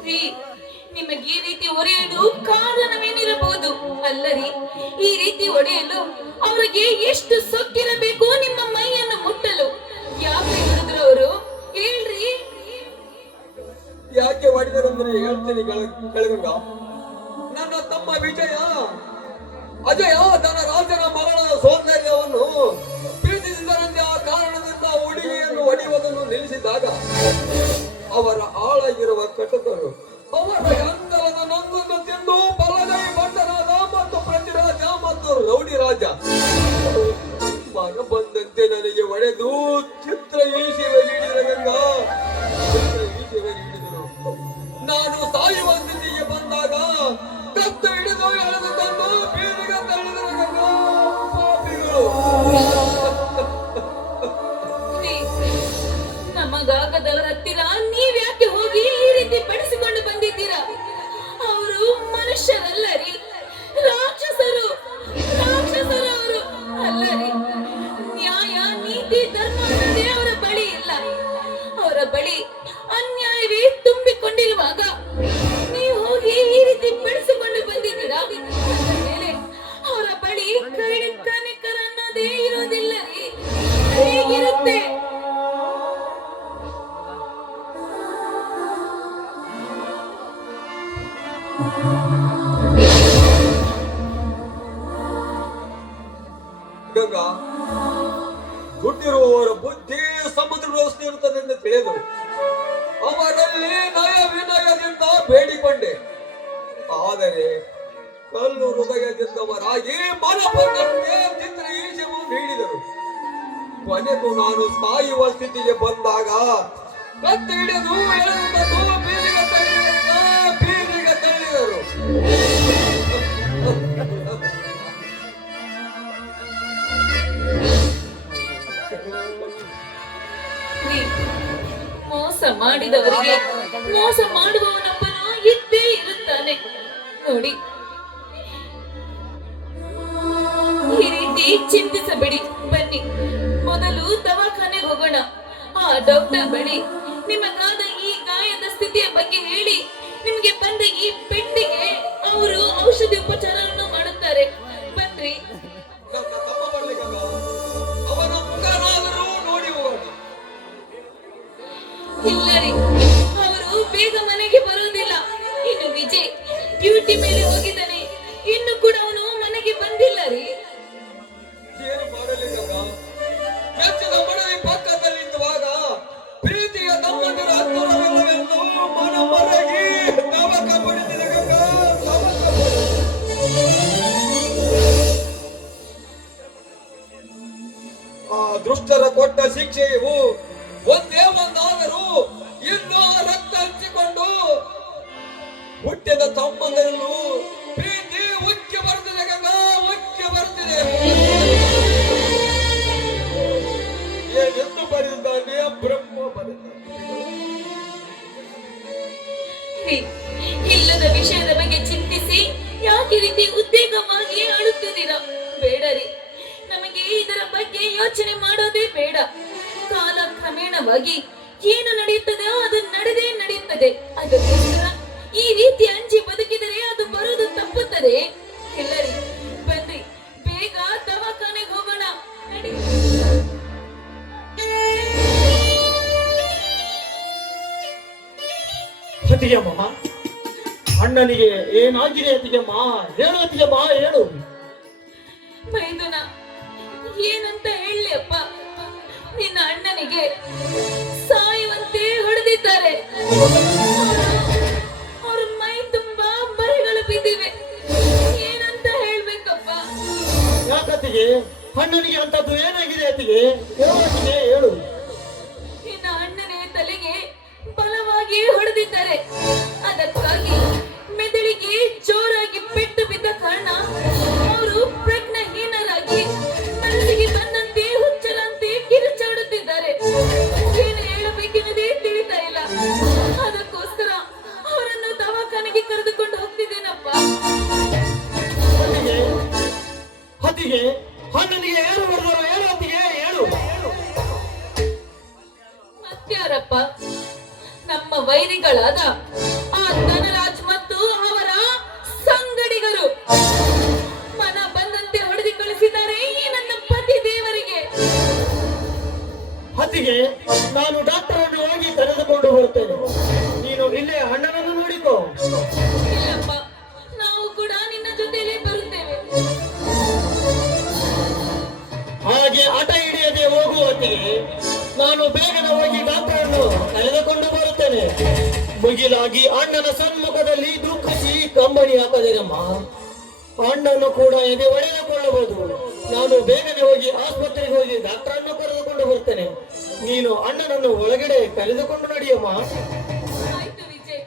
ರೀ, ನಿಮಗೆ ಈ ರೀತಿ ಒರೆಯಲು ಕಾರಣವೇನಿರಬಹುದು ಅಲ್ಲರಿ? ಈ ರೀತಿ ಒಡೆಯಲು ಅವರಿಗೆ ಎಷ್ಟು ಸೊಕ್ಕಿರಬೇಕು ನಿಮ್ಮ ಮೈಯನ್ನು ಮುಟ್ಟಲು? ಯಾಕೆ ಹೇಳಿದ್ರು ಅವರು? ಹೇಳ್ರಿ. ಯಾಕೆ ಮಾಡಿದರಂದ್ರೆ ಹೇಳ್ತೀನಿ ಕೆಳಗಂಗ. ನನ್ನ ತಮ್ಮ ವಿಜಯ ಅಜಯ ತನ್ನ ರಾಜನ ಮಗಳ ಸೌಂದರ್ಯವನ್ನು ಪ್ರೀತಿಸಿದರಂತೆ ಆ ಕಾರಣದಿಂದ ಹುಡುಗಿಯನ್ನು ಹೊಡೆಯುವುದನ್ನು ನಿಲ್ಲಿಸಿದಾಗ ಅವರ ಆಳಾಗಿರುವ ಕಟಕರು ಅವರ ಅಂಗಲದ ನೊಂದನ್ನು ತಿಂದು ಬಲಗೈ ಬಂಡನಾದ ಮತ್ತು ಪ್ರತಿರಾಜ ಮತ್ತು ರೌಡಿ ರಾಜ ದೇವರ ಬಳಿ ಇಲ್ಲ. ಅವರ ಬಳಿ ಅನ್ಯಾಯವೇ ತುಂಬಿಕೊಂಡಿರುವಾಗ ನೀವು ಹೋಗಿ ಈ ರೀತಿ ಬೆಳೆಸಿಕೊಂಡು ಬಂದಿದ್ದೀರಾ. ಮೇಲೆ ಅವರ ಬಳಿ ಕನಿಕರ ಅನ್ನೋದೇ ಇರೋದಿಲ್ಲ ರೀ. ಹೇಗಿರುತ್ತೆ? ಗಂಗಾ, ದುಡ್ಡಿರುವವರ ಬುದ್ಧಿ ಸಮುದ್ರದಷ್ಟು ಇರುತ್ತದೆ ಎಂದು ತಿಳಿದು ಅವರಲ್ಲಿ ನಯ ವಿನಯದಿಂದ ಬೇಡಿಕೊಂಡೆ. ಆದರೆ ಕಲ್ಲು ಹೃದಯದಿಂದವರಾಗಿ ಮನಪಂಗಕ್ಕೆ ಚಿತ್ರಹಿಂಸೆಯನ್ನು ನೀಡಿದರು. ಕೊನೆಗೂ ನಾನು ಸಾಯುವ ಸ್ಥಿತಿಗೆ ಬಂದಾಗ ಕತ್ತಿ ಹಿಡಿದು ಎಳೆದು ಬೀದಿಗೆ ತಳ್ಳಿದರು. ಮೋಸ ಮಾಡಿದವರಿಗೆ ಮೋಸ ಮಾಡುವವನೊಬ್ಬನು ಇದ್ದೇ ಇರುತ್ತಾನೆ ನೋಡಿ. ಈ ರೀತಿ ಚಿಂತಿಸಬೇಡಿ, ಬನ್ನಿ ಮೊದಲು ದವಾಖಾನೆಗೆ ಹೋಗೋಣ. ಆ ಡಾಕ್ಟರ್ ಬಳಿ ನಿಮಗಾದ ಈ ಗಾಯದ ಸ್ಥಿತಿಯ ಬಗ್ಗೆ ಹೇಳಿ ನಿಮ್ಗೆ ಬಂದ ಈ ಪೆಟ್ಟಿಗೆ ಅವರು ಔಷಧಿ ಉಪಚಾರವನ್ನು ಮಾಡುತ್ತಾರೆ. ಬನ್ರಿ. ಅವನ ಮುಖನಾದರೂ ನೋಡಿ ಹೋಗೋಣ. ಇಲ್ಲ ರೀ, ಅವರು ಬೇಗ ಮನೆಗೆ ಬರುವುದಿಲ್ಲ. ಇನ್ನು ವಿಜಯ್ ಡ್ಯೂಟಿ ಮೇಲೆ ಹೋಗಿದ್ದಾನೆ, ಇನ್ನು ಕೂಡ ಅವನು ಮನೆಗೆ ಬಂದಿಲ್ಲ ರೀ. ಏನು ಮಾಡಲಿ ಗಂಗಾ? ಮೆಚ್ಚಿದ ಮಡದಿ ಪಕ್ಕದಲ್ಲಿದ್ದುವಾಗ ಪ್ರೀತಿಯ ತಮ್ಮಂದಿರ ಹತ್ತಿರವಿಲ್ಲವೆಂದು ಮನ ಮರಗಿ ತವಕ ಪಡಿಸಿದೆ ಗಂಗಾ, ತವಕ ಪಡಿಸಿದೆ. ಆ ದುಷ್ಟರ ಕೊಟ್ಟ ಶಿಕ್ಷೆಯು ಒಂದೇ ಒಂದಾದರೂ ಇನ್ನು ರಕ್ತ ಹಂಚಿಕೊಂಡು ಹುಟ್ಟಿದ ತಮ್ಮಂದಿರಲು ಪ್ರೀತಿ ಉಕ್ಕಿ ಬರ್ತಿದೆ ಗಂಗಾ, ಉಕ್ಕಿ ಬರ್ತಿದೆ. ಏನೆಂದು ಬರೆದಿದ್ದಾನೆ ಬ್ರಹ್ಮ ಬರೆದಿದ್ದಾನೆ. ಇಲ್ಲದ ವಿಷಯದ ಬಗ್ಗೆ ಚಿಂತಿಸಿ ಯಾಕೆ ರೀತಿ ಉದ್ವೇಗವಾಗಿ ಅಳುತ್ತಿದ್ದೀರಾ? ಬೇಡ ರೀ, ನಮಗೆ ಇದರ ಬಗ್ಗೆ ಯೋಚನೆ ಮಾಡೋದೇ ಬೇಡ. ಕಾಲ ಕ್ರಮೇಣವಾಗಿ ಏನು ನಡೆಯುತ್ತದೆ ಅದು ನಡೆಯುತ್ತದೆ. ಅದಕ್ಕೋಸ್ಕರ ಈ ರೀತಿ ಅಂಜಿ ಬದುಕಿದರೆ ಅದು ಬರುವುದು ತಪ್ಪುತ್ತದೆ. ಎಲ್ಲರಿ ಬನ್ನಿ, ಬೇಗ ದವಾಖಾನೆಗೆ ಹೋಗೋಣ. ನಡಿ. ಅತ್ತಿಗೆಮ್ಮ, ಅಣ್ಣನಿಗೆ ಏನಾಗಿದೆ ಅತ್ತಿಗೆಮ್ಮ? ಹೇಳು ಅತ್ತಿಗೆಮ್ಮ, ಹೇಳು. ಮೈದುನ ಏನಂತ ಹೇಳಿ ಅಪ್ಪ, ನಿನ್ನ ಅಣ್ಣನಿಗೆ ಸಾಯುವಂತೆ ಹೊಡೆದಿದ್ದಾರೆ. ಅವ್ರ ಮೈ ತುಂಬಾ ಬರೆಗಳು ಬಿದ್ದಿವೆ. ಏನಂತ ಹೇಳ್ಬೇಕಪ್ಪ? ಯಾಕತ್ತಿಗೆ? ಅಣ್ಣನಿಗೆ ಅಂತದ್ದು ಏನಾಗಿದೆ ಅತ್ತಿಗೆ? ಹೇಳು. ನಿನ್ನ ಅಣ್ಣನೇ ತಲೆಗೆ ಬಲವಾಗಿ ಹೊಡೆದಿದ್ದಾರೆ. ಅದಕ್ಕಾಗಿ ಮೆದುಳಿಗೆ ಜೋರಾಗಿ ಪೆಟ್ಟು ಬಿದ್ದ ಕಾರಣ ಅವರು ಪ್ರಜ್ಞಾಹೀನರಾಗಿ ಮನಸ್ಸಿಗೆ ಬಂದಂತೆ ಹುಚ್ಚಲಂತೆ ಕಿರುಚಾಡುತ್ತಿದ್ದಾರೆ. ಏನು ಹೇಳಬೇಕೆನ್ನದೇ ತಿಳಿತಾ ಇಲ್ಲ. ಅದಕ್ಕೋಸ್ಕರ ಅವರನ್ನು ದವಾಖಾನೆಗೆ ಕರೆದುಕೊಂಡು ಹೋಗ್ತಿದ್ದೇನಪ್ಪ. ಅತ್ತಿಗೆ, ಅಣ್ಣನಿಗೆ ಏನು ಮಾಡಿದಾರೋ ಹೇಳು ಅತ್ತಿಗೆ, ಹೇಳು. ಮತ್ಯಾರಪ್ಪ? ನಮ್ಮ ವೈರಿಗಳಾದ ಆ ಧನರಾಜ್ ಮತ್ತು ಅವರ ಸಂಗಡಿಗರು ಮನ ಬಂದಂತೆ ಹೊಡೆದು ಕಳಿಸಿದ್ದಾರೆ ಈ ನನ್ನ ಪತಿ ದೇವರಿಗೆ. ಅತ್ತಿಗೆ, ನಾನು ಡಾಕ್ಟರ್ ಅನ್ನು ಹೋಗಿ ಕರೆದುಕೊಂಡು ಬರುತ್ತೇನೆ. ನೀನು ಇಲ್ಲೇ ಅಣ್ಣನನ್ನು ನೋಡಿಕೋ. ಇಲ್ಲಪ್ಪ, ನಾವು ಕೂಡ ನಿನ್ನ ಜೊತೆಲೇ ಬರುತ್ತೇವೆ. ಹಾಗೆ ಹಠ ಹಿಡಿಯದೆ ಹೋಗುವತ್ತಿಗೆ ನಾನು ಬೇಗನೆ ಹೋಗಿ ಡಾಕ್ಟರ್ ಅನ್ನು ಕರೆದುಕೊಂಡು ಬರುತ್ತೇನೆ. ಮುಗಿಲಾಗಿ ಅಣ್ಣನ ಸನ್ಮುಖದಲ್ಲಿ ದುಃಖಿಸಿ ಕಂಬನಿ ಹಾಕದೇನಮ್ಮ. ಅಣ್ಣನ್ನು ಕೂಡ ಎದೆ ಒಡೆದುಕೊಳ್ಳಬಹುದು. ನಾನು ಬೇಗನೆ ಹೋಗಿ ಆಸ್ಪತ್ರೆಗೆ ಹೋಗಿ ಡಾಕ್ಟರ್ ಅನ್ನು ಕರೆದುಕೊಂಡು ಬರ್ತೇನೆ. ನೀನು ಅಣ್ಣನನ್ನು ಒಳಗಡೆ ಕರೆದುಕೊಂಡು ನಡಿಯಮ್ಮ. ಆಯ್ತು ವಿಜಯ್.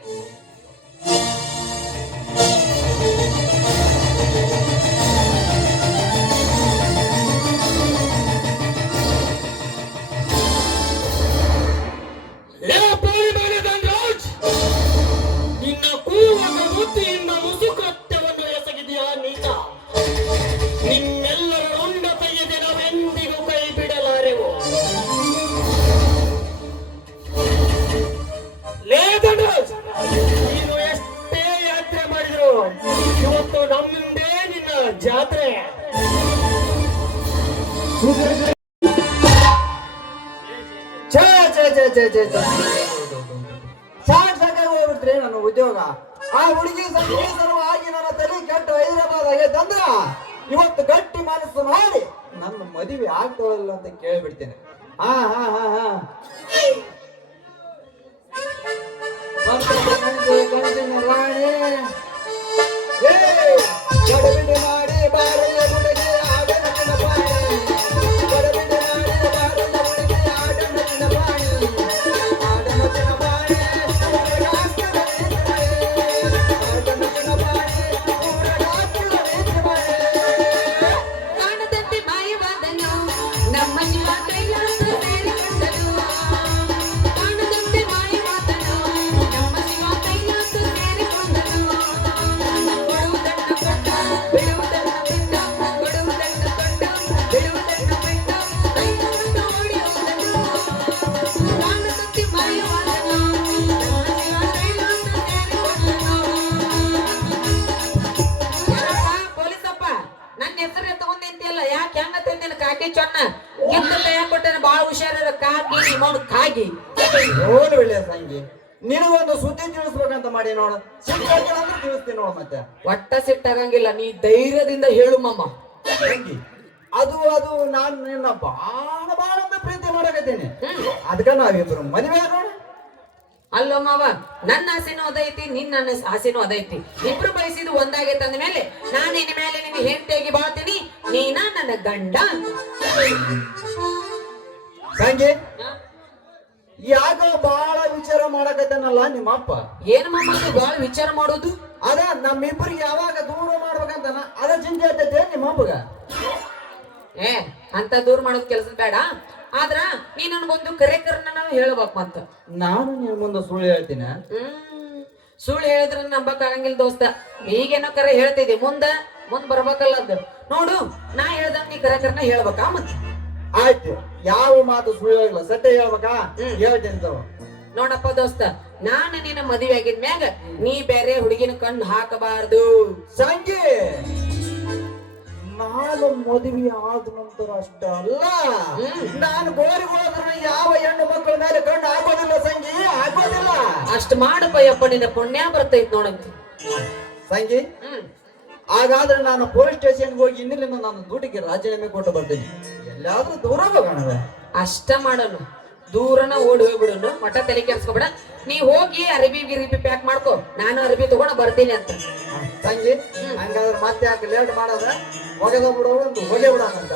ನಿನ್ನ ಕೂವದ ಬುದ್ಧಿಯಿಂದ ಮುಸುಕೃತ್ಯವನ್ನು ಎಸಗಿದೆಯಾ ನೀತ? ನಿಮ್ಮೆಲ್ಲರ ರುಂಡ ತೆಗೆದೆ ನಾವೆಂದಿಗೂ ಕೈ ಬಿಡಲಾರೆವು. ಛೇ ಛೇ ಛೇ ಛೇ ಛೇ ಛೇ ಸಾಕಾಗಿ ಹೋಗ್ಬಿಟ್ರಿ ನನ್ನ ಉದ್ಯೋಗ. ಆ ಹುಡುಗಿ ಸಂಖ್ಯೆ ಸಲುವಾಗಿ ನನ್ನ ತಲೆ ಕೆಟ್ಟು ಹೈದರಾಬಾದ್ ಆಗೈತಂದ್ರ ಇವತ್ತು ಗಟ್ಟಿ ಮನಸ್ಸು ಮಾಡಿ ನನ್ನ ಮದುವೆ ಆಗ್ತಾವಲ್ಲ ಅಂತ ಕೇಳ್ಬಿಡ್ತೇನೆ. ಹಾ ಹಾ ಹಾ ಹಾ ಗಂಡಿನ ರಾಣಿ ಏ ಗಡಬಿಡಿ ಮಾಡಿ ಬಾರಯ್ಯ ಹುಡುಗಿ ಆಡನ ಪಾಣಿ ಗಡಬಿಡಿ ಮಾಡಿ ಬಾರಯ್ಯ ಹುಡುಗಿ ಆಡನ ಪಾಣಿ ಆಡನ ಪಾಣಿ ಕಾಣದಂತೆ ಮಾಯವಾದನು ನಮ್ಮ ಶಿವ ಕೈಲಾಸ ಸೇರಿಕೊಂಡನು. ಕಾಣದಂತೆ ಮಾಯವಾದನು ನಮ್ಮ ಶಿವ ಕೈಲಾಸ ಸೇರಿಕೊಂಡನು. ಕೊಡುವುದನ್ನು ಕೊಟ್ಟ ಬಿಡುವುದನ್ನು ಬಿಟ್ಟ ಕೊಡುವುದನ್ನು ಕೊಟ್ಟ ಬಿಡುವುದನ್ನು ಬಿಟ್ಟ ಕೈಲಾಸ ಓಡಿ ಹೋದನು. ಕಾಣದಂತೆ ಮಾಯವಾದನು ನಮ್ಮ ಶಿವ ಕೈಲಾಸ ಸೇರಿಕೊಂಡನು. ಪೊಲೀಸಪ್ಪ ನನ್ನ ಹೆಸರು ತಗೊಂಡಿಂತಿಯಲ್ಲ, ಯಾಕೆ ಹೆಂಗ ತಂದಿನ ಕಾಕಿ ಚೊನ್ನ ಗಿಫ್ಟ್ ಯಾಕೆ ಕೊಟ್ಟೇನೆ? ಬಾಳ ಹುಷಾರ ಕಾಕಿ ನಿಮ್ಮವ್ನು ಕಾಗಿ. ನೋಡು ಒಳ್ಳೆಯ ಸಂಗಿ, ನಿನಗೊಂದು ಸುದ್ದಿ ತಿಳಿಸ್ಬೇಕಂತ ಮಾಡಿ ನೋಡು. ಸಿಟ್ಟಾಗಿಲ್ಲ ಅಂದ್ರೆ ತಿಳಿಸ್ತೀನಿ ನೋಡು. ಮತ್ತೆ ಒಟ್ಟ ಸಿಟ್ಟಾಗಂಗಿಲ್ಲ, ನೀ ಧೈರ್ಯದಿಂದ ಹೇಳು ಮಮ್ಮ. ಸಂಗಿ, ಅದು ನಾನು ನಿನ್ನ ಬಾಳ ಬಾಳ ಅಂತ ಪ್ರೀತಿ ಮಾಡಕತ್ತೀನಿ. ಅದಕ್ಕ ನಾವಿಬ್ರು ಮದುವೆ ನೋಡ. ಅಲ್ಲೋ ಮಾವ, ನನ್ನ ಆಸೆನೂ ಅದೈತಿ, ನಿನ್ನ ಆಸೆನೂ ಅದೈತಿ. ಇಬ್ರು ಬಯಸಿದ್ದು ಒಂದಾಗೈತೆ ಅಂದ ಮೇಲೆ ನಾನು ಇನ್ ಮೇಲೆ ನಿನ್ನ ಹೆಂಡತಿಯಾಗಿ ಬಾಳ್ತೀನಿ, ನೀನ ನನ್ನ ಗಂಡ. ಸಂಗಿ, ಯಾಕ ಬಾಳ ವಿಚಾರ ಮಾಡಕತ್ತೇನಲ್ಲ ನಿಮ್ಮಪ್ಪ? ಏನ್ ಮಾಮ ಅದು ಬಾಳ ವಿಚಾರ ಮಾಡೋದು? ಅದ ನಮ್ಮಿಬ್ಬರಿಗೆ ಯಾವಾಗ ದೂರ ಮಾಡ್ಬೇಕಂತಾನ ಅದ ಚಿಂತೆ ಆಗ್ತೈತೆ ನಿಮ್ಮಪ್ಪಗ. ಏ ಅಂತ ದೂರ ಮಾಡೋದ್ ಕೆಲಸ ಬೇಡ. ಆದ್ರ ನೀ ನನ್ಗೊಂದು ಕರೆಕರನ್ನ ನಾವು ಹೇಳ್ಬೇಕು ಮತ್ತ. ನಾನು ನಿನ್ ಮುಂದೆ ಸುಳ್ಳು ಹೇಳ್ತೀನಿ? ಸುಳ್ಳು ಹೇಳಿದ್ರ ನಂಬಕ್ ಆಗಂಗಿಲ್ಲ ದೋಸ್ತ. ಈಗೇನೋ ಕರೆ ಹೇಳ್ತಿದ್ದಿ, ಮುಂದ್ ಬರ್ಬೇಕಲ್ಲ ಅದು. ನೋಡು, ನಾ ಹೇಳ್ದಂಗ ನೀ ಕರೆಕರನ್ನ ಹೇಳ್ಬೇಕಾ ಮತ್ತ? ಆಯ್ತು, ಯಾವ ಮಾತು ಸುಳ್ಳು ಹೇಳಿಲ್ಲ, ಸತ್ಯ ಹೇಳ್ಬೇಕಾ? ಹೇಳ್ತೀನಿ ತಗೋ. ನೋಡಪ್ಪ ದೋಸ್ತ, ನಾನು ನಿನ್ನ ಮದುವೆ ಆಗಿದ್ಮ್ಯಾಗ ನೀ ಬೇರೆ ಹುಡುಗಿನ ಕಣ್ಣು ಹಾಕಬಾರ್ದು. ಸಂಗಿ, ನಾನು ಮದುವೆ ಆದ ನಂತರ ಅಷ್ಟ ಅಲ್ಲ, ನಾನು ಗೋರಿಗೆ ಹೋದ್ರೆ ಯಾವ ಹೆಣ್ಣು ಮಕ್ಕಳ ಮೇಲೆ ಕಣ್ಣು ಆಗೋದಿಲ್ಲ ಸಂಗಿ, ಆಗೋದಿಲ್ಲ. ಅಷ್ಟ್ ಮಾಡಪ್ಪ ಯಪ್ಪ, ನಿನ್ನ ಪುಣ್ಯ ಬರ್ತೈತ್ ನೋಡಂತ. ಸಂಗಿ, ಹಾಗಾದ್ರೆ ನಾನು ಪೊಲೀಸ್ ಸ್ಟೇಷನ್ಗೆ ಹೋಗಿ ಇನ್ನಿಲ್ಲಿಂದ ನಾನು ಡ್ಯೂಟಿಗೆ ರಾಜೀನಾಮೆ ಕೊಟ್ಟು ಬರ್ತೀನಿ. ಎಲ್ಲಾದ್ರೂ ದೂರ ಹೋಗೋಣ. ಅಷ್ಟ ಮಾಡೋನು, ದೂರನ ಓಡಿ ಹೋಗ್ಬಿಡೋನು. ಮಠ ತಲೆ ಕೆರ್ಸ್ಕೊಬೇಡ. ನೀ ಹೋಗಿ ಅರಬಿ ಗಿರಿಬಿ ಪ್ಯಾಕ್ ಮಾಡ್ಕೋ, ನಾನು ಅರಬಿ ತಗೊಂಡ ಬರ್ತೀನಿ ಅಂತ. ಸಂಗಿ, ಹಂಗಾದ್ರೆ ಮತ್ತೆ ಯಾಕೆ ಲೇಟ್ ಮಾಡೋದ? ಒಗೆದ ಬಿಡೋ, ಒಂದು ಹೊಗೆ ಬಿಡೋಣಂತ.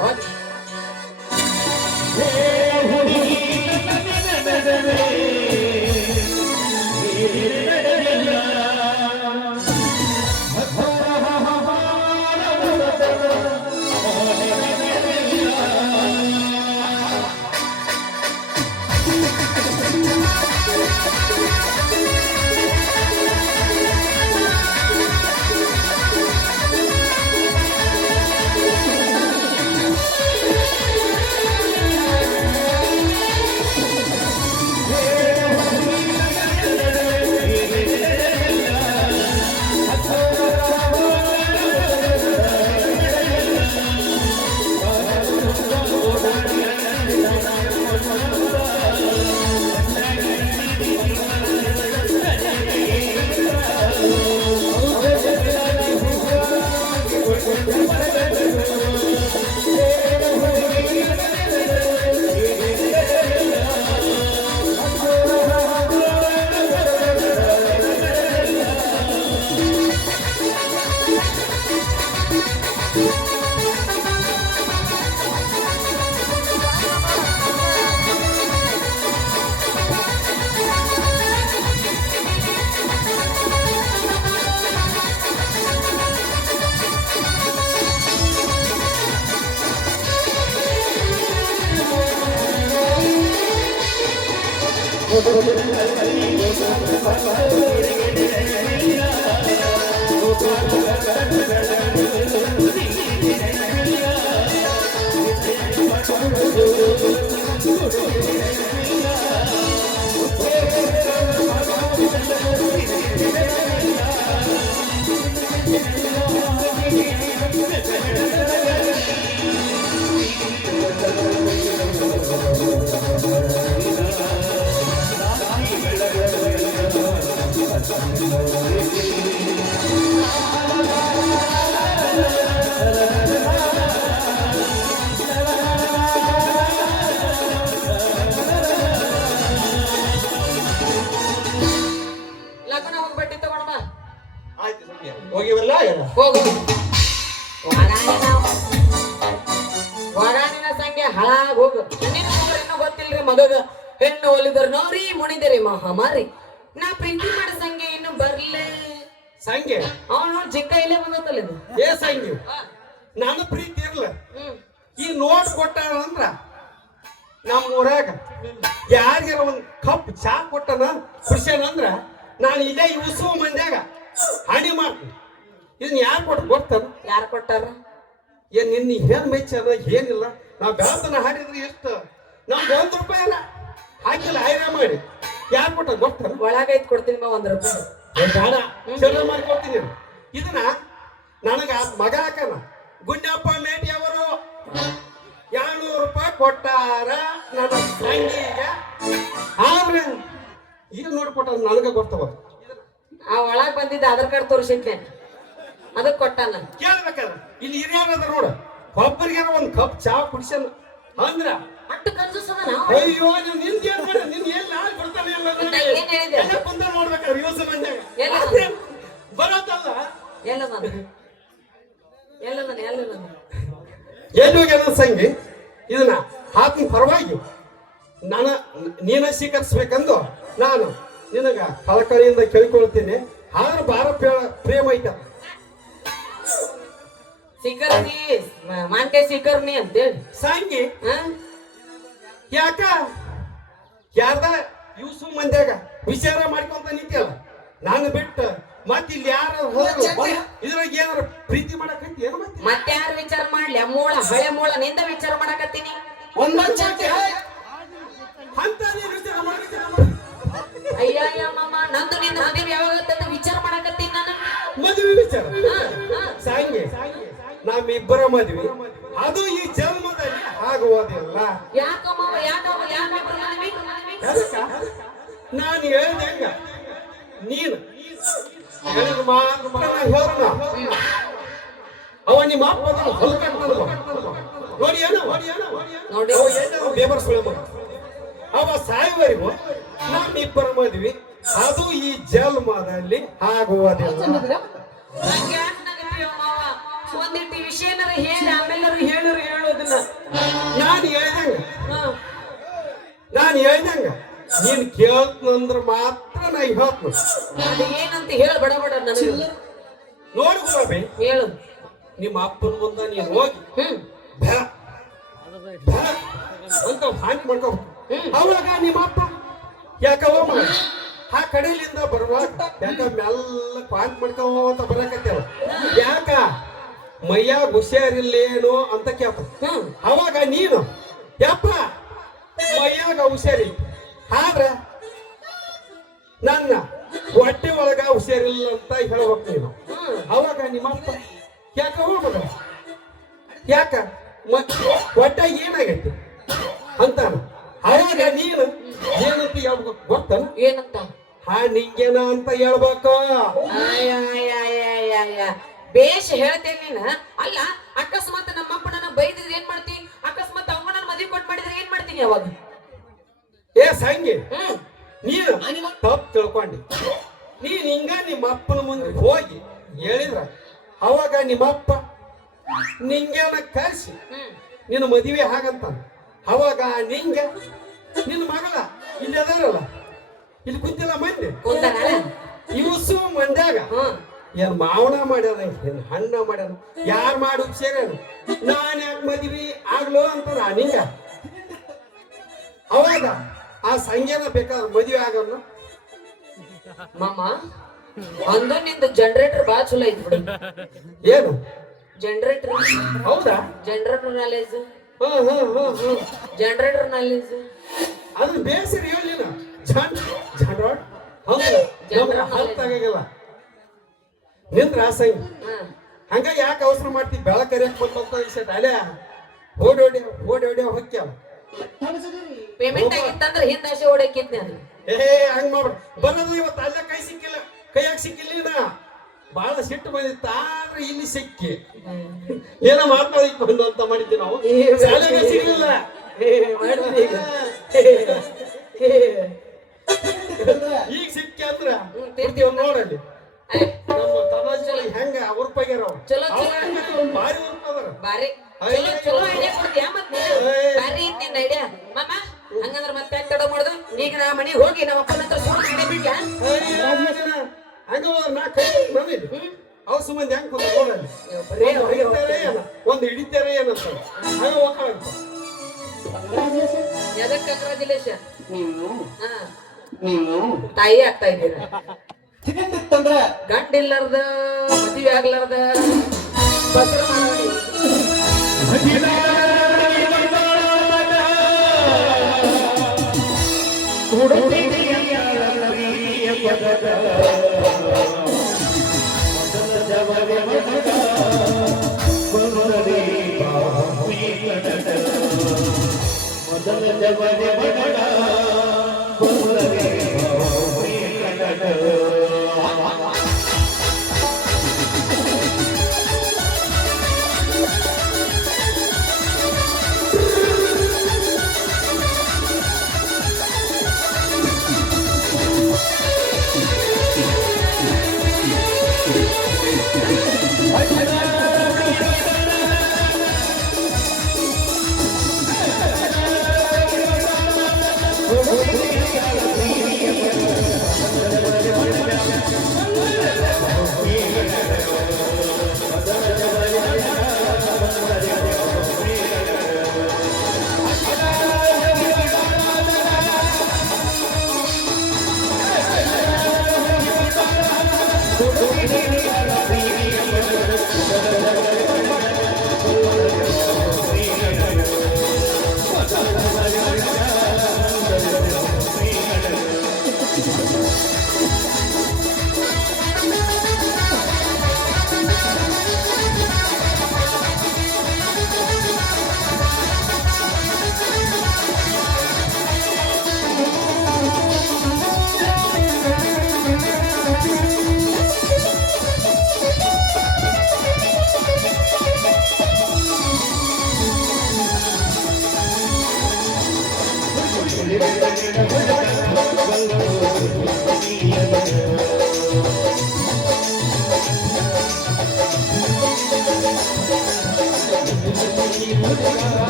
ಮಗಗ ಹೆಣ್ಣು ಒಲಿದರ್ ನೋರಿ ಮುಣಿದರಿ ಮಹಾಮಾರಿ ನಾ ಪ್ರೀತಿ ಮಾಡ ಸಂಗೆ ಇನ್ನು ಬರ್ಲೇ ಸಂಗೆ ಅವನು ಜಿಂಕ ಇಲ್ಲೇ ಬಂದತ್ತಲ್ಲ ಇದು ಏ ಸಂಗಿ ನನ್ನ ಪ್ರೀತಿ ಇರ್ಲ ಈ ನೋಟ್ ಕೊಟ್ಟಾರ ಅಂದ್ರ ನಮ್ಮ ಊರಾಗ ಯಾರಿಗಾರ ಒಂದ್ ಕಪ್ ಚಾ ಕೊಟ್ಟನ ಖುಷಿಯನ್ ಅಂದ್ರ ನಾನು ಇಲ್ಲೇ ಉತ್ಸವ ಮಂದ್ಯಾಗ ಹಾನಿ ಮಾಡ್ತೀನಿ ಇದನ್ನ ಯಾರು ಕೊಟ್ಟು ಗೊತ್ತಾರ ಯಾರು ಕೊಟ್ಟಾರ ಏನ್ ನಿನ್ನ ಏನ್ ಮೆಚ್ಚಾರ ಏನಿಲ್ಲ ನಾವ್ ಬೆಳತನ ಹಾಡಿದ್ರೆ ಎಷ್ಟು ನಮ್ಗೆ ₹1 ಅಲ್ಲ ಹಾಕಿಲ್ಲ ಹೈರ ಮಾಡಿ ಯಾರು ಕೊಟ್ಟ ಗೊತ್ತಾರ ಒಳಗೈತ್ ಕೊಡ್ತೀನಿ ₹1 ಬೇಡ ಚಲೋ ಮಾಡ್ಕೊಡ್ತೀನಿ ಇದನ್ನ ನನಗ ಮಗ ಹಾಕನ ಗುಂಡಪ್ಪ ಮೇಟಿ ಅವರು ₹200 ಕೊಟ್ಟಾರ ನನ್ನ ತಂಗಿಗೆ ಆದ್ರೆ ಇದು ನೋಡ್ಕೊಟ್ಟ ನನಗ ಗೊತ್ತವ ಆ ಒಳಗ್ ಬಂದಿದ್ದ ಆಧಾರ್ ಕಾರ್ಡ್ ತೋರಿಸಿದ್ನೆ ಅದಕ್ ಕೊಟ್ಟಾನ ಕೇಳ್ಬೇಕಾದ್ರೆ ಇಲ್ಲಿ ಹಿರಿಯರದ ನೋಡ ಒಬ್ಬರಿಗೆ ಒಂದ್ ಕಪ್ ಚಾ ಕುಡಿಸನ್ ಅಂದ್ರ ಅಟ್ಟು ಕನ್ಸದ ನಾವು ಅಯ್ಯೋ ನೀವು ನಿಂದ ಏನ್ ಮಾಡ ನಿನ್ ಏನ್ ನಾಳೆ ಬರ್ತಾನೆ ಇಲ್ಲ ಏನ್ ಹೇಳಿದೆ ಎಲ್ಲ ಕುಂತ ನೋಡ್ಬೇಕಾದ್ರೆ ಯೂಸ್ ಮಂಡ್ಯಾಗ ಎಲ್ಲ ಬರತ್ತಲ್ಲ ಎಲ್ಲ ನಾನು ಎಲ್ಲಿ ಹೋಗ್ಯಾನ ಸಂಗಿ ಇದನ್ನ ಹಾಕಿನ ಪರವಾಗಿ ನೀನ ಸ್ವೀಕರಿಸ್ಬೇಕಂದು ನಾನು ನಿನಗ ಕಳಕಳಿಯಿಂದ ಕೇಳ್ಕೊಳ್ತೀನಿ ಆದ್ರೆ ಬಾರ ಪ್ರೇಮ ಐತ ಸಿಕ್ಕರ್ನಿ ಮಾನ್ಕಾಯಿ ಸಿಕ್ಕರ್ನಿ ಅಂತೇಳಿ ಸಂಗಿ ಹಾ ಯಾಕ ಯಾರ್ದ ಯೂಸು ಮಂದ್ಯಾಗ ವಿಚಾರ ಮಾಡ್ಕೊಂತ ನಿಂತಿಯಲ್ಲ ನಾನು ಬಿಟ್ಟು ಮತ್ ಇಲ್ಲಿ ಯಾರು ಇದ್ರಾಗ ಏನಾರ ಪ್ರೀತಿ ಮಾಡಕತ್ತಿ ಏನು ಮತ್ತೆ ಯಾರು ವಿಚಾರ ಮಾಡ್ಲಿ ಮೂಳ ಹಳೆ ಮೂಳ ನಿಂದ ವಿಚಾರ ಮಾಡಕತ್ತೀನಿ ಅಂತ ವಿಚಾರ ಮಾಡಕತ್ತಿ ಅಯ್ಯ ಮಾಮ ನಂದು ನಿಂದ ಮದುವೆ ಯಾವಾಗ ವಿಚಾರ ಮಾಡಕತ್ತೀನಿ ನಾನು ಮದುವೆ ವಿಚಾರ ಸಂಗಿ ನಮ್ಮಿಬ್ಬರ ಮದ್ವಿ ಅದು ಈ ಜನ್ಮದಲ್ಲಿ ಆಗುವುದಿಲ್ಲ ಯಾಕ ಮಾವ ಯಾಕ ನಾನು ಹೇಳ್ದಂಗ ನೀನು ಹೇಳಿದ ಮಾತ್ರ ಹೇಳ ಅವ ನಿಮ್ಮ ನೋಡಿ ಬೇಬರ್ ಸುಳೆ ಅವ ಸಾಯುವರೆಗೂ ನಮ್ಮಿಬ್ಬರ ಮದ್ವಿ ಅದು ಈ ಜನ್ಮದಲ್ಲಿ ಆಗುವುದಿಲ್ಲ ಒಂದಿಟ್ಟು ವಿಷಯನಾರ ಹೇಳಿ ಆಮೇಲೆ ಹೇಳೋದಿಲ್ಲ ನಾನು ಹೇಳ್ದಂಗ ನೀನ್ ಕೇಳ್ತಂದ್ರ ಮಾತ್ರ ನಾ ಹೇಳ್ತ ಅದು ಏನಂತ ಹೇಳ ಬಡ ನನಗೆ ನೋಡು ಗುಲಾಬಿ ಹೇಳು ನಿಮ್ಮ ಅಪ್ಪನ ಮುಂದ ನೀನ್ ಹೋಗಿ ಅಂತ ಹಾನಿ ಮಾಡ್ಕೋ ಅವಾಗ ನಿಮ್ಮ ಅಪ್ಪ ಯಾಕವ ಆ ಕಡೆಯಿಂದ ಬರುವಾಗ ಯಾಕ ಮೆಲ್ಲ ಪಾಂಟ್ ಮಾಡ್ಕೊಂತ ಬರಕತ್ತೇವ ಯಾಕ ಮೈಯಾಗ ಹುಷಾರಿಲ್ಲೇನೋ ಅಂತ ಕೇಳ್ತ ಅವಾಗ ನೀನು ಯಪ್ಪ ಮೈಯಾಗ ಹುಷಾರಿ ಆದ್ರ ನನ್ನ ಹೊಟ್ಟೆ ಒಳಗ ಹುಷಾರಿಲ್ಲ ಅಂತ ಹೇಳ್ಬೇಕು ನೀನು ಅವಾಗ ನಿಮ್ಮಪ್ಪ ಯಾಕ ಹೋಗ್ಬೇಡ ಯಾಕ ಹೊಟ್ಟೆ ಏನಾಗೈತಿ ಅಂತ ಅವಾಗ ನೀನು ಏನಂತ ಹೇಳ್ಬೇಕು ಗೊತ್ತನ ಏನಂತ ನಿಂಗೇನ ಅಂತ ಹೇಳ್ಬೇಕು ಬೇಷ್ ಹೇಳ್ತೇನೆ ನೀನ ಅಲ್ಲ ಅಕಸ್ಮಾತ್ ನಮ್ಮಪ್ಪ ನನ್ನ ಬೈದಿದ್ರೆ ಏನ್ ಮಾಡ್ತಿ ಅಕಸ್ಮಾತ್ ಅವ ನನ್ನ ಮದ್ವೆ ಕೊಟ್ಟು ಮಾಡಿದ್ರೆ ಏನ್ ಮಾಡ್ತೀನಿ ಅವಾಗ ಏ ಸಂಗಿ ನೀನು ತಪ್ಪು ತಿಳ್ಕೊಂಡಿ ನೀನ್ ಹಿಂಗ ನಿಮ್ಮ ಅಪ್ಪನ ಮುಂದೆ ಹೋಗಿ ಹೇಳಿದ್ರ ಅವಾಗ ನಿಮ್ಮಪ್ಪ ನಿಂಗೇನ ಕರ್ಸಿ ನಿನ್ನ ಮದುವೆ ಹಾಗಂತ ಅವಾಗ ನಿಂಗೆ ನಿನ್ನ ಮಗಳ ಇಲ್ಲಿ ಅದಾರಲ್ಲ ಇಲ್ಲಿ ಕುಂತಿಲ್ಲ ಮಂದಿ ಇವ್ಸು ಮಂದ್ಯಾಗ ಏನ್ ಮಾವನ ಮಾಡ್ಯಾರ ಏನ್ ಹಣ್ಣ ಮಾಡ್ಯಾರ ಯಾರು ಮಾಡಿ ಉಪ್ಸ್ಯಾರೇನು ನಾನ್ ಯಾಕೆ ಮದ್ವಿ ಆಗ್ಲೋ ಅಂತ ನಾನೀಗ ಅವಾಗ ಆ ಸಂಖ್ಯೆನ ಬೇಕಾದ್ರೆ ಮದುವೆ ಆಗೋನು ಮಾಮ ಒಂದು ನಿಂದು ಜನರೇಟರ್ ಬಾಳ ಚಲೋ ಐತಿ ಬಿಡು ಏನು ಜನರೇಟರ್ ಹೌದಾ ಜನರೇಟರ್ ನಾಲೆಜ್ ಹ್ಮ್ ಜನರೇಟರ್ ನಾಲೆಜ್ ಅದ್ರ ಬೇಸರಿ ಹೇಳಿನ ಜನರೇಟ್ ಹೌದಾಗಿಲ್ಲ ನಿಂದ್ರ ಸಂಗಿ ಹಂಗ ಯಾಕೆ ಅವಸರ ಮಾಡ್ತಿ ಬೆಳಕರಿಯಕ್ ಬಂತ ಅಲೆ ಓಡಿ ಹೊಕ್ಕ್ಯಾವ ಪೇಮೆಂಟ್ ಆಗಿತ್ತಂದ್ರೆ ಹಿಂದಾಶೆ ಓಡಕ್ಕಿದ್ನಿ ಅದು ಹಂಗ ಮಾಡ್ಬೇಡ ಬರೋದು ಇವತ್ತು ಅಲ್ಲೇ ಕೈಯಾಗ ಸಿಕ್ಕಿಲ್ಲ ಬಹಳ ಸಿಟ್ಟು ಬಂದಿತ್ತ ಆದ್ರೆ ಇಲ್ಲಿ ಸಿಕ್ಕಿ ಏನ ಮಾತಾಡಿಕೊಂಡು ಅಂತ ಮಾಡಿದ್ವಿ ನಾವು ಸಿಗ್ಲಿಲ್ಲ ಈಗ ಸಿಕ್ಕಿ ಅಂದ್ರ ನೋಡಲ್ಲಿ ನಮ್ಮ ತಮಾಜೆ ಹೆಂಗ ಉರ್ಪಾಗ್ಯಾರ ಭಾರಿ ಉರ್ಪದಾರ ಬಾರಿ ಚಲೋ ಐಡಿಯಾ ಕೊಡ್ತೀಯ ಮತ್ತೆ ಬಾರಿ ಐತಿ ನಿನ್ನ ಐಡಿಯಾ ಮಾಮ ಹಂಗಂದ್ರ ಮತ್ತೆ ಈಗ ನಾ ಮನೆಗೆ ಹೋಗಿ ನಮ್ಮ ಅಪ್ಪನ ಹತ್ರ ಸುಳ್ಳು ಕಡೆ ಬಿಡ್ಲಾ? ಹಂಗ ನಾ ಕೈ ಬಂದಿದ್ದು ಅವ್ ಸುಮ್ಮನೆ ಹೆಂಗ್ ಕುತ್ಕೊಳ್ಳಿ ಬರೇ ಹೊರಗೆ ಒಂದು ಹಿಡಿತಾರೆ ಏನಂತ ಹಂಗ ಹೋಗ್ತಾಳ ಎದಕ್ ಕಂಗ್ರಾಚುಲೇಷನ್? ತಾಯಿ ಆಗ್ತಾ ಇದ್ದೀರ. ಗಂಡ ಇಲ್ಲಾರ್ದ ಮದುವೆ ಆಗ್ಲಾರ್ದ ಬಸ್ರು ಮಾಡೋಡಿ.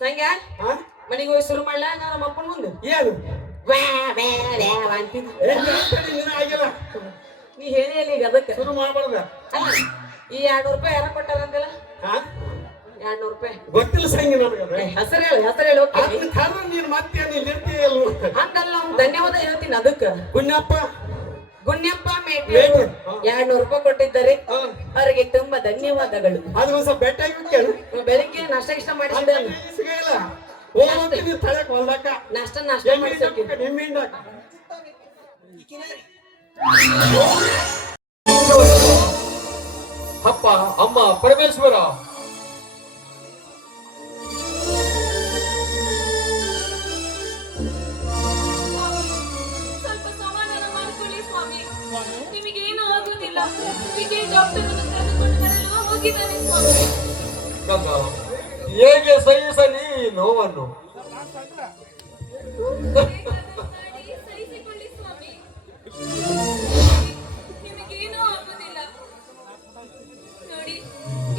ಸಂಗ್ಯ ಮನೆಗೆ ಹೋಗಿ ಶುರು ಮಾಡ್ಲಾ? ನಾ ನಮ್ಮ ಅಪ್ಪನ ಮುಂದೆ ಏನು ಅಂತೀನಿ. ಆಗಿಲ್ಲ ನೀ ಹೇಳಿ ಅಲ್ಲಿ ಈಗ ಅದಕ್ಕೆ ಶುರು ಮಾಡ್ಬಾರ್ದ. ಅಲ್ಲ, ಈ 200 ರೂಪಾಯಿ ಯಾರ ಕೊಟ್ಟಾರಂತಿಲ್ಲ? ಹಾ 200 ರೂಪಾಯಿ ಗೊತ್ತಿಲ್ಲ ಸಂಗಿ ನನಗೆ. ಹೆಸರು ಹೇಳು ಹೋಗ್ತೀನಿ. ನೀನ್ ಮತ್ತೆ ನೀನ್ ಇರ್ತೀಯ ಅಲ್ವ? ಹಂಗಲ್ಲ, ಅವ್ನ್ ಧನ್ಯವಾದ ಹೇಳ್ತೀನಿ ಅದಕ್ಕ. ಕುഞ്ഞಪ್ಪ ಗುಣ್ಯಪ್ಪ ಮೇಟಿ 200 ರೂಪಾಯಿ ಕೊಟ್ಟಿದ್ದಾರೆ, ಅವರಿಗೆ ತುಂಬಾ ಧನ್ಯವಾದಗಳು. ಅದು ಒಂದ್ ಸ್ವಲ್ಪ ಬೆಟ್ಟ ಆಗಿಬಿಟ್ಟೇನು? ಬೆಳಿಗ್ಗೆ ನಾಷ್ಟ ಇಷ್ಟ ಮಾಡಿಸಿದ ಸಿಗಲ್ಲ ಹೋಗ್ತೀನಿ ತಳಕ್ ಹೊಲ್ದಾಕ ನಾಷ್ಟ ಮಾಡಿಸೋಕೆ. ನಿಮ್ಮಿಂದ ಅಪ್ಪ ಅಮ್ಮ ಪರಮೇಶ್ವರ, ಸ್ವಲ್ಪ ಸಮಾಧಾನ ಮಾಡ್ಕೊಳ್ಳಿ ಸ್ವಾಮಿ, ನಿಮಗೇನು ಆಗುದಿಲ್ಲ. ವಿಜಯ್ ಡಾಕ್ಟರ್ ಅನ್ನು ಕರೆದುಕೊಂಡು ಬರಲು ಹೋಗಿದ್ದಾನೆ ಸ್ವಾಮಿ. ಗಂಗಾ, ಹೇಗೆ ಸಹಿಸಲಿ ಈ ನೋವನ್ನು? ಸಹಿಸಿಕೊಳ್ಳಿ ಸ್ವಾಮಿ, ನಿಮಗೇನೂ ಆಗುದಿಲ್ಲ. ನೋಡಿ,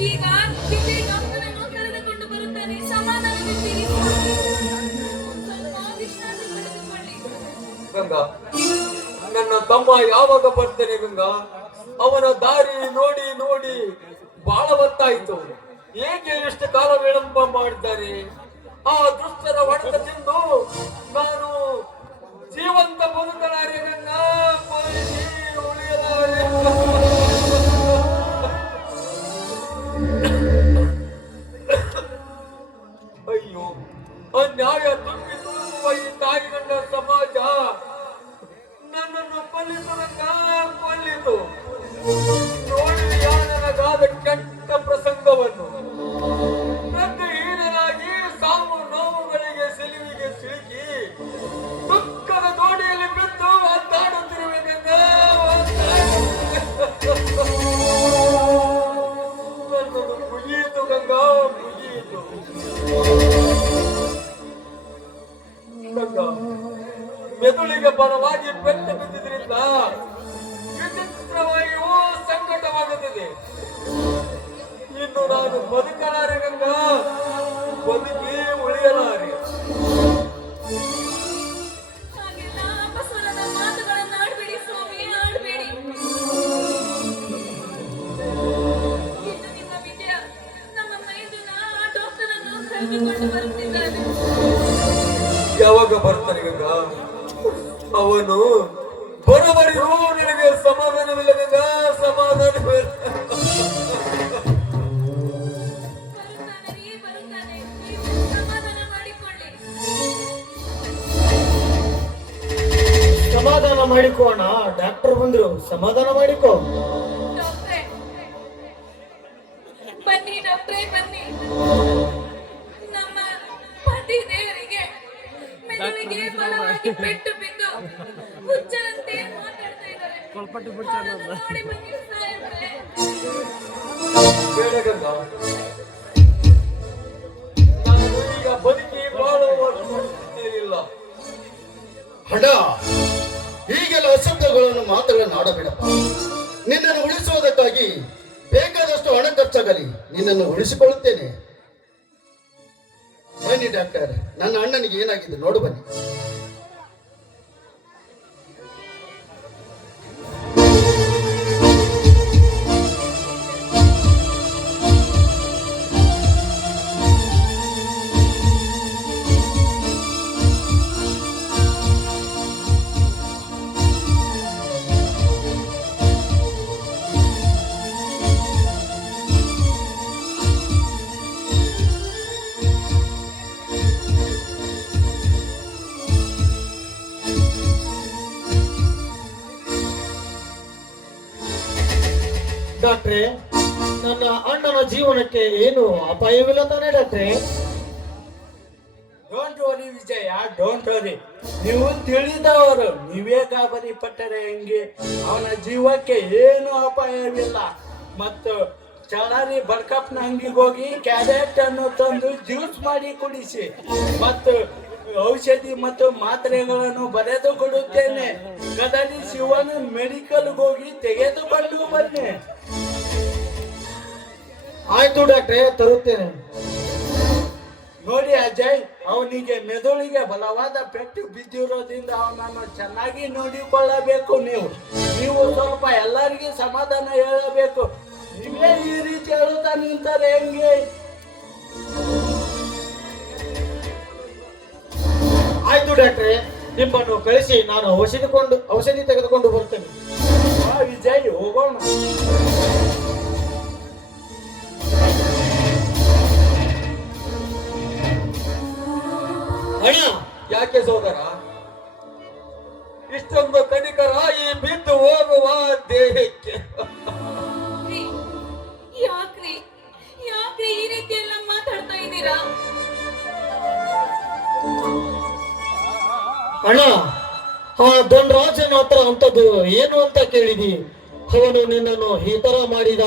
ಈಗ ವಿಜಯ್ ಡಾಕ್ಟರ್ ಅನ್ನು ಕರೆದುಕೊಂಡು ಬರುತ್ತಾನೆ. ಸಮಾಧಾನದಿಂದಿರಿ ಸ್ವಾಮಿ, ಸ್ವಲ್ಪ ವಿಶ್ರಾಂತಿ ಪಡೆದುಕೊಳ್ಳಿ. ಗಂಗಾ, ನನ್ನ ತಮ್ಮ ಯಾವಾಗ ಬರ್ತಾನೆ ಗಂಗಾ? ಅವನ ದಾರಿ ನೋಡಿ ನೋಡಿ ಬಹಳ ಹೊತ್ತಾಯಿತು. ಏಕೆ ಎಷ್ಟು ಕಾಲ ವಿಳಂಬ ಮಾಡಿದ್ದಾರೆ? ಆ ದುಷ್ಟರ ಹೊಡೆತ ತಿಂದು ನಾನು ಜೀವಂತ ಬದುಕಲಾರೆ ಗಂಗಾ, ಬದುಕಿ ಉಳಿಯಲಾರೆ. ಅಯ್ಯೋ, ಅನ್ಯಾಯ ತುಂಬಿ ತುಳುಕುವ ಈ ತಾಯಿಗಂಡ ಸಮಾಜ ನನ್ನನ್ನು ಕೊಲ್ಲಿತು. ನೋಡಿದೆಯಾ ನನಗಾದ ಕೆಟ್ಟ ಪ್ರಸಂಗವನ್ನು? ಪ್ರಜ್ಞೆಹೀನನಾಗಿ ಸಾವು ನೋವುಗಳಿಗೆ ಸಿಲುವಿಗೆ ಸಿಲುಕಿ ಗಂಗಾ, ಮೆದುಳಿಗೆ ಬಲವಾಗಿ ಪೆಟ್ಟು ಬಿದ್ದಿದ್ರಿಂದ ವಿಚಿತ್ರವಾಗಿಯೂ ಸಂಕಟವಾಗುತ್ತಿದೆ. ಇನ್ನು ನಾನು ಬದುಕಲಾರೆ ಗಂಗಾ, ಬದುಕಿ ಉಳಿಯಲಾರೆ. ಹಾಗೆಲ್ಲ ಅಪಸ್ವರದ ಮಾತುಗಳನ್ನು ಆಡ್ಬೇಡಿ ಸ್ವಾಮಿ, ಆಡ್ಬೇಡಿ. ಇದು ನಿಮ್ಮ ವಿಜಯ. ನಮ್ಮ ಮೈದುನ ಆ ಡಾಕ್ಟರ್ ಅನ್ನು ಕರೆದುಕೊಂಡು ಬರುತ್ತಿದ್ದಾನೆ. ಯಾವಾಗ ಬರ್ತಾನೆ ಗಂಗಾ? ಅವನು ಬರೋವರೆಗೂ ನಿನಗೆ ಸಮಾಧಾನವಿಲ್ಲ ಗಂಗಾ, ಸಮಾಧಾನವಿಲ್ಲ. ಬರುತ್ತಾನೆ. ನೀವು ಸಮಾಧಾನ ಮಾಡಿಕೊಳ್ಳಿ. ಸಮಾಧಾನ ಮಾಡಿಕೋಣ. ಡಾಕ್ಟರ್ ಬಂದ್ರು, ಸಮಾಧಾನ ಮಾಡಿಕೋ. ಡಾಕ್ಟ್ರೇ, ಬನ್ನಿ ಡಾಕ್ಟ್ರೇ, ಬನ್ನಿ. ನಮ್ಮ ಪತಿ ದೇವರಿಗೆ ಮೆದುಳಿಗೆ ಬಲವಾಗಿ ಪೆಟ್ಟು ಬಿದ್ದು ಹುಚ್ಚರಂತೆ ಮಾತಾಡ್ತಾ ಇದ್ದಾರೆ. ಅವರನ್ನು ನೋಡಿ ಬನ್ನಿ ಸಾಹೇಬ್ರೆ. ಬೇಡ ಗಂಗಾ, ನಾನು ಈಗ ಬದುಕಿ ಬಾಳುವುದಿಲ್ಲ. ಹಣ ಹೀಗೆಲ್ಲ ಅಶಬ್ದಗಳನ್ನು ಮಾತುಗಳನ್ನು ಆಡಬೇಡಪ್ಪ. ನಿನ್ನನ್ನು ಉಳಿಸುವುದಕ್ಕಾಗಿ ಬೇಕಾದಷ್ಟು ಹಣ ಖರ್ಚಾಗಲಿ, ನಿನ್ನನ್ನು ಉಳಿಸಿಕೊಳ್ಳುತ್ತೇನೆ. ಬನ್ನಿ ಡಾಕ್ಟರ್, ನನ್ನ ಅಣ್ಣನಿಗೆ ಏನಾಗಿದೆ ನೋಡು ಬನ್ನಿ. ಡಾಕ್ಟ್ರೇ, ನನ್ನ ಅಣ್ಣನ ಜೀವನಕ್ಕೆ ಏನು ಅಪಾಯವಿಲ್ಲ ತಾನೇ ಡಾಕ್ಟ್ರೇ? Don't worry Vijaya, don't worry. ನೀವು ತಿಳಿದವರು, ನೀವೇ ಗಾಬರಿ ಪಟ್ಟರೆ ಹೆಂಗೆ? ಅವನ ಜೀವಕ್ಕೆ ಏನು ಅಪಾಯವಿಲ್ಲ. ಮತ್ತು ಚಳಾರಿ ಬರ್ಕಪ್ನ ಅಂಗಡಿಗೆ ಹೋಗಿ ಕ್ಯಾರೆಟ್ ಅನ್ನು ತಂದು ಜ್ಯೂಸ್ ಮಾಡಿ ಕುಡಿಸಿ, ಮತ್ತು ಔಷಧಿ ಮತ್ತು ಮಾತ್ರೆಗಳನ್ನು ಬರೆದು ಕೊಡುತ್ತೇನೆ. ಕದಲಿ ಶಿವನ ಮೆಡಿಕಲ್ಗೆ ಹೋಗಿ ತೆಗೆದುಕೊಂಡು ಬನ್ನಿ. ಆಯ್ತು ಡಾಕ್ಟ್ರೇ, ತರುತ್ತೇನೆ. ನೋಡಿ ಅಜಯ್, ಅವನಿಗೆ ಮೆದುಳಿಗೆ ಬಲವಾದ ಪೆಟ್ಟು ಬಿದ್ದಿರೋದ್ರಿಂದ ಅವನನ್ನು ಚೆನ್ನಾಗಿ ನೋಡಿಕೊಳ್ಳಬೇಕು. ನೀವು ಸ್ವಲ್ಪ ಎಲ್ಲರಿಗೂ ಸಮಾಧಾನ ಹೇಳಬೇಕು. ನೀವೇ ಈ ರೀತಿ ಹೇಳುತ್ತಾ ನಿಂತಾರೆ ಹೆಂಗೆ? ಆಯ್ತು ಡಾಕ್ಟ್ರೇ, ನಿಮ್ಮನ್ನು ಕಳಿಸಿ ನಾನು ಔಷಧಿ ತೆಗೆದುಕೊಂಡು ಬರ್ತೇನೆ. ವಿಜಯ್, ಹೋಗೋಣ. ಅಣ್ಣ, ಯಾಕೆ ಸೋದರ ಇಷ್ಟೊಂದು ಕನಿಕರ ಈ ಬಿದ್ದು ಹೋಗುವ ದೇಹಕ್ಕೆ? ಯಾಕ್ರಿ ಈ ರೀತಿ ಎಲ್ಲ ಮಾತಾಡ್ತಾ ಇದ್ದೀರಾ? ಅಣ್ಣ, ಆ ಧನರಾಜನ ಹತ್ರ ಅಂತದ್ದು ಏನು ಅಂತ ಕೇಳಿದಿ? ಅವನು ನಿನ್ನನ್ನು ಈ ತರ ಮಾಡಿದ?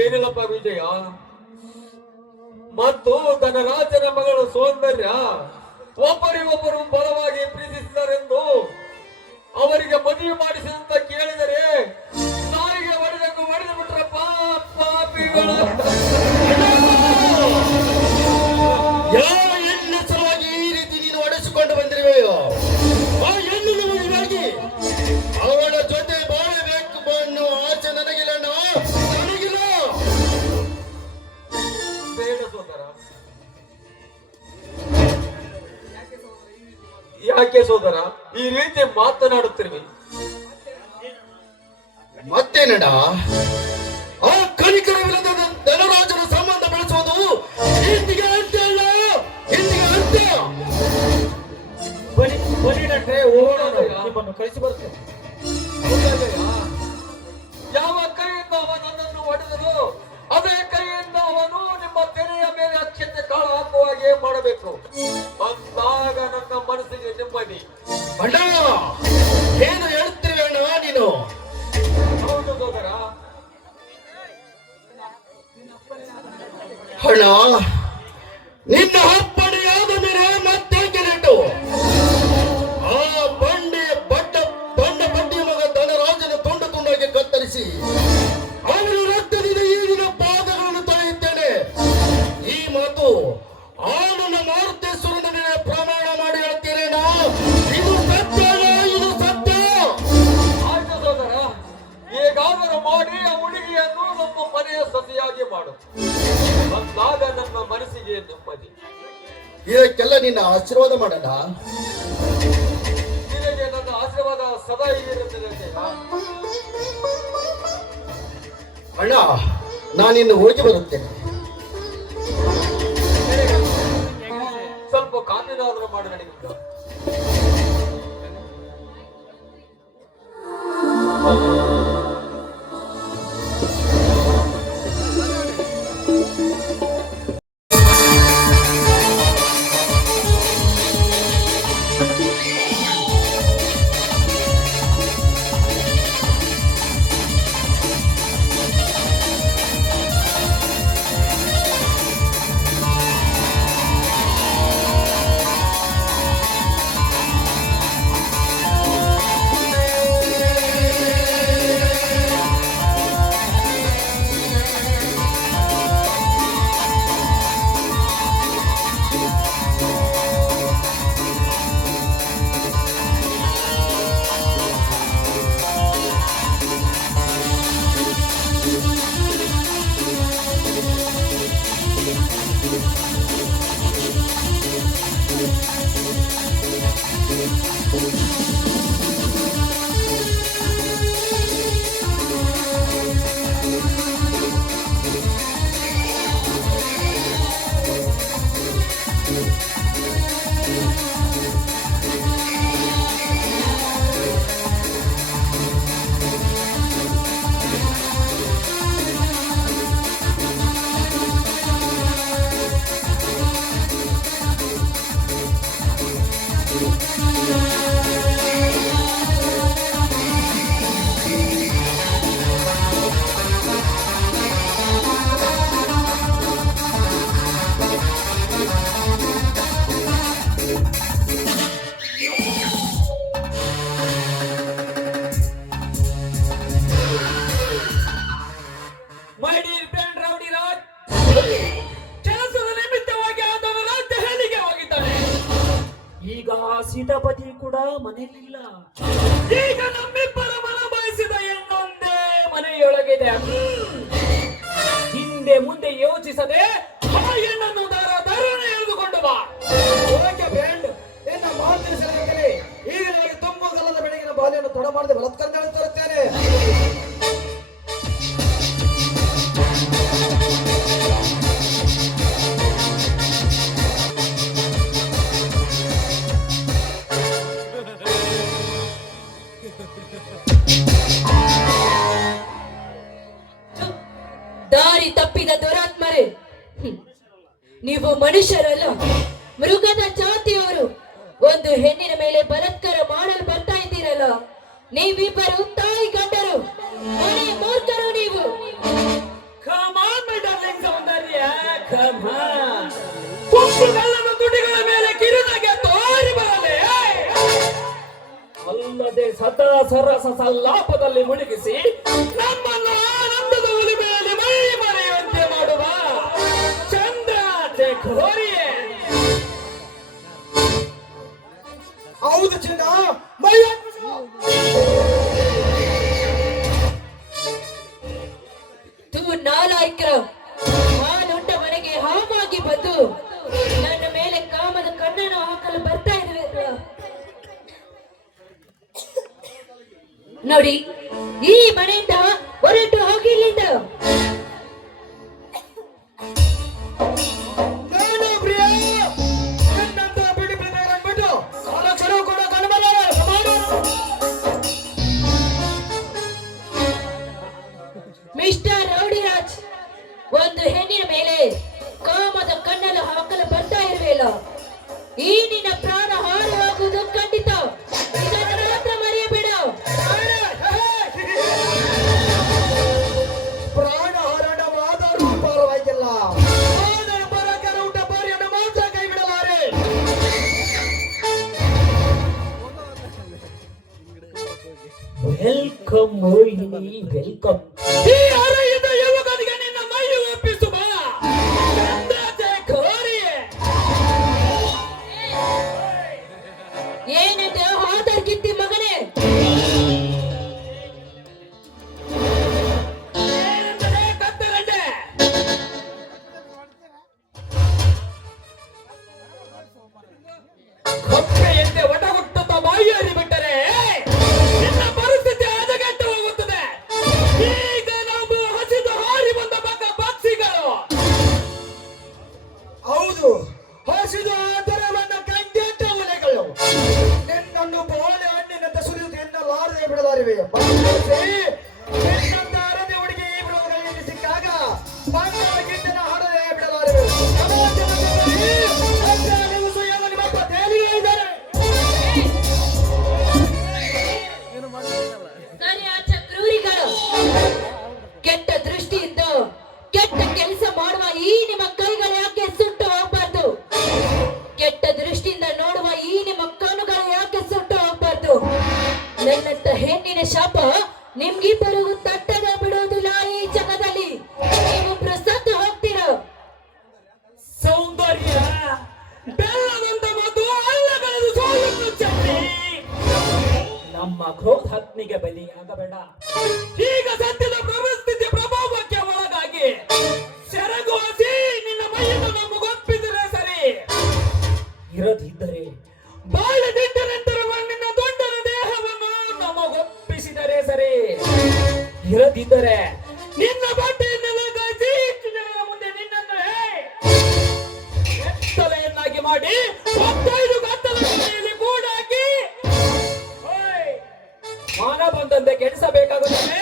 ಏನಿಲ್ಲಪ್ಪ ವಿಜಯ, ಮತ್ತು ಧನರಾಜನ ಮಗಳು ಸೌಂದರ್ಯ ಒಬ್ಬರಿಗೊಬ್ಬರು ಬಲವಾಗಿ ಪ್ರೀತಿಸಿದರೆಂದು ಅವರಿಗೆ ಮದುವೆ ಮಾಡಿಸಿದಂತ ಕೇಳಿದರೆ ನಾಯಿಗೆ ಹೊಡೆದಂಗೂ ಹೊಡೆದು ಬಿಟ್ರಪ್ಪ ಪಾಪಿಗಳು. ಯಾವ ಹೆಣ್ಣಿನ ಸಲುವಾಗಿ ಈ ರೀತಿ ನೀನು ಒಡೆಸಿಕೊಂಡು ಬಂದಿರುವೆಯೋ, ಆ ಹೆಣ್ಣಿನ ಮದುವೆಯಾಗಿ ಅವಳ ಜೊತೆ ಬಾಳಬೇಕು ಅನ್ನೋ ಆಸೆ ನನಗಿಲ್ಲ ಅಣ್ಣ, ನನಗಿಲ್ಲ. ಬೇಡ ಸೋದರ. ಯಾಕೆ ಸೋದರ ಈ ರೀತಿ ಮಾತನಾಡುತ್ತಿರುವೆ? ಮತ್ತೇನಡ, ಆ ಕನಿಕರವಿಲ್ಲದ ಧನರಾಜನ ಸಂಬಂಧ ಬೆಳೆಸುವುದು ಇಂದಿಗೆ ಅಂತ್ಯ ಅಲ್ಲ, ಇಂದಿಗೆ ಅಂತ್ಯ. ಬನ್ನಿ ಡಾಕ್ಟ್ರೇ, ಹೋಗೋಣ. ನಿಮ್ಮನ್ನು ಕಳಿಸಿ ಬರ್ತೇನೆ. ಯಾವ ಕೈಯಿಂದ ಅವ ನನ್ನನ್ನು ಹೊಡೆದರು ಅದೇ ಕೈಯಿಂದ ಅವನು ನಿಮ್ಮ ತೆರೆಯ ಮೇಲೆ ಅಕ್ಷತೆ ಕಾಳು ಹಾಕುವ ಹಾಗೆ ಮಾಡಬೇಕು. ಅಂದಾಗ ನನ್ನ ಮನಸ್ಸಿಗೆ ನೆಮ್ಮದಿ. ಅಣ್ಣ, ಏನು ಹೇಳುತ್ತಿರುವೆ ಅಣ್ಣ ನೀನು? ಹೌದು ಸೋದರ. ಅಣ್ಣ, ನಿನ್ನ ಅಪ್ಪಣೆಯಾದ ಮೇಲೆ ಹಾಗೆ ಮಾಡು. ಅಂದಾಗ ನನ್ನ ಮನಸ್ಸಿಗೆ ನೆಮ್ಮದಿ. ಇದಕ್ಕೆಲ್ಲ ನಿನ್ನ ಆಶೀರ್ವಾದ ಮಾಡೋಣ. ನಿನಗೆ ನನ್ನ ಆಶೀರ್ವಾದ ಸದಾ ಇರುತ್ತದೆ. ಅಣ್ಣ, ನಾನಿನ್ನು ಹೋಗಿ ಬರುತ್ತೇನೆ. ಸ್ವಲ್ಪ ಕಾಫಿನಾದ್ರೂ ಮಾಡಿ ನಡೆಯುತ್ತ. My dear friend rowdy Raj, ಕೆಲಸದ ನಿಮಿತ್ತವಾಗಿ ಆತನ ರಾಜ್ಯ ಹೇಳಿಗೆ ಹೋಗಿದ್ದಾನೆ. ಈಗ ಸೀತಾಪತಿ ಕೂಡ ಮನೆಯಲ್ಲಿಲ್ಲ. ಈಗ ನಮ್ಮಿಬ್ಬರ ಮನ ಬಯಸಿದ ಇನ್ನೊಂದೇ ಮನೆಯೊಳಗಿದೆ. ಹಿಂದೆ ಮುಂದೆ ಯೋಚಿಸದೆ ಆ ಹೆಣ್ಣನ್ನು ದಾರನೆ ಎಳೆದುಕೊಂಡು ಬಾ. ಓಕೆ ಫ್ರೆಂಡ್, ನಿನ್ನ ಮಾತಿನ ಸಲಹೆಗೆ ಈಗ ನನಗೆ ತುಂಬ ಕಾಲದ ಬೆಳಗಿನ ಬಾಲ್ಯವನ್ನು ತಡ ಮಾಡದೆ ಬಲತ್ಕಾರ ತರುತ್ತೇನೆ. ದಾರಿ ತಪ್ಪಿದ ದುರಾತ್ಮರೇ, ನೀವು ಮನುಷ್ಯರಲ್ಲ, ಮೃಗದ ಜಾತಿಯವರು. ಒಂದು ಹೆಣ್ಣಿನ ಮೇಲೆ ಬಲಾತ್ಕಾರ ಮಾಡಲು ಬರ್ತಾ ಇದ್ದೀರಲ್ಲ, ನೀವಿಬ್ಬರು ತಾಯಿ ಗಂಡರು, ಮನೆಯ ಮೂರ್ಖರು ನೀವು. Come on, my darling Soundarya, come on. ಕುಂಕುಗಲ್ಲದ ತುಟಿಗಳ ಮೇಲೆ ಕಿರುನಗೆ ತೋರಿ ಬರಲೇ. ಅಲ್ಲದೆ ಸದಾ ಸರಸ ಸಲ್ಲಾಪದಲ್ಲಿ ಮುಳುಗಿಸಿ ನಮ್ಮನ್ನು ಆನಂದದ ಉಲಿಮೆಯಲ್ಲಿ ಮೈ ಮರೆಯುವಂತೆ ಮಾಡುವ ಚಂದ್ರ ಘೋರಿಯೇ. ಹೌದು ಚಿನ್ನ, ಮೈಯ ನಾಲಾಯಕರ ಹಾಲುಂಟ ಮನೆಗೆ ಹಾವಾಗಿ ಬಂದು ನನ್ನ ಮೇಲೆ ಕಾಮದ ಕಣ್ಣನ್ನು ಹಾಕಲು ಬರ್ತಾ ಇರುವೆ. ನೋಡಿ, ಈ ಮನೆಯಿಂದ ಹೊರಟು ಹೋಗಿ ಇಲ್ಲಿಂದ. ನಾನು ಪ್ರಿಯ ನನ್ನಂತ ಬಿಡಿ ಬಿಟ್ಟು ಕಾಲಕ್ಷರ ಕೂಡ ಕಣ್ಮಲ ಮಾಡು. ಮಿಸ್ಟರ್ ರೌಡಿರಾಜ್, ಒಂದು ಹೆಣ್ಣಿನ ಮೇಲೆ ಕಾಮದ ಕಣ್ಣನ್ನು ಹಾಕಲು ಬರ್ತಾ ಇರುವೆಲ್ಲ, ಈ ನಿನ್ನ ಪ್ರಾಣ ಹಾರುವಾಗುವುದು ಖಂಡಿತ. ಇದನ್ನು ಮಾತ್ರ ಮರೆಯಬೇಡ. ಪ್ರಾಣ ಹಾರಾಟ ಮಾತಾಡುವ ಪರವಾಗಿಲ್ಲ, ಆದರೆ ಬರಕರ ಊಟ ಬಾರಿಯನ್ನು ಮಾತ್ರ ಕೈ ಬಿಡಲಾರೆ. Welcome Mohini, welcome. ಈ ಅರೆಯಿಂದ ಯುವಕನಿಗೆ ನಿನ್ನ ಮೈ ಒಪ್ಪಿಸುವ ಚಂದ್ರತೆ ಘೋರಿಯೇ. ಏನಂತೆ ಹಾದರ್ ಕಿತ್ತಿ ಮಗನೇ? ಏನಂದರೆ ಕತ್ತಲಂಡೆ ಬರುವೆ ನಿನ್ನಂತ ಅರಣ್ಯ ಹುಡುಗಿ ಇಬ್ರು ಕೈಯಲ್ಲಿ ಸಿಕ್ಕಾಗ ಬಂಗಾರ ಗಿಟ್ಟನ ಹಾಡದೆ ಬಿಡಲಾರೆ ನಿಮ್ಮಪ್ಪ ತೇಲಿಗೆ ಇದ್ದಾರೆ. ಸರಿ ಆ ಚಕ್ರೂರಿಗಳು ಕೆಟ್ಟ ದೃಷ್ಟಿಯಿಂದ ಕೆಟ್ಟ ಕೆಲಸ ಮಾಡುವ ಈ ನಿಮ್ಮ ಕೈಗಳು ಯಾಕೆ ಸುಟ್ಟು ಹೋಗ್ಬಾರ್ದು? ಕೆಟ್ಟ ದೃಷ್ಟಿಯಿಂದ ನೋಡುವ ಈ ನಿಮ್ಮ ಕಣ್ಣುಗಳು ಯಾಕೆ ಸುಟ್ಟು ಹೋಗ್ಬಾರ್ದು? ನನ್ನಂತ ಹೆಣ್ಣಿನ ಶಾಪ ನಿಮ್ಗಿಬ್ಬರಿಗೂ ತಟ್ಟದ ಬಿಡುವುದಿಲ್ಲ ಈ ಜಗದಲ್ಲಿ. ನೀವಿಬ್ರು ಸತ್ತು ಹೋಗ್ತೀರ. ಸೌಂದರ್ಯ ಬೆಲ್ಲದಂತ ಮತ್ತು ಅಲ್ಲಗಳೆದು ಸೋಲನ್ನು ಚೆಲ್ಲಿ ನಮ್ಮ ಕ್ರೋಧಾಗ್ನಿಗೆ ಬಲಿಯಾಗಬೇಡ. ಈಗ ಸತ್ಯದ ಪರಿಸ್ಥಿತಿ ಪ್ರಭಾವಕ್ಕೆ ಒಳಗಾಗಿ ಸೆರಗೋಸಿ ನಿನ್ನ ಮೈಯನ್ನು ನಮಗೊಪ್ಪಿದರೆ ಸರಿ. ಇರದಿದ್ದರೆ ಬಾಳದಿದ್ದ ನಂತರ ನಿನ್ನ ದೊಡ್ಡನ ದೇಹವನ್ನು ನಮಗೊಪ್ಪಿಸಿದರೆ ಸರಿ. ಇರದಿದ್ದರೆ ನಿನ್ನ ಬಟ್ಟೆಯನ್ನೆಲ್ಲ ಕಾಯಿಸಿ ಜನರ ಮುಂದೆ ನಿನ್ನನ್ನು ಎತ್ತಲೆಯನ್ನಾಗಿ ಮಾಡಿ 15 ಗಂಟಲ ಮನೆಯಲ್ಲಿ ಕೂಡಾಕಿ ಮಾನ ಬಂದಂತೆ ಕೆಡಿಸಬೇಕಾಗುತ್ತದೆ.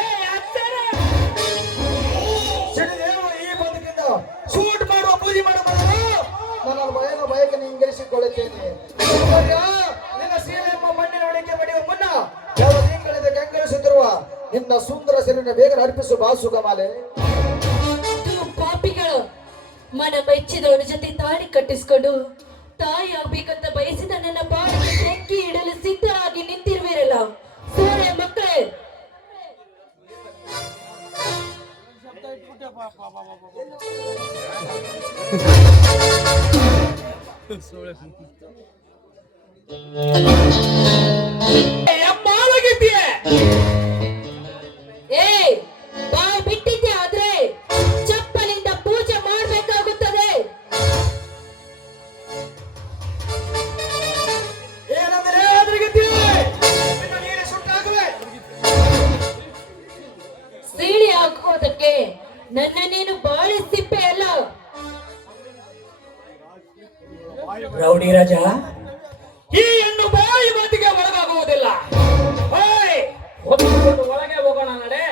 ಸಿಡಿದೇವರು ಈ ಬದುಕಿಂದ ಶೂಟ್ ಮಾಡುವ ಪೂಜೆ ಮಾಡುವ ನನ್ನ ಬಯಕನ್ನು ಹಿಂಗರಿಸಿಕೊಳ್ಳುತ್ತೇನೆ. ನಿನ್ನ ಸೀಳೆಂಬ ಮಣ್ಣಿನ ಒಳಗೆ ಬಡಿಯುವ ಮುನ್ನ ಯಾವ ತಿಂಗಳಿಂದ ಕಂಗರಿಸುತ್ತಿರುವ ನಿನ್ನ ಸುಂದರ ಸೆರನ್ನ ಬೇಗ ಅರ್ಪಿಸು ಬಾಸುಗಮಾಲೆ. ಪಾಪಿಗಳು ಮನ ಮೆಚ್ಚಿದವನ ಜೊತೆ ತಾಳಿ ಕಟ್ಟಿಸ್ಕೊಂಡು ತಾಯಿ ಆಗ್ಬೇಕಂತ ಬಯಸಿದ ನನ್ನ ಬಾಳಿಗೆ ಬೆಂಕಿ ಇಡಲು ಸಿದ್ಧರಾಗಿ ನಿಂತಿರುವಿರಲ್ಲ ಸೂರ್ಯ ಮಕ್ಕಳೇ. ಏ ಬಾಯ್ ಬಿಟ್ಟಿದ್ದೆ ಆದ್ರೆ ಚಪ್ಪಲಿಂದ ಪೂಜೆ ಮಾಡ್ಬೇಕಾಗುತ್ತದೆ. ಏನಂದ್ರೆ ಅದ್ರಿಗೆ ನೀರು ಸುಟ್ಟಾಗುವೆ. ಸೀಳಿ ಹಾಕೋದಕ್ಕೆ ನನ್ನ ನೀನು ಬಾಳಿ ಸಿಪ್ಪೆ ಅಲ್ಲ. ರೌಡಿ ರಾಜ, ಈ ಹೆಣ್ಣು ಬಾಯಿ ಮಾತಿಗೆ ಒಳಗಾಗುವುದಿಲ್ಲ. ಹೊತ್ತುಕೊಂಡು ಒಳಗೆ ಹೋಗೋಣ ನಡೆ.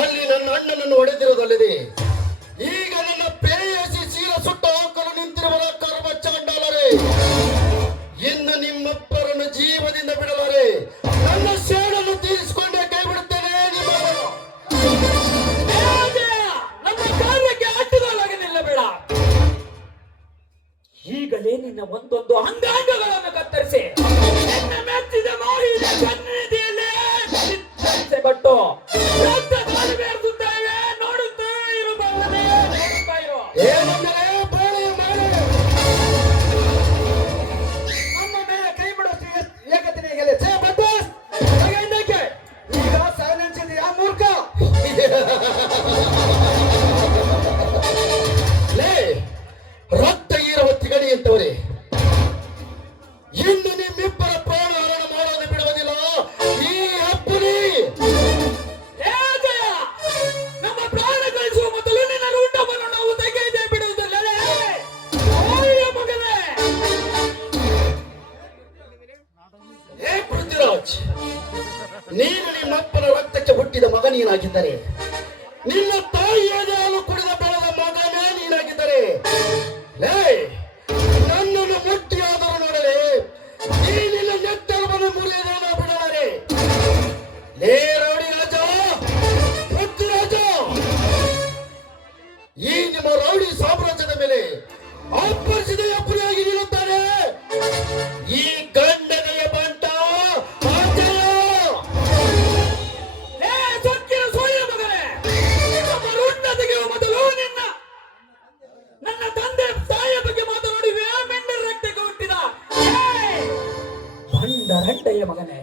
ಅಲ್ಲಿ ನನ್ನ ಅಣ್ಣನನ್ನು ಹೊಡೆದಿರುವುದಲ್ಲದೆ ಈಗ ನನ್ನ ಪೇಯಸಿ ಸೀಲ ಸುಟ್ಟು ಹಾಕಲು ನಿಂತಿರುವ ಕರ್ಮ ಚಾಂಡಾಲರೇ, ಇನ್ನು ನಿಮ್ಮಪ್ಪರನ್ನು ಜೀವದಿಂದ ಬಿಡಲಾರೆ. ನನ್ನ ಸೇಡನ್ನು ತೀರಿಸಿಕೊಂಡೇ ಕೈ ಬಿಡುತ್ತೇನೆ. ನಮ್ಮ ಕಾರ್ಯಕ್ಕೆ ಅಡ್ಡದಾಗಿ ನಿಲ್ಲಬೇಡ. ಈಗಲೇ ನಿನ್ನ ಒಂದೊಂದು ಅಂಗಾಂಗಗಳನ್ನು ಕತ್ತರಿಸಿ ನನ್ನ ಮೆಚ್ಚಿದ ಮಾಹಿತಿ ಸನ್ನಿಧಿಯಲ್ಲೇ ಚಿತ್ತರಿಸಿ ಕೊಟ್ಟು ರಕ್ತ ಕಾಲುಬೇರಿಸುತ್ತೇವೆ. ನೋಡುತ್ತಾ ಇರು ಬಲ್ಲದೆ, ನೋಡುತ್ತಾ ಇರು. ಏನೆಂದರೆ ಬೋಳಿ ಮಾಡಿ ನಮ್ಮ ಮೇಲೆ ಕೈ ಬಿಡುವಷ್ಟು ಏಕತಿನೇ ಗೆಲೆ ಛೇ ಬದ್ದಸ್ ಹಾಗೆ ಈಗ ಸಾಯನೆಂಚಿದೆಯಾ ಮೂರ್ಖ. ಲೇ ರಕ್ತ ಈರುವ ತಿಗಡಿ ಅಂತವರೇ, ಇನ್ನು ನಿಮ್ಮಿಬ್ಬರ ಪ್ರಾಣ ಹರಣ ಮಾಡೋದು ಬಿಡುವುದಿಲ್ಲ ಈ ಅಪ್ಪನಿ. ಏ ಜಯ, ನಮ್ಮ ಪ್ರಾಣ ಗಳಿಸುವ ಮೊದಲು ನಿನ್ನ ರುಂಡವನ್ನು ನಾವು ತೆಗೆಯದೇ ಬಿಡುವುದಿಲ್ಲವೇ? ಓಯ್ಯ ಮಗನೇ, ಏ ಪೃಥ್ವಿರಾಜ್, ನೀನು ನಿಮ್ಮಪ್ಪನ ರಕ್ತಕ್ಕೆ ಹುಟ್ಟಿದ ಮಗ ನೀನಾಗಿದ್ದರೆ, ನಿನ್ನ ತಾಯಿಯದೇ ಹಾಲು ಕುಡಿದ ಬೆಳೆದ ಮಗನೇ ನೀನಾಗಿದ್ದರೆ, ಲೇ ನನ್ನನ್ನು ಮುಟ್ಟಿಯಾದರೂ ನೋಡಲೇ ಈ ನಿನ್ನ ನೆತ್ತರವನ್ನು ಮುರಿಯದೇನೋ ಬಿಡಲಾರೆ. ಲೇ ರೌಡಿ ರಾಜ, ಪೃಥ್ವಿರಾಜ, ಈ ನಿಮ್ಮ ರೌಡಿ ಸಾಮ್ರಾಜ್ಯದ ಮೇಲೆ ಅಪ್ಪರಿಸಿದ ಅಪ್ಪನಿಯಾಗಿ ನಿಲ್ಲುತ್ತಾನೆ ಈ ಗಂಡನೆಯ ಬಂಟ ಆಚೆಯ. ಏ ಸೊಕ್ಕಿನ ಸೋಯ್ಯ ಮಗನೇ, ನಮ್ಮ ರುಂಡ ತೆಗೆಯುವ ಮೊದಲು ನನ್ನ ತಂದೆ ತಾಯಿಯ ಬಗ್ಗೆ ಮಾತನಾಡಿವೆ. ಮೆಂಡರ ರಕ್ತಕ್ಕೆ ಹುಟ್ಟಿದ ಬಂಡ ರಂಡೆಯ ಮಗನೇ.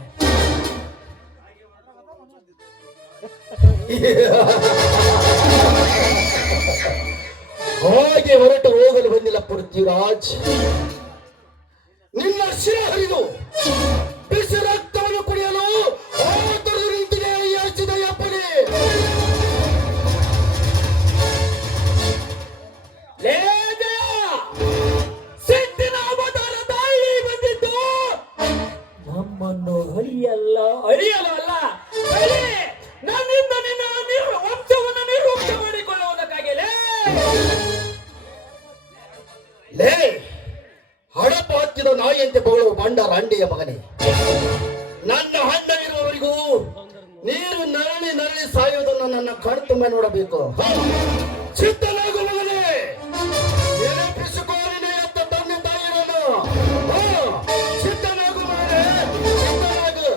ಹಾಗೆ ಹೊರಟು ಹೋಗಲು ಬಂದಿಲ್ಲ ಪೃಥ್ವಿರಾಜ್. ನಿನ್ನ ಶಿರ ಹರಿದು ಬಿಸಿ ರಕ್ತವನ್ನು ತಾಯಿಯಂತೆ ಬಗಳು ಬಂಡ ರಂಡಿಯ ಮಗನೇ. ನನ್ನ ಹಣ್ಣ ಇರುವವರಿಗೂ ನೀರು ನರಳಿ ನರಳಿ ಸಾಯುವುದನ್ನು ನನ್ನ ಕಣ್ಣು ತುಂಬ ನೋಡಬೇಕು. ಚಿತ್ತನಾಗು ಮಗನೇ, ನೆನಪಿಸಿಕೋರಿನ ಎತ್ತ ತಂದೆ ತಾಯಿರನು. ಚಿತ್ತನಾಗು ಮಗನೇ, ಚಿತ್ತನಾಗು.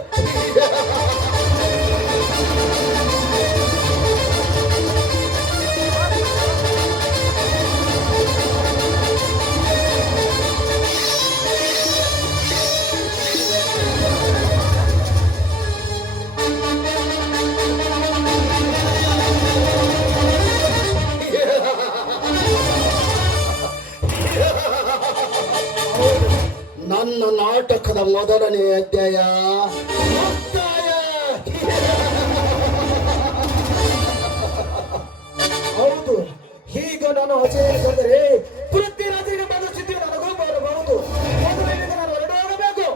ನನ್ನ ನಾಟಕದ ಮೊದಲನೇ ಅಧ್ಯಾಯ ಮುಕ್ತಾಯ. ಹೌದು, ಈಗ ನಾನು ಆಚರಣೆ ಬಂದರೆ ಪೃಥ್ವಿರಾಜರಿಗೆ ಬದಲಿಸಿದ್ದೀವಿ. ನನಗೂ ಬರಬಹುದು. ಮೊದಲಿಗೆ ನಾನು ಹೊರಡೋಗಬೇಕು.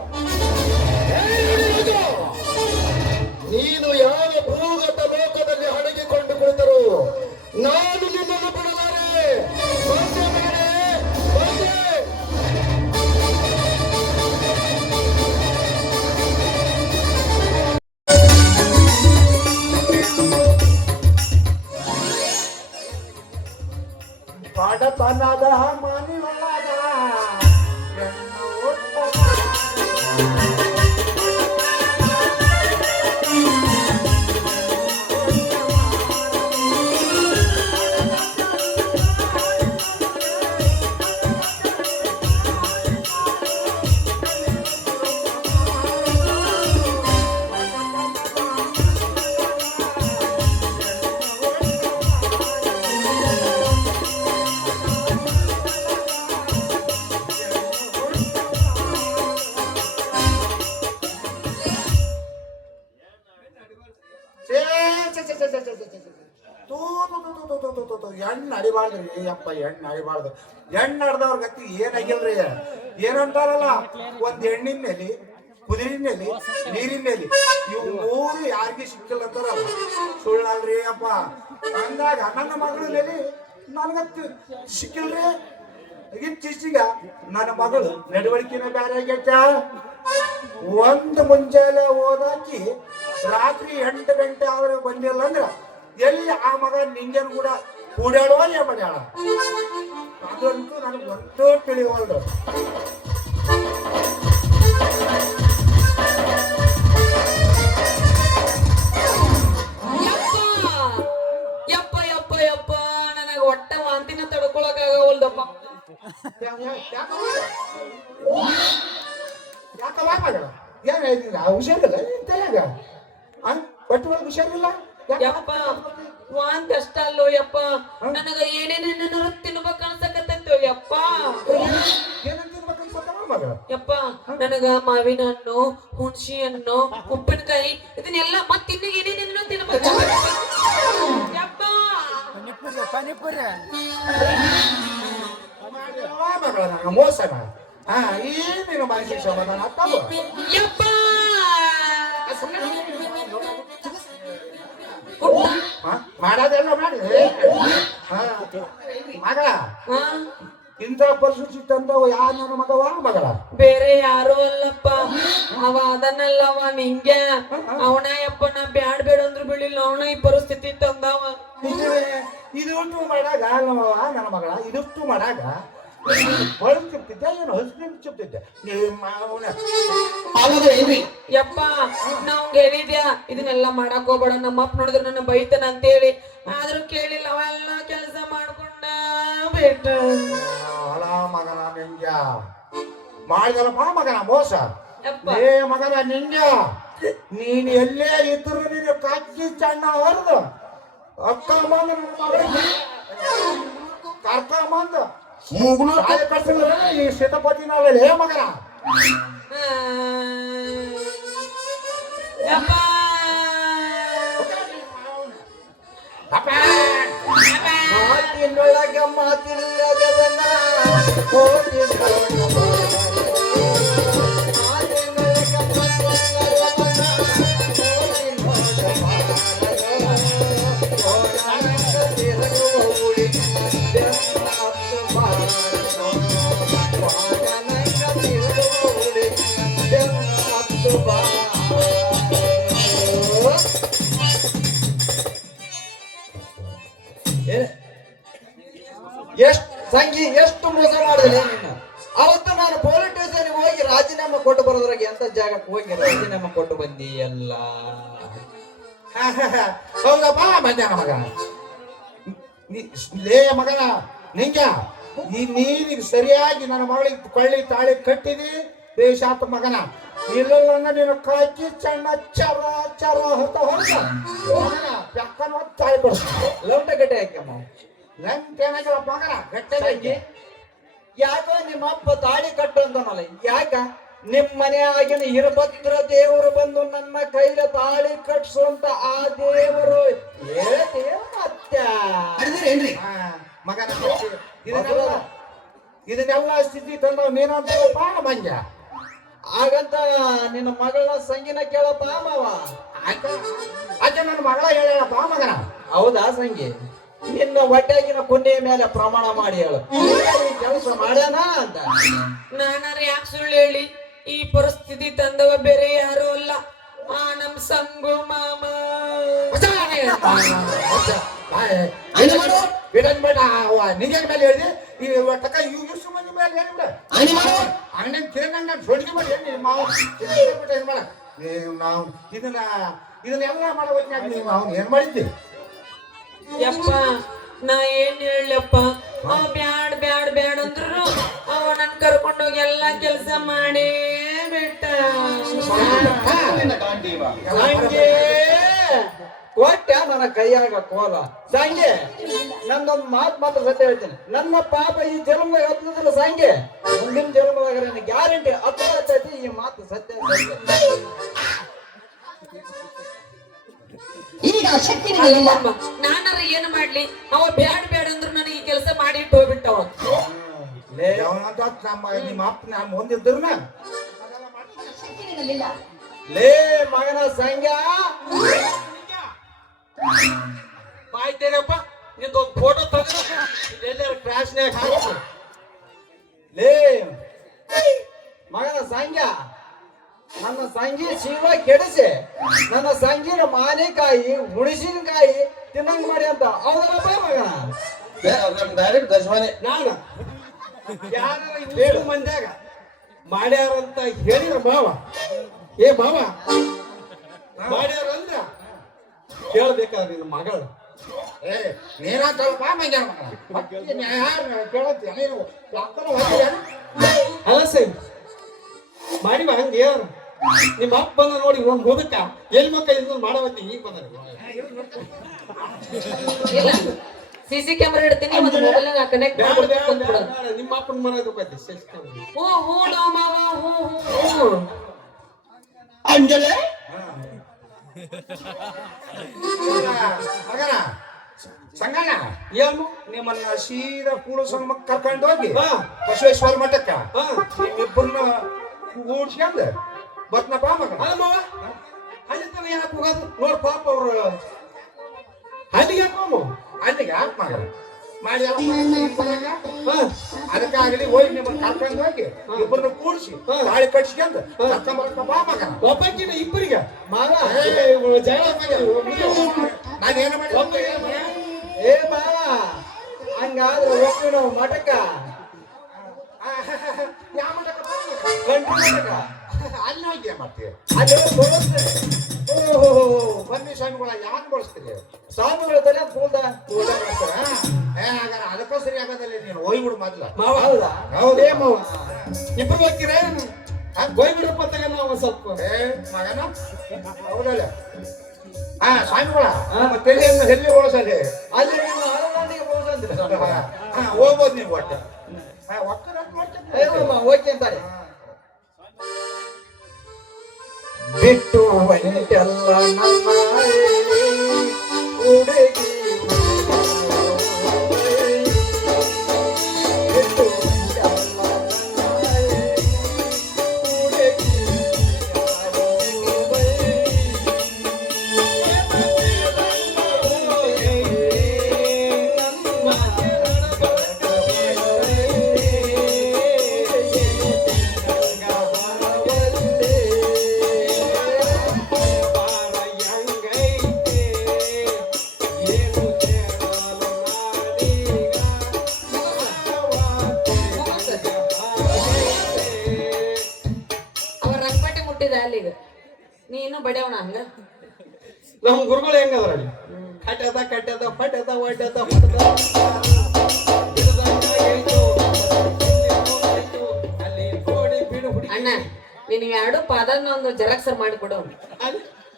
ನೀನು ಯಾವ ಭೂಗತ ಲೋಕದಲ್ಲಿ ಅಡಗಿಕೊಂಡು ಕುಳಿತರು ನಾನು ನಿನ್ನನ್ನು ಬಿಡಲಾರೆ. ಬಂದೆ ಮಗನೇ, ಬಂದೆ. ಬಡತನದ ಮನೆಯೊಳಗ ಹೆಣ್ಣು ಹುಟ್ಟದ. ಹೆಣ್ಣು ಅಡಿಬಾರ್ದ್ರಿ ಅಪ್ಪ, ಹೆಣ್ಣು ಅಡಿಬಾರ್ದು. ಹೆಣ್ಣು ಅಡ್ದವ್ರ ಗತಿ ಏನಾಗಿಲ್ರಿ. ಏನಂತಾರಲ್ಲ, ಒಂದ್ ಹೆಣ್ಣಿನ ಮೇಲೆ, ಕುದುರಿನ ಮೇಲೆ, ನೀರಿನ ಮೇಲೆ, ಇವು ಮೂರು ಯಾರಿಗೆ ಸಿಕ್ಕಿಲ್ಲ ಅಂತಾರಲ್ಲ, ಸುಳ್ಳಲ್ರಿ ಅಪ್ಪ. ಹಂಗಾಗ ನನ್ನ ಮಗಳ ಮೇಲೆ ನನಗತ್ತಿ ಸಿಕ್ಕಿಲ್ರಿ. ಇತ್ತೀಚೆಗ ನನ್ನ ಮಗಳು ನಡವಳಿಕೆನ ಬೇರೆ ಆಗೈತ. ಒಂದು ಮುಂಜಾನೆ ಓದಾಕಿ ರಾತ್ರಿ 8 ಗಂಟೆ ಆದ್ರೆ ಬಂದಿಲ್ಲ ಅಂದ್ರ ಎಲ್ಲಿ ಆ ಮಗ ನಿಂಗೇನು ಕೂಡ ಕೂಡಾಡುವ ಮಾಡ್ಯಾಳ. ಅದಂತೂ ನನಗೆ ಒಂದೂ ತಿಳಿವಲ್ದು. ಯಪ್ಪ ಯಪ್ಪ ಯಪ್ಪ, ನನಗ ಒಟ್ಟ ವಾಂತಿನ ತಡ್ಕೊಳಕಾಗವಲ್ದಪ್ಪ. ಯಾಕವ ಮಾಡ್ಯಾಳ? ಏನ್ ಹುಷಾರಿಲ್ಲ ತಲೆಯಾಗ? ಒಟ್ಟು ಒಳಗೆ ಹುಷಾರಿಲ್ಲ. ಯಪ್ಪ ವಾಂತಿ ಅಷ್ಟ ಅಲ್ಲೋ ಯಪ್ಪ, ನನಗ ಏನೇನೇನ ತಿನ್ಬೇಕ ಅನ್ಸಕತ್ತೈತೋ ಯಪ್ಪ. ಯಪ್ಪ ನನಗ ಮಾವಿನ ಹಣ್ಣು, ಹುಣಸಿ ಹಣ್ಣು, ಉಪ್ಪಿನಕಾಯಿ ಇದನ್ನೆಲ್ಲ ಮತ್ತ ಇನ್ನು ಏನೇನೇನೋ ತಿನ್ಬೇಕ ಯಪ್ಪ. ಮೋಸನ ಏನೇನು ಮಾನಸಿಕ ಸಮಾಧಾನ ಆಗ್ತಾವ ಯಪ್ಪ. ಮಾಡೋದೆಲ್ಲ ಮಾಡಿ ಮಗಳ ಇಂಥ ಪರಿಸ್ಥಿತಿ ತಂದವ ಯಾರು ನನ್ನ ಮಗವ ಮಗಳ? ಬೇರೆ ಯಾರು ಅಲ್ಲಪ್ಪ, ಅವ ಅದನ್ನಲ್ಲವ ನಿಂಗೆ. ಅವನ ಯಪ್ಪ, ನಾ ಬ್ಯಾಡ್ ಬೇಡ ಅಂದ್ರು ಬಿಳಿಲ್ಲ, ಅವನ ಈ ಪರಿಸ್ಥಿತಿ ತಂದವ. ಇದಷ್ಟು ಮಾಡಾಗ ನಮ್ಮವ ನನ್ನ ಮಗಳ ಇದಷ್ಟು ಮಾಡಾಗ ಹೊಳಗ್ ಚುಪ್ತಿದ್ದೆ, ಏನು ಹಸ್ಬಿಂಗ್ ಚುಪ್ತಿದ್ದೆ. ಯಪ್ಪ ನಾವ್ ಹೇಳಿದ್ಯಾ ಇದನ್ನೆಲ್ಲ ಮಾಡಕ್ ಹೋಗ್ಬೇಡ, ನಮ್ಮಪ್ಪ ನೋಡಿದ್ರೆ ನನ್ನ ಬೈತಾನ ಅಂತೇಳಿ, ಆದ್ರೂ ಕೇಳಿಲ್ಲ. ಅವೆಲ್ಲ ಕೆಲಸ ಮಾಡ್ಕೊಂಡ ಬಿಟ್ಟ. ಅಲ ಮಗನ ನಿಂಗ ಮಾಡಿದಲ್ಲಪ್ಪ ಮಗನ ಮೋಸ. ಏ ಮಗನ ನಿಂಗ, ನೀನ್ ಎಲ್ಲೇ ಇದ್ರು ನೀನು ಕಾಕಿ ಚಣ್ಣ ಹೊರದು ಅಕ್ಕ ಮಂದ ಕರ್ಕ ಮಂದ ಮುಗುಳು ಕಳ್ಸಿಲ್ಲ ಈ ಸೀತಾಪತಿ ನಾವೇ ಮಗನ. ಮಾತಿನೊಳಗೆ ಮಾತಿಲ್ಲದನ್ನ ಸಂಗಿ ಎಷ್ಟು ಮೋಸ ಮಾಡಿದೆ ನೀನು. ಅವತ್ತು ನಾನು ಪೊಲೀಸ್ ಸ್ಟೇಷನ್ಗೆ ಹೋಗಿ ರಾಜೀನಾಮೆ ಕೊಟ್ಟು ಬರೋದ್ರಾಗ ಎಂತ ಜಾಗಕ್ಕೆ ಹೋಗಿ ರಾಜೀನಾಮೆ ಕೊಟ್ಟು ಬಂದಿ ಎಲ್ಲ. ಹೌದಪ್ಪ ಮಧ್ಯಾಹ್ನ ಮಗ ಲೇ ಮಗನ ನಿಂಗ ನೀನಿಗೆ ಸರಿಯಾಗಿ ನನ್ನ ಮಗಳಿಗೆ ಕೊಳ್ಳಿ ತಾಳಿ ಕಟ್ಟಿದಿ ದೇಶಾತ ಮಗನ. ಇಲ್ಲ ನೀನು ಕಾಕಿ ಚಣ್ಣ ಚರ ಚರ ಹೊತ್ತ ಹೊರಗ ಮಗನ ಬೆಕ್ಕನ ತಾಳಿ ಕೊಡ್ತೀನಿ. ಲೌಟ ಗಟ್ಟೆ ಹಾಕಮ್ಮ ಏನಾಗಿಲ್ಲ ಮಗನ ಗಟ್ಟೆ ಸಂಗಿ ಯಾಕೋ ನಿಮ್ಮ ಅಪ್ಪ ತಾಳಿ ಕಟ್ಟು ಅಂದನಲ್ಲ, ಯಾಕ ನಿಮ್ ಮನೆಯಾಗಿನ ಹಿರಭದ್ರ ದೇವರು ಬಂದು ನನ್ನ ಕೈಲ ತಾಳಿ ಕಟ್ಸುವಂತ ಆ ದೇವರು ಮಗನ ಇದನ್ನೆಲ್ಲ ಸ್ಥಿತಿ ತಂದವ್ ನೀನಂತ ಮಂಜ. ಹಾಗಂತ ನಿನ್ನ ಮಗಳನ್ನ ಸಂಗಿನ ಕೇಳಪ್ಪ ಮಾವ. ಆಕೆ ನನ್ನ ಮಗಳ ಹೇಳಪ್ಪ ಮಗನ. ಹೌದಾ ಸಂಗಿ? ನಿನ್ನ ಹೊಟ್ಟೆಗಿನ ಕುಂಡೆಯ ಮೇಲೆ ಪ್ರಮಾಣ ಮಾಡಿ ಹೇಳು, ಕೆಲಸ ಮಾಡ್ಯಾನ ಅಂತ. ನಾನಾರ ಯಾಕೆ ಸುಳ್ಳು ಹೇಳಿ? ಈ ಪರಿಸ್ಥಿತಿ ತಂದವ ಬೇರೆ ಯಾರು ಅಲ್ಲ, ಆ ನಮ್ ಸಂಗು ಮಾಮ. ನಿಜ ಮೇಲೆ ಹೇಳಿದೆ ಈ ಒಟ್ಟಕ ಇಷ್ಟು ಮಂದಿ ಮೇಲೆ ಹೇಳಿಬಿಡ ಅಂಗಡಿ ತಿರಂಗ ಸೊಡ್ಗಿ ಮಾಡಿ ಹೇಳಿ ಮಾವು ನಾವು ಇದನ್ನೆಲ್ಲ ಮಾಡಬೇಕು. ನೀವು ಅವ್ನು ಏನ್ ಮಾಡಿದ್ದಿ? ಯಪ್ಪ ನಾ ಏನ್ ಹೇಳಪ್ಪ, ಅವ ಬ್ಯಾಡ್ ಬ್ಯಾಡ್ ಬ್ಯಾಡ್ ಅಂದ್ರು ಅವ ನನ್ ಕರ್ಕೊಂಡೋಗಿ ಎಲ್ಲಾ ಕೆಲ್ಸ ಮಾಡೇ ಬಿಟ್ಟ. ಸಂಗೆ ಕೊಟ್ಟ ನನ್ನ ಕೈಯಾಗ ಕೋಲ. ಸಂಗೆ ನಂದೊಂದು ಮಾತ್ರ ಸತ್ಯ ಹೇಳ್ತೀನಿ, ನನ್ನ ಪಾಪ ಈ ಜನ್ಮದಾಗ ಹತ್ತದ್ರ ಸಂಗೆ ಮುಂದಿನ ಜನ್ಮದಾಗ ನನ್ನ ಗ್ಯಾರಂಟಿ ಹತ್ತೈತಿ. ಈ ಮಾತು ಸತ್ಯ. ನಾನಾರ ಏನ್ ಮಾಡ್ಲಿ? ಅವ ಬ್ಯಾಡ್ ಬ್ಯಾಡ್ ಅಂದ್ರು ನನಗೆ ಈ ಕೆಲಸ ಮಾಡಿ ಇಟ್ಟು ಹೋಗ್ಬಿಟ್ಟವ. ನಿಮ್ಮ ಅಪ್ಪ ನಾ ಮುಂದಿದ್ರು ಲೇ ಮಗನ ಸಂಗ ಆಯ್ತೇನಪ್ಪ ನಿಂದೊಂದು ಫೋಟೋ ತೆಗೆದು ಎಲ್ಲಾರು ಕ್ರಾಶ್ನ್ಯಾಗ ಹಾಕಿ. ಲೇ ಮಗನ ಸಂಗ ನನ್ನ ಸಂಗಿ ಜೀವ ಕೆಡಿಸಿ ನನ್ನ ಸಂಗಿನ ಮಾನೆಕಾಯಿ ಹುಣಸಿನಕಾಯಿ ತಿನ್ನಂಗ್ ಮಾಡಿ ಅಂತ ಹೌದಲ್ಲಪ್ಪ ಮಗನ? ಡೈರೆಕ್ಟ್ ಗಜವಾನೆ ನಾನು ಯಾರ ಏಳು ಮಂದ್ಯಾಗ ಮಾಡ್ಯಾರಂತ ಹೇಳಿದ್ರ ಮಾವ, ಏ ಮಾವ ಮಾಡ್ಯಾರ ಅಂದ್ರ ಕೇಳ್ಬೇಕಾದ್ರೆ ನಿನ್ನ ಮಗಳು ನೀನಂತಲ್ಪ ಮಂಜ ಕೇಳತ್ತೀಯ ನೀನು ಅಲ್ಲ ಸರ್ ಮಾಡಿವ ಹಂಗ ಯಾರು ನಿಮ್ಮ ಅಪ್ಪ ಬಂದ ನೋಡಿ ಒಂದ್ ಮುದಕ ಎಲ್ಲಿ ಮಕ್ಕ ಇದನ್ನ ಮಾಡವತ್ತಿ ಈಗ ಬಂದ ಇಲ್ಲ ಸಿಸಿ ಕ್ಯಾಮೆರಾ ಇಡ್ತೀನಿ, ಮತ್ತೆ ಮೊಬೈಲ್ ಕನೆಕ್ಟ್ ಮಾಡ್ಬಿಡು. ನಿಮ್ಮ ಅಪ್ಪನ ಮನೆ ಹ್ಞೂ ಹ್ಞೂ ಮಾವ ಹ್ಞೂ ಹ್ಞೂ ಅಂಜಲೆ ಮಗನ ಸಂಗಣ್ಣ ಏನು ನಿಮ್ಮನ್ನ ಸೀದಾ ಕೂಡಸಮ್ಮ ಕರ್ಕೊಂಡು ಹೋಗಿ ಹಾ. ಬಸವೇಶ್ವರ ಮಠಕ್ಕ ಹಾ. ನಿಮ್ಮಿಬ್ಬರನ್ನ ಕೂಡ್ಸ್ಕೊಂಡ್ ಬತ್ನಪ್ಪ ಮಗನ. ಅಲ್ಲ ಮಾವ ಅಲ್ಲಿ ತನ ಯಾಕೆ ಹೋಗೋದು ನೋಡ್ ಪಾಪ ಅವ್ರು ಅಲ್ಲಿಗೆ ಹಾಕೋಮು ಅಲ್ಲಿಗೆ ಹಾಕ್ ಮಗನ ಮಾಡಿ ಹಾ ಅದಕ್ಕಾಗಲಿ ಹೋಗಿ ನಿಮ್ಮನ್ನ ಕರ್ಕೊಂಡು ಹೋಗಿ ಇಬ್ಬರನ್ನ ಕೂಡಿಸಿ ತಾಳಿ ಕಟ್ಸ್ಕೊಂಡ್ ಕರ್ಕೊಂಬರಪ್ಪ ಮಗನ. ಒಬ್ಬಕ್ಕಿನ ಇಬ್ಬರಿಗೆ ಮಾವ ಜಗಳ ನಾನೇನು ಮಾಡಿ ಏ ಮಾವ ಹಂಗಾದ್ರೆ ಹೋಗ್ತೀವಿ ನಾವು ಮಠಕ್ಕ. ಯಾವ ಮಠಕ್ಕ ಗಂಟು ಮಠಕ್ಕ ಅಲ್ಲಿ ಹೋಗಿ ಏನ್ ಮಾಡ್ತೀವಿ? ಅಲ್ಲಿ ತೋರಿಸ್ತೇನೆ. ಓಹೋ ಬನ್ನಿ ಸ್ವಾಮಿಗಳ ಯಾಕೆ ಬಳಸ್ತೀರಿ? ಸ್ವಾಮಿಗಳ ತಲೆ ಕೂದ ಹಾಗಾದ್ರೆ ಅದಕ್ಕೂ ಸರಿ ಆಗೋದಿಲ್ಲ, ನೀನು ಹೋಗ್ಬಿಡು ಮೊದ್ಲ. ಮಾವ ಹೌದಾ? ಹೌದೇ ಮಾವ ಇಬ್ರು ಹೋಗ್ತೀರ ಹೋಗ್ಬಿಡಪ್ಪ ತಗ ನಾವು ಸ್ವಲ್ಪ ಮಗನ ಹೌದಲ್ಲ. ಸ್ವಾಮಿಗಳ ತಲೆಯನ್ನು ಎಲ್ಲಿ ಓಡಿಸಲಿ? ಅಲ್ಲಿ ನಿಮ್ಮ ಹರದಾಂಡಿಗೆ ಹೋಗಂದ್ರೆ ಹೋಗ್ಬೋದು ನೀವು ಒಟ್ಟು ಓಕೆ ಅಂತಾರೆ. ಬಿಟ್ಟು ಹೊಂಟೆಲ್ಲ ನನ್ನ ಹುಡುಗಿ ಬಿಟ್ಟು ಹೊಂಟೆಲ್ಲ ಹುಟ್ಟಿದ ಅಲ್ಲಿಗ ನೀನು ಬಡಿಯವಣ ಹಂಗ ನಮ್ಮ ಗುರುಗಳು ಹೆಂಗದ್ರ ಅಲ್ಲಿ ಕಟ್ಟದ ಕಟ್ಟದ ಪಟ್ಟದ ಒಡ್ಡದ ಹೊಟ್ಟದ ಅಲ್ಲಿ ಗೋಡಿ ಬೀಡು ಹುಡುಗಿ ಅಣ್ಣ ನೀನ್ ಎರಡು ಪಾದನ್ನ ಒಂದು ಜೆರಾಕ್ಸ್ ಮಾಡಿಕೊಡು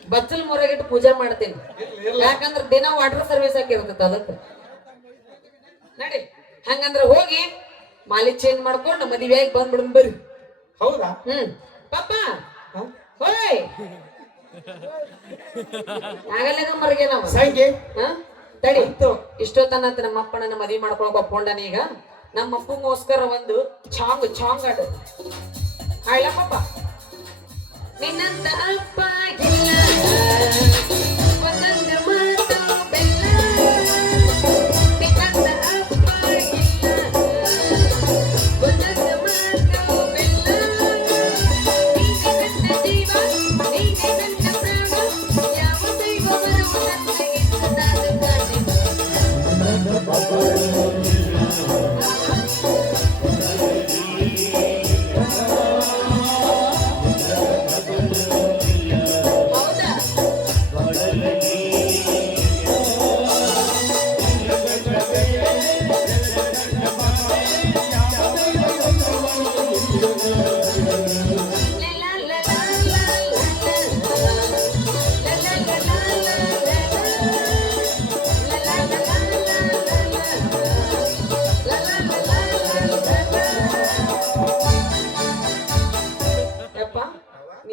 ಬಚ್ಚಲ್ ಮೊರಗಿಟ್ಟು ಪೂಜೆ ಮಾಡ್ತೀನಿ ಯಾಕಂದ್ರ ದಿನ ವಾಟರ್ ಸರ್ವಿಸ್ ಹಾಕಿರ್ತೈತ ಅದಕ್ಕೆ ನಡಿ ಹಂಗಂದ್ರ ಹೋಗಿ ಮಾಲಿ ಚೇಂಜ್ ಮಾಡ್ಕೊಂಡು ಮದುವೆಯಾಗಿ ಬಂದ್ಬಿಡ್ ಬರ್ರಿ ಹೌದಾ ಪಾಪ ಹೋಯ್ ಆಗಲ್ಲ ಮರಗೆ ನಾವು ಸಂಗಿ ತಡಿ ಇಷ್ಟೊತ್ತನ ನಮ್ಮ ಅಪ್ಪ ನನ್ನ ಮದ್ವಿ ಮಾಡ್ಕೊಳಕ್ ಒಪ್ಕೊಂಡಾನ ಈಗ ನಮ್ಮ ಅಪ್ಪಗೋಸ್ಕರ ಒಂದು ಚಾಂಗ್ ಆಡು ಆಯ್ಲ ಪಾಪ ನಿನ್ನಂತ ಅಪ್ಪ ಇಲ್ಲ ಒಂದೊಂದು ಮಾತು ಬೆಲ್ಲ ನಿನ್ನಂತ ಅಪ್ಪ ಇಲ್ಲ ಒಂದೊಂದು ಮಾತು ಬೆಲ್ಲ ನೀನೆ ನನ್ನ ಜೀವ ನೀನೆ ನನ್ನ ಪ್ರಾಣ ಯಾವ ದೈವ ಬರುವುದನ್ನು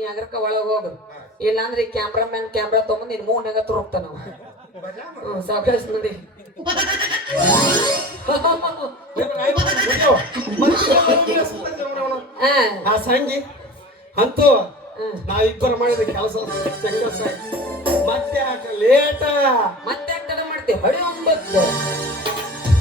ನಾನು ಒಳಗ ಹೋಗು ಇಲ್ಲಾಂದ್ರೆ ಕ್ಯಾಮ್ರಾಮನ್ ಕ್ಯಾಮ್ರಾ ತಗೊಂಡ್ ನಿನ್ ಮೂನ್ಯಾಗ ತುರುಕ್ತಾನ ಸಾಕಾಸ್ ನೋಡಿ ಆ ಸಂಗಿ ಅಂತೂ ನಾವಿಬ್ಬರು ಮಾಡಿದ ಕೆಲಸ ಮತ್ತೆ ಲೇಟ ಮತ್ತೆ ತಡ ಮಾಡ್ತೀವಿ ಹೊಡೆ 9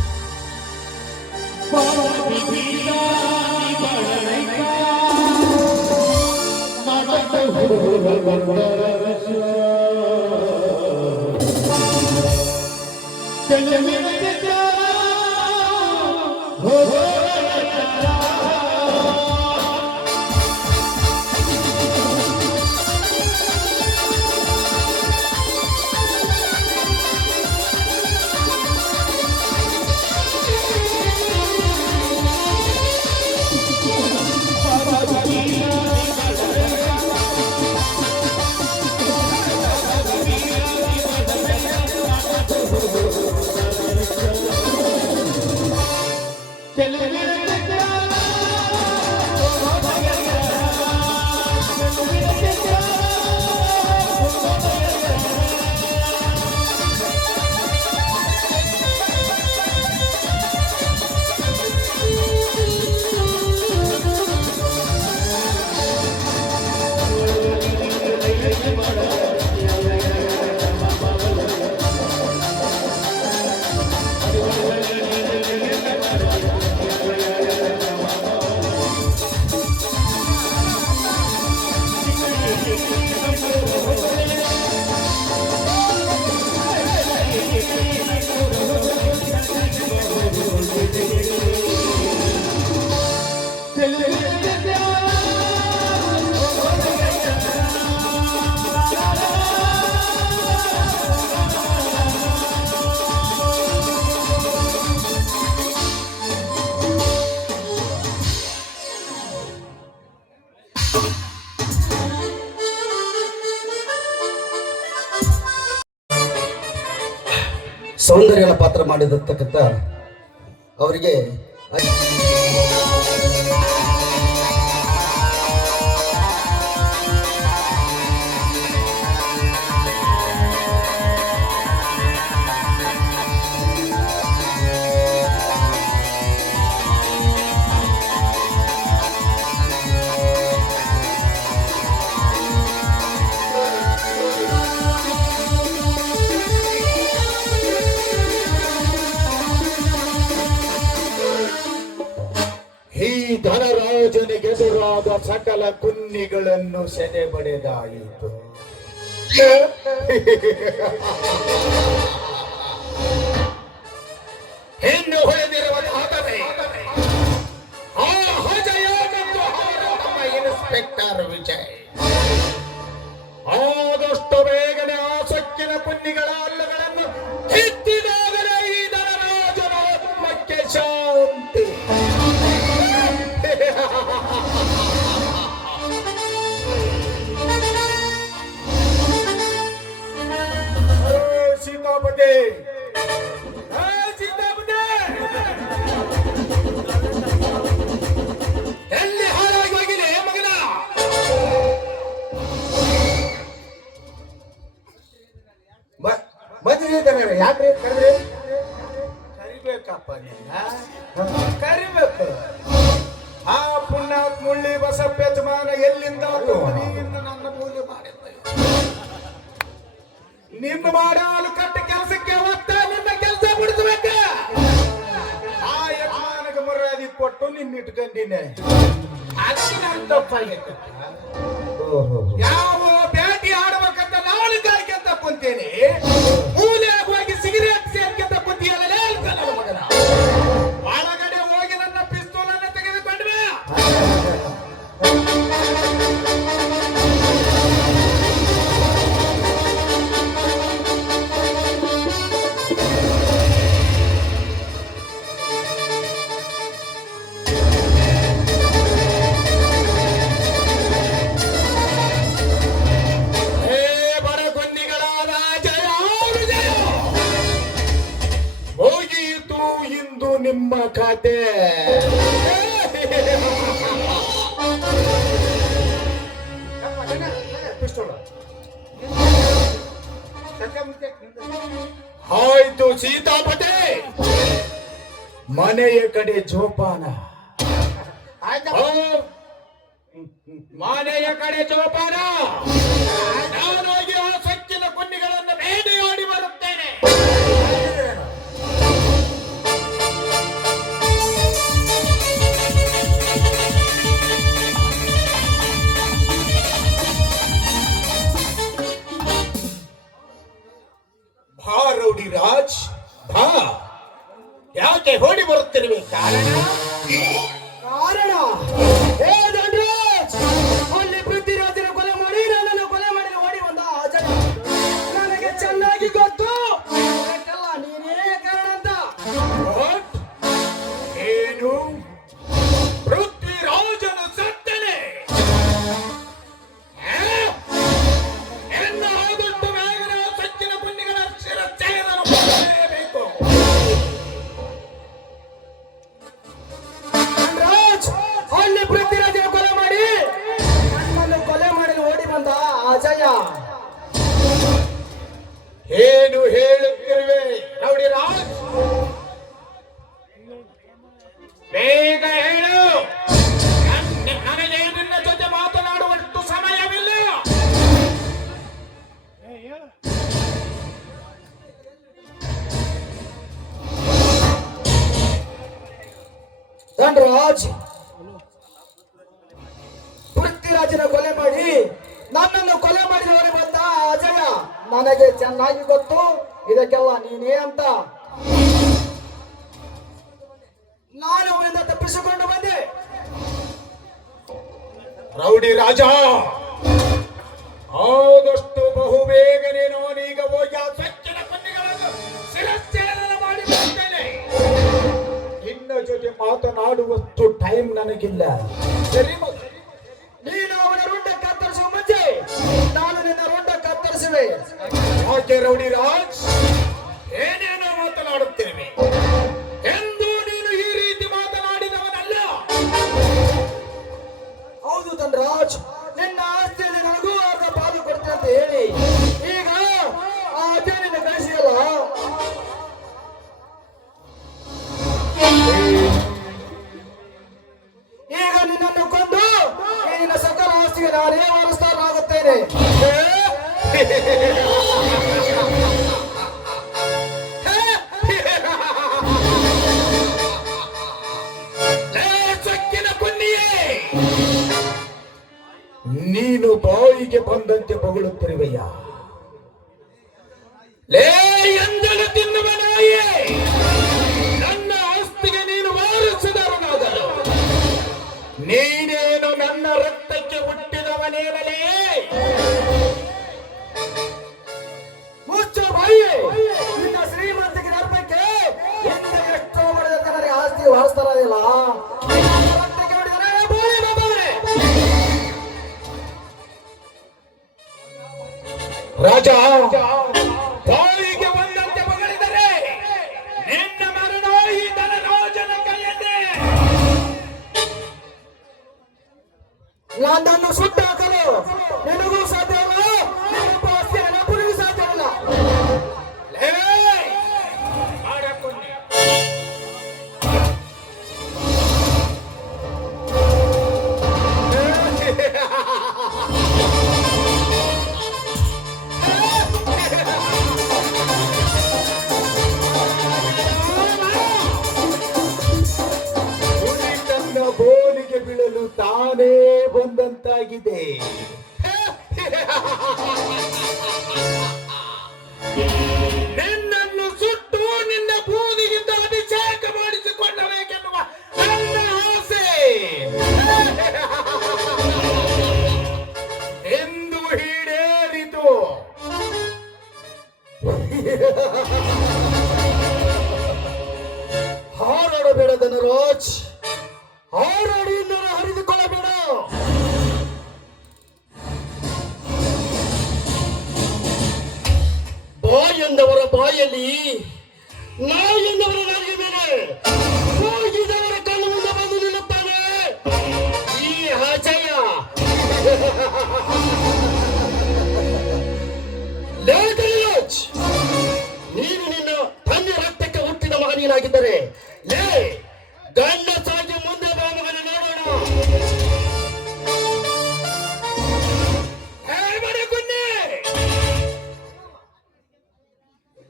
ಸೌಂದರ್ಯನ ಪಾತ್ರ ಮಾಡಿರತಕ್ಕಂಥ ಅವರಿಗೆ ಈ ಧನರಾಜನಿಗೆದುರಾದ ಸಕಲ ಕುನ್ನಿಗಳನ್ನು ಸೆದೆ ಬಡೆದಾಯಿತು. ಹೆಣ್ಣು ಹೊಳೆದಿರುವ ಆ ಹಜಯ ಮತ್ತು ನಮ್ಮ ಇನ್ಸ್ಪೆಕ್ಟರ್ ವಿಜಯ್ ಯಾಕ್ರಿ ಕರೆದ್ರಿ? ಕರಿಬೇಕಪ್ಪ ನಿನ್ನ, ಕರಿಬೇಕು. ಆ ಪುಣ್ಯಾತ್ ಮುಳ್ಳಿ ಬಸಪ್ಪ ಯಜಮಾನ ಎಲ್ಲಿಂದ ನೀನು ನನ್ನ ಪೂಜೆ ಮಾಡಿದ್ದ. ನಿನ್ನ ಮಾಡಲು ಕಟ್ಟ ಕೆಲಸಕ್ಕೆ ಒತ್ತ ನಿನ್ನ ಕೆಲಸ ಬಿಡಿಸ್ಬೇಕ. ಆ ಯಜಮಾನಗೆ ಮರ್ಯಾದೆ ಕೊಟ್ಟು ನಿನ್ನ ಇಟ್ಕೊಂಡಿನಿ. ಅದಕ್ಕೆ ನಾನು ತಪ್ಪಾಗೈತೆ. ಯಾವ ಬ್ಯಾಟಿ ಆಡ್ಬೇಕಂತ ನಾನು ಕಾಯ್ಕೊಂತ ಕುಂತೇನೆ, ಮೂಲೆ ಹೋಗಿ ಸಿಗರೇಟ್ ಸೇರ್ಕೊಂತ ಕುಂತಿಯಲ್ಲ ನನ್ನ ಮಗನ. ಒಳಗಡೆ ಹೋಗಿ ನನ್ನ ಪಿಸ್ತೂಲನ್ನು ತೆಗೆದುಕೊಂಡ್ರೆ ನಿಮ್ಮ ಖಾತೆ. ಆಯ್ತು ಸೀತಾಪತಿ, ಮನೆಯ ಕಡೆ ಜೋಪಾನ. ಮನೆಯ ಕಡೆ ಜೋಪಾನ. ನಾನಾಗಿ ಆ ಸಕ್ಕಿನ ಕುನ್ನಿಗಳನ್ನು ಬೇಟೆಯಾಡಿ ಬರುತ್ತೇನೆ. ಭಾ ರೌಡಿ ರಾಜ್ ಭಾ. ಯಾಕೆ ಓಡಿ ಬರುತ್ತಿರುವೆ? ಕಾರಣ ಹೇ ದಂಡರಾಜ್, ಅಲ್ಲಿ ಪೃಥ್ವಿರಾಜನ ಕೊಲೆ ಮಾಡಿ ನನ್ನನ್ನು ಕೊಲೆ ಮಾಡಿ ಓಡಿ ಬಂದ ಅಜಯ ನನಗೆ ಚೆನ್ನಾಗಿ ಗೊತ್ತು. ಇದಕ್ಕೆಲ್ಲ ನೀನೇ ಕಾರಣ ಅಂತ. ಏನು? ಪೃಥ್ವಿರಾಜನು ಸತ್ತನೆ? ಎನ್ನ ಆದಷ್ಟು ಬೇಗನೆ ಸಚ್ಚಿನ ಪುಣ್ಯಗಳ ಶಿರಚ್ಛೇದನ ಮಾಡಲೇಬೇಕು. ದಂಡರಾಜ್, ಅಲ್ಲಿ ಪೃಥ್ವಿರಾಜನ ಕೊಲೆ ಮಾಡಿ ನನ್ನನ್ನು ಕೊಲೆ ಮಾಡಿ ಓಡಿ ಬಂದ ಅಜಯ. ಏನು ಹೇಳುತ್ತಿರುವೆ ರೌಡಿ ರಾಜ್? ಬೇಗ ಹೇಳು. ನನಗೆ ನಿನ್ನ ಜೊತೆ ಮಾತನಾಡುವಷ್ಟು ಸಮಯವಿಲ್ಲ. ದಂಡರಾಜ್, ಪೃಥ್ವಿರಾಜನ ಕೊಲೆ ಮಾಡಿ ನನ್ನನ್ನು ಕೊಲೆ ಮಾಡಿ ಓಡಿ ಬಂದ ಅಜಯ ನನಗೆ ಚೆನ್ನಾಗಿ ಗೊತ್ತು. ಇದಕ್ಕೆಲ್ಲ ನೀನೇ ಅಂತ. ನಾನು ಅವನಿಂದ ತಪ್ಪಿಸಿಕೊಂಡು ಬಂದೆ. ರೌಡಿ ರಾಜ, ಆದಷ್ಟು ಬಹುಬೇಗನೆ ನಾನೀಗ ಹೋಗಿ ಆ ಸಚ್ಚಿನ ಪುಣ್ಯಗಳನ್ನು ಶಿರಚ್ಛೇದನ ಮಾಡಿ ಬರುತ್ತೇನೆ. ನಿನ್ನ ಜೊತೆ ಮಾತನಾಡುವಷ್ಟು ಟೈಮ್ ನನಗಿಲ್ಲ. ಸರಿ ಮಗ? ನೀನು ಅವನ ರುಂಡ ಕತ್ತರಿಸುವ ಮುಂಚೆ ನಾನು ನಿನ್ನ ರುಂಡ ಕತ್ತರಿಸುವೆ. ಯಾಕೆ ರೌಡಿ ರಾಜ್ ಏನೇನೋ ಮಾತನಾಡುತ್ತೇವೆ ಎಂದು ನೀನು ಈ ರೀತಿ ಮಾತನಾಡಿದವನಲ್ಲ. ಹೌದು ಧನರಾಜ್, ನಿನ್ನ ಆಸ್ತಿಯಲ್ಲಿ ನನಗೂ ಅರ್ಧ ಪಾಲು ಕೊಡ್ತೀನಿ ಅಂತ ಹೇಳಿ ಈಗ ಆ ಅಜ್ಜನಿಂದ ಕಳಿಸಿಯಲ್ಲ. ಈಗ ನಿನ್ನನ್ನು ಕೊಂದು ನಿನ್ನ ಸಕಲ ಆಸ್ತಿಗೆ ನಾನೇ ವಾರಸ್ದಾರನಾಗುತ್ತೇನೆ. ಸಕ್ಕಿನ ಕುನ್ನಿಯೇ, ನೀನು ಬಾಯಿಗೆ ಬಂದಂತೆ ಬೊಗಳುತ್ತಿರುವೆಯ. ಲೇ ಎಂದಲು ತಿನ್ನುವ ನಾಯೇ, ನನ್ನ ಆಸ್ತಿಗೆ ನೀನು ವಾರಸುದಾರನಾಗಲು ನೀನೇನು ನನ್ನ ರಕ್ತಕ್ಕೆ ಹುಟ್ಟಿದವನೇನಲೇ? ಮುಚ್ಚು ಬಾಯಿ. ನಿನ್ನ ಶ್ರೀಮಂತಿಗೆ ನರ್ಮಕ್ಕೆ ಎಂದ ಎಷ್ಟೋ ಮಾಡಿದ ಜನರಿಗೆ ಆಸ್ತಿ ವಾರಸ್ತಾರದಿಲ್ಲ. ರಾಜ, ಬಾಯಿಗೆ ಬಂದಂತೆ ಮಗಳಿದರೆ ನಿನ್ನ ಮರಣ ಈ ಧನರಾಜನ ಕೈಯನ್ನೇ. ನನ್ನನ್ನು ಸುಟ್ಟು ಹಾಕಲು ನಿನಗೂ ಸಾಧ್ಯವಿಲ್ಲ, ನಿನ್ನ ಆಸ್ತಿಯನ್ನು ಪುರಿಗೂ ಸಾಧ್ಯವಿಲ್ಲ. ಲೇ ಬಂದಂತಾಗಿದೆ. ನಿನ್ನನ್ನು ಸುಟ್ಟು ನಿನ್ನ ಬೂದಿಗಿಂತ ಅಭಿಷೇಕ ಮಾಡಿಸಿಕೊಳ್ಳಬೇಕೆನ್ನುವ ನನ್ನ ಆಸೆ ಎಂದು ಈಡೇರಿತು. ಹಾರಾಡಬೇಡ ಧನರಾಜ್, ಹಾರಾಡಿ ಹರಿದುಕೊಳ್ಳಬೇಡ. ಬಾಯೆಂದವರ ಬಾಯಲ್ಲಿ, ನಾಯೆಂದವರ ನಾಲಿಗೆ ಮೇಲೆ, ಹೋಗಿದವರ ಕಣ್ಣು ಮುಂದೆ ಬಂದು ನಿಲ್ಲುತ್ತಾನೆ ಈ ಅಜಯ. ಧನರಾಜ್, ನೀನು ನಿನ್ನ ತಂದೆ ರಕ್ತಕ್ಕೆ ಹುಟ್ಟಿದ ಮಗನೀನಾಗಿದ್ದರೆ ಲೇ ಗಂಡಸಾಗಿ ಮುಂದೆ ಬಾ ಮಗನ, ನೋಡೋಣ.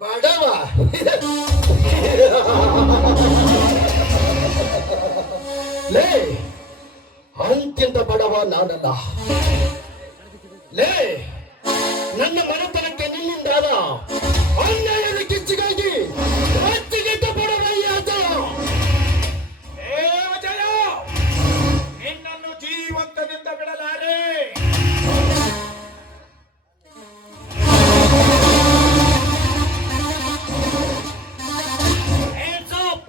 ಬಡವ ಲೇ, ಅಂತ್ಯಂತ ಬಡವ ನಾನಲ್ಲ ಲೇ. ನನ್ನ ಮನೆತನಕ್ಕೆ ನಿನ್ನಿಂದಾದ ಅನ್ಯಾಯದ ಕಿಚ್ಚಿಗಾಗಿ ರೊಚ್ಚಿಗೆದ್ದ ಬಡವ ಈ ಅಜಯ. ಜಯ, ನಿನ್ನನ್ನು ಜೀವಂತದಿಂದ ಬಿಡಲಾರೆ. Hands up!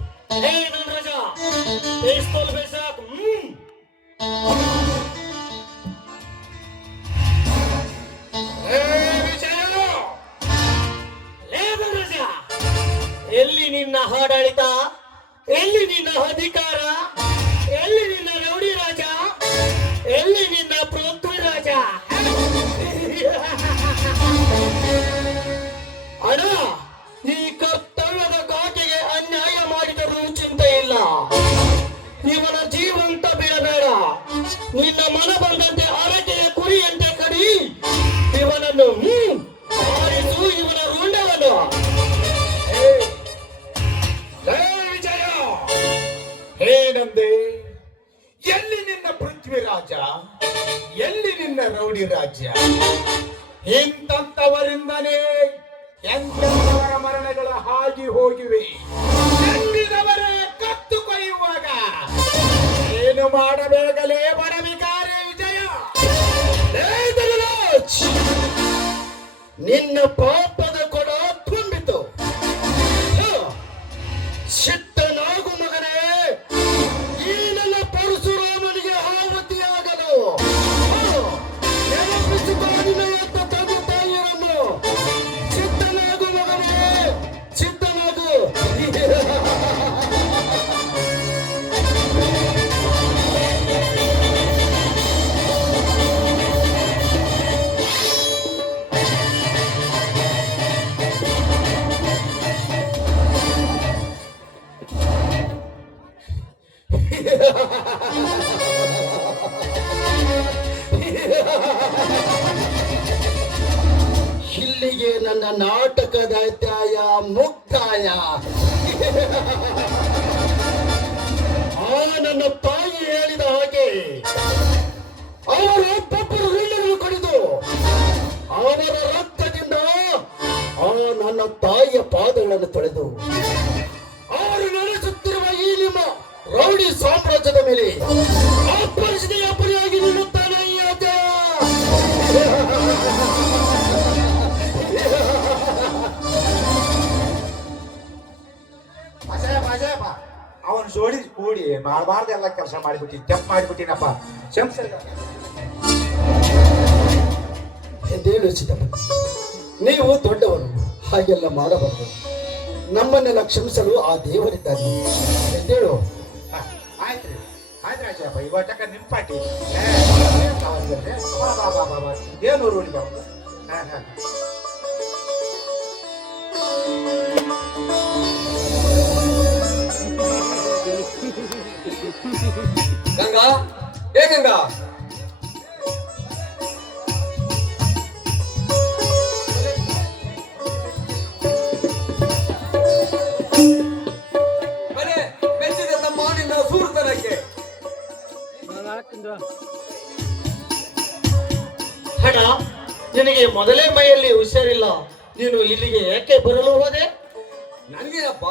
Hey, Nandaraja! Pistol besak! ಎಲ್ಲಿ ನಿನ್ನ ಆಡಳಿತ, ಎಲ್ಲಿ ನಿನ್ನ ಅಧಿಕಾರ, ಎಲ್ಲಿ ನಿನ್ನ ರೌಡಿ ರಾಜ, ಎಲ್ಲಿ ನಿನ್ನ ಪೃಥ್ವಿ ರಾಜ? ಅಣ್ಣ, ಈ ಕರ್ತವ್ಯದ ಕಾಟಿಗೆ ಅನ್ಯಾಯ ಮಾಡಿದರೂ ಚಿಂತೆ ಇಲ್ಲ. ಇವನ ಜೀವಂತ ಬಿಡಬೇಡ. ನಿನ್ನ ಮನ ಬಂದಂತೆ ಅರಕೆಯ ಕುರಿಯಂತೆ ಕಡಿ ಇವನನ್ನು ಆರಿಸು, ಇವನ ರುಂಡವನ್ನು. ವಿಜಯ, ಏನಂದೆ? ಎಲ್ಲಿ ನಿನ್ನ ಪೃಥ್ವಿ ರಾಜ, ಎಲ್ಲಿ ನಿನ್ನ ರೌಡಿ ರಾಜ್ಯ? ಇಂಥವರಿಂದನೇ ಎಂತೆಂಥವರ ಮರಣಗಳ ಹಾಗೆ ಹೋಗಿವೆ. ನಂಬಿದವರೇ ಕತ್ತು ಕೊಯ್ಯುವಾಗ ಏನು ಮಾಡಬೇಕಲೇ ಬರಬೇಕಾರೆ ವಿಜಯ? ಧನರಾಜ್, ನಿನ್ನ ಪಾಪದ ಕೊಡ ತುಂಬಿತು. ಚಿತ್ತನಾಗು ಮಗನೇ, ಈ ನನ್ನ ಪರಶುರಾಮನಿಗೆ ಆವತಿಯಾಗಲು ನೆನಪಿಸಿಕೊಂಡಿನ ಎತ್ತ ತಂದೆ ತಾಯಿಯರನ್ನು. ಚಿತ್ತನಾಗು ಮಗನೇ, ಚಿತ್ತನಾಗು. ಇಲ್ಲಿಗೆ ನನ್ನ ನಾಟಕದ ಅಧ್ಯಾಯ ಮುಕ್ತಾಯ. ಆ ನನ್ನ ತಾಯಿ ಹೇಳಿದ ಹಾಗೆ ಅವರು ಒಬ್ಬೊಬ್ಬರು ಋಣಗಳು ಕಡಿದು ಅವರ ರಕ್ತದಿಂದ ಆ ನನ್ನ ತಾಯಿಯ ಪಾದಗಳನ್ನು ತೊಳೆದು ಅವರು ನಡೆಸುತ್ತಿರುವ ಈ ನಿಮ್ಮ ರೌಡಿ ಸಾಮ್ರಾಜ್ಯದ ಮೇಲೆ ಅಪರಿಚಿತ ಅಪರಿಯಾಗಿ ನಿಲ್ಲುತ್ತಾನೆ ಈ ಅಜಯ. ಅವನ್ ಜೋಡಿ ಕೂಡಿ ಮಾಡಬಾರ್ದು ಎಲ್ಲ ಕೆಲಸ ಮಾಡಿಬಿಟ್ಟಿ, ತಪ್ಪು ಮಾಡಿಬಿಟ್ಟಿನಪ್ಪ. ಎದ್ದೇಳು ಚಿಕ್ಕಪ್ಪ, ನೀವು ದೊಡ್ಡವರು, ಹಾಗೆಲ್ಲ ಮಾಡಬಾರದು. ನಮ್ಮನ್ನೆಲ್ಲ ಕ್ಷಮಿಸಲು ಆ ದೇವರಿದ್ದಾನೆ. ಎದ್ದೇಳು. ಆಯ್ತ್ರಿ, ಆಯ್ತು ರಾಜಪ್ಪ, ಇವತ್ತಕ್ಕ ನಿಮ್ಮ ಪಾಟಿ ಏನು ರೂಢಿ ಬಾಬು. ಗಂಗಾ, ಏ ಗಂಗಾ, ಮೆಚ್ಚಿದ ತಮ್ಮ ನಿನ್ನ ಸೂರ್ತನಕ್ಕೆ ಭುವನ, ನಿನಗೆ ಮೊದಲೇ ಮೈಯಲ್ಲಿ ಹುಷಾರಿಲ್ಲ, ನೀನು ಇಲ್ಲಿಗೆ ಯಾಕೆ ಬರಲು ಹೋದೆ? ನನಗೇನಪ್ಪ,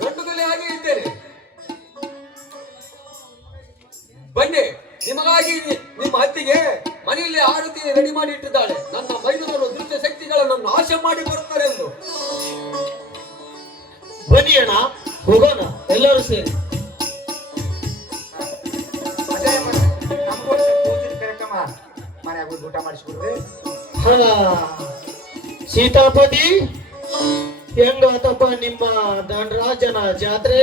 ಗಂಡುಗಲೇ ಆಗಿ ಇದ್ದೇನೆ. ಬನ್ನಿ, ನಿಮಗಾಗಿ ನಿಮ್ಮ ಅತ್ತಿಗೆ ಮನೆಯಲ್ಲಿ ಆರತಿ ರೆಡಿ ಮಾಡಿ ಇಟ್ಟಿದ್ದಾಳೆ. ನನ್ನ ಮೈದುನರು ದುಷ್ಟ ಶಕ್ತಿಗಳನ್ನು ನಾಶ ಮಾಡಿ ಬರುತ್ತಾರೆ ಎಂದು. ಬನ್ನಿ ಅಣ್ಣ, ಹೋಗೋಣ ಎಲ್ಲರೂ ಸೇರಿ. ಮನ್ಯಾಗ ಊಟ ಮಾಡಿಸ್ಬಿಡ್ರಿ. ಹಾ, ಸೀತಾಪತಿ ಹೆಂಗಾತಪ್ಪ ನಿಮ್ಮ ದಂಡರಾಜನ ಜಾತ್ರೆ?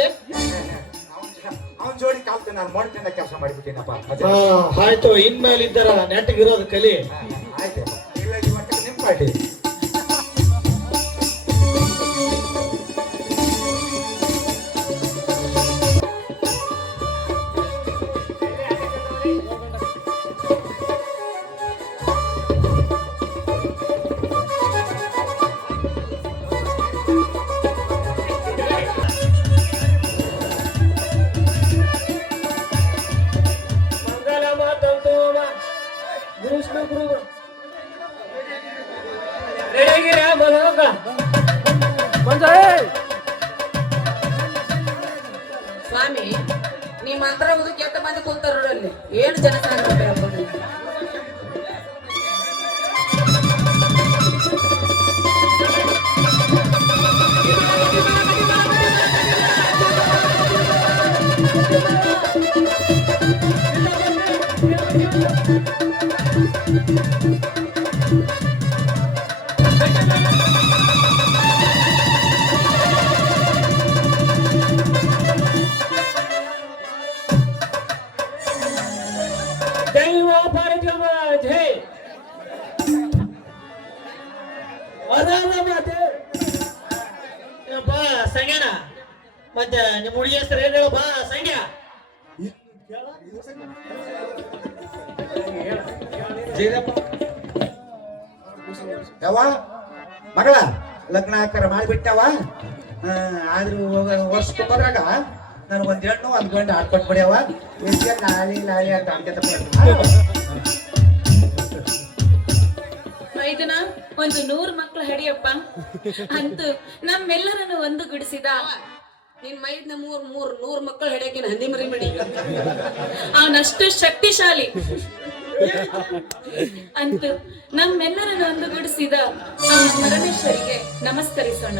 ಅವನ್ ಜೋಡಿ ಕಾಲ್ತ ನಾನು ಮೊಂಡಿನಿಂದ ಕೆಲಸ ಮಾಡಿಬಿಟ್ಟೇನಪ್ಪ. ಹಾ, ಆಯ್ತು, ಇನ್ಮೇಲಿದ್ದರ ನೆಟ್ಟಗಿರೋದು ಕಲಿ. ಆಯ್ತು, ಇಲ್ಲ ಇವತ್ತು ನಿಮ್ ಪಾರ್ಟಿ. ಸ್ವಾಮಿ, ನೀ ಮಂತ್ರ ಓದು ಕೆಟ್ಟ ಮಂದಿ ಕುಂತಾರ ನೋಡಲ್ಲಿ, ಏನು ಜನಸಾಗರ ಹಬ್ಬದಲ್ಲಿ. ಬಾ ಸಂಗ್ಯಾನ, ಮತ್ತೆ ನಿಮ್ಮ ಹುಡುಗಿ ಹೆಸರು ಏನು ಹೇಳು? ಬಾ ಸಂಗ್ಯ. ಯಾವ ಮಗಳ ಲಗ್ನ ಆಕಾರ ಮಾಡಿಬಿಟ್ಟವ. ಆದ್ರೂ ವರ್ಷಕ್ಕೆ ಹೋದ್ರಾಗ ನನಗೊಂದು ಹೆಣ್ಣು ಒಂದು ಗಂಡು ಆಡ್ಕೊಟ್ಬಿಡ್ಯಾವ. ಲಾಳಿ ಲಾಳಿ ಅಂತ ಅನ್ಕೋತ ಮೈದುನ ಒಂದು 100 ಮಕ್ಕಳು ಹಡಿಯಪ್ಪ. ಅಂತೂ ನಮ್ಮೆಲ್ಲರನ್ನು ಒಂದುಗೂಡಿಸಿದ ನಿನ್ ಮೈದ್ನ ನೂರ್ ಮಕ್ಕಳು ಹೆಡ್ಯಾಕಿನ ಹಂದಿ ಮರಿ ಮಾಡಿ. ಅವನಷ್ಟು ಶಕ್ತಿಶಾಲಿ. ಅಂತೂ ನಮ್ಮೆಲ್ಲರನ್ನು ಒಂದುಗೂಡಿಸಿದ ಆ ಪರಮೇಶ್ವರಿಗೆ ನಮಸ್ಕರಿಸೋಣ.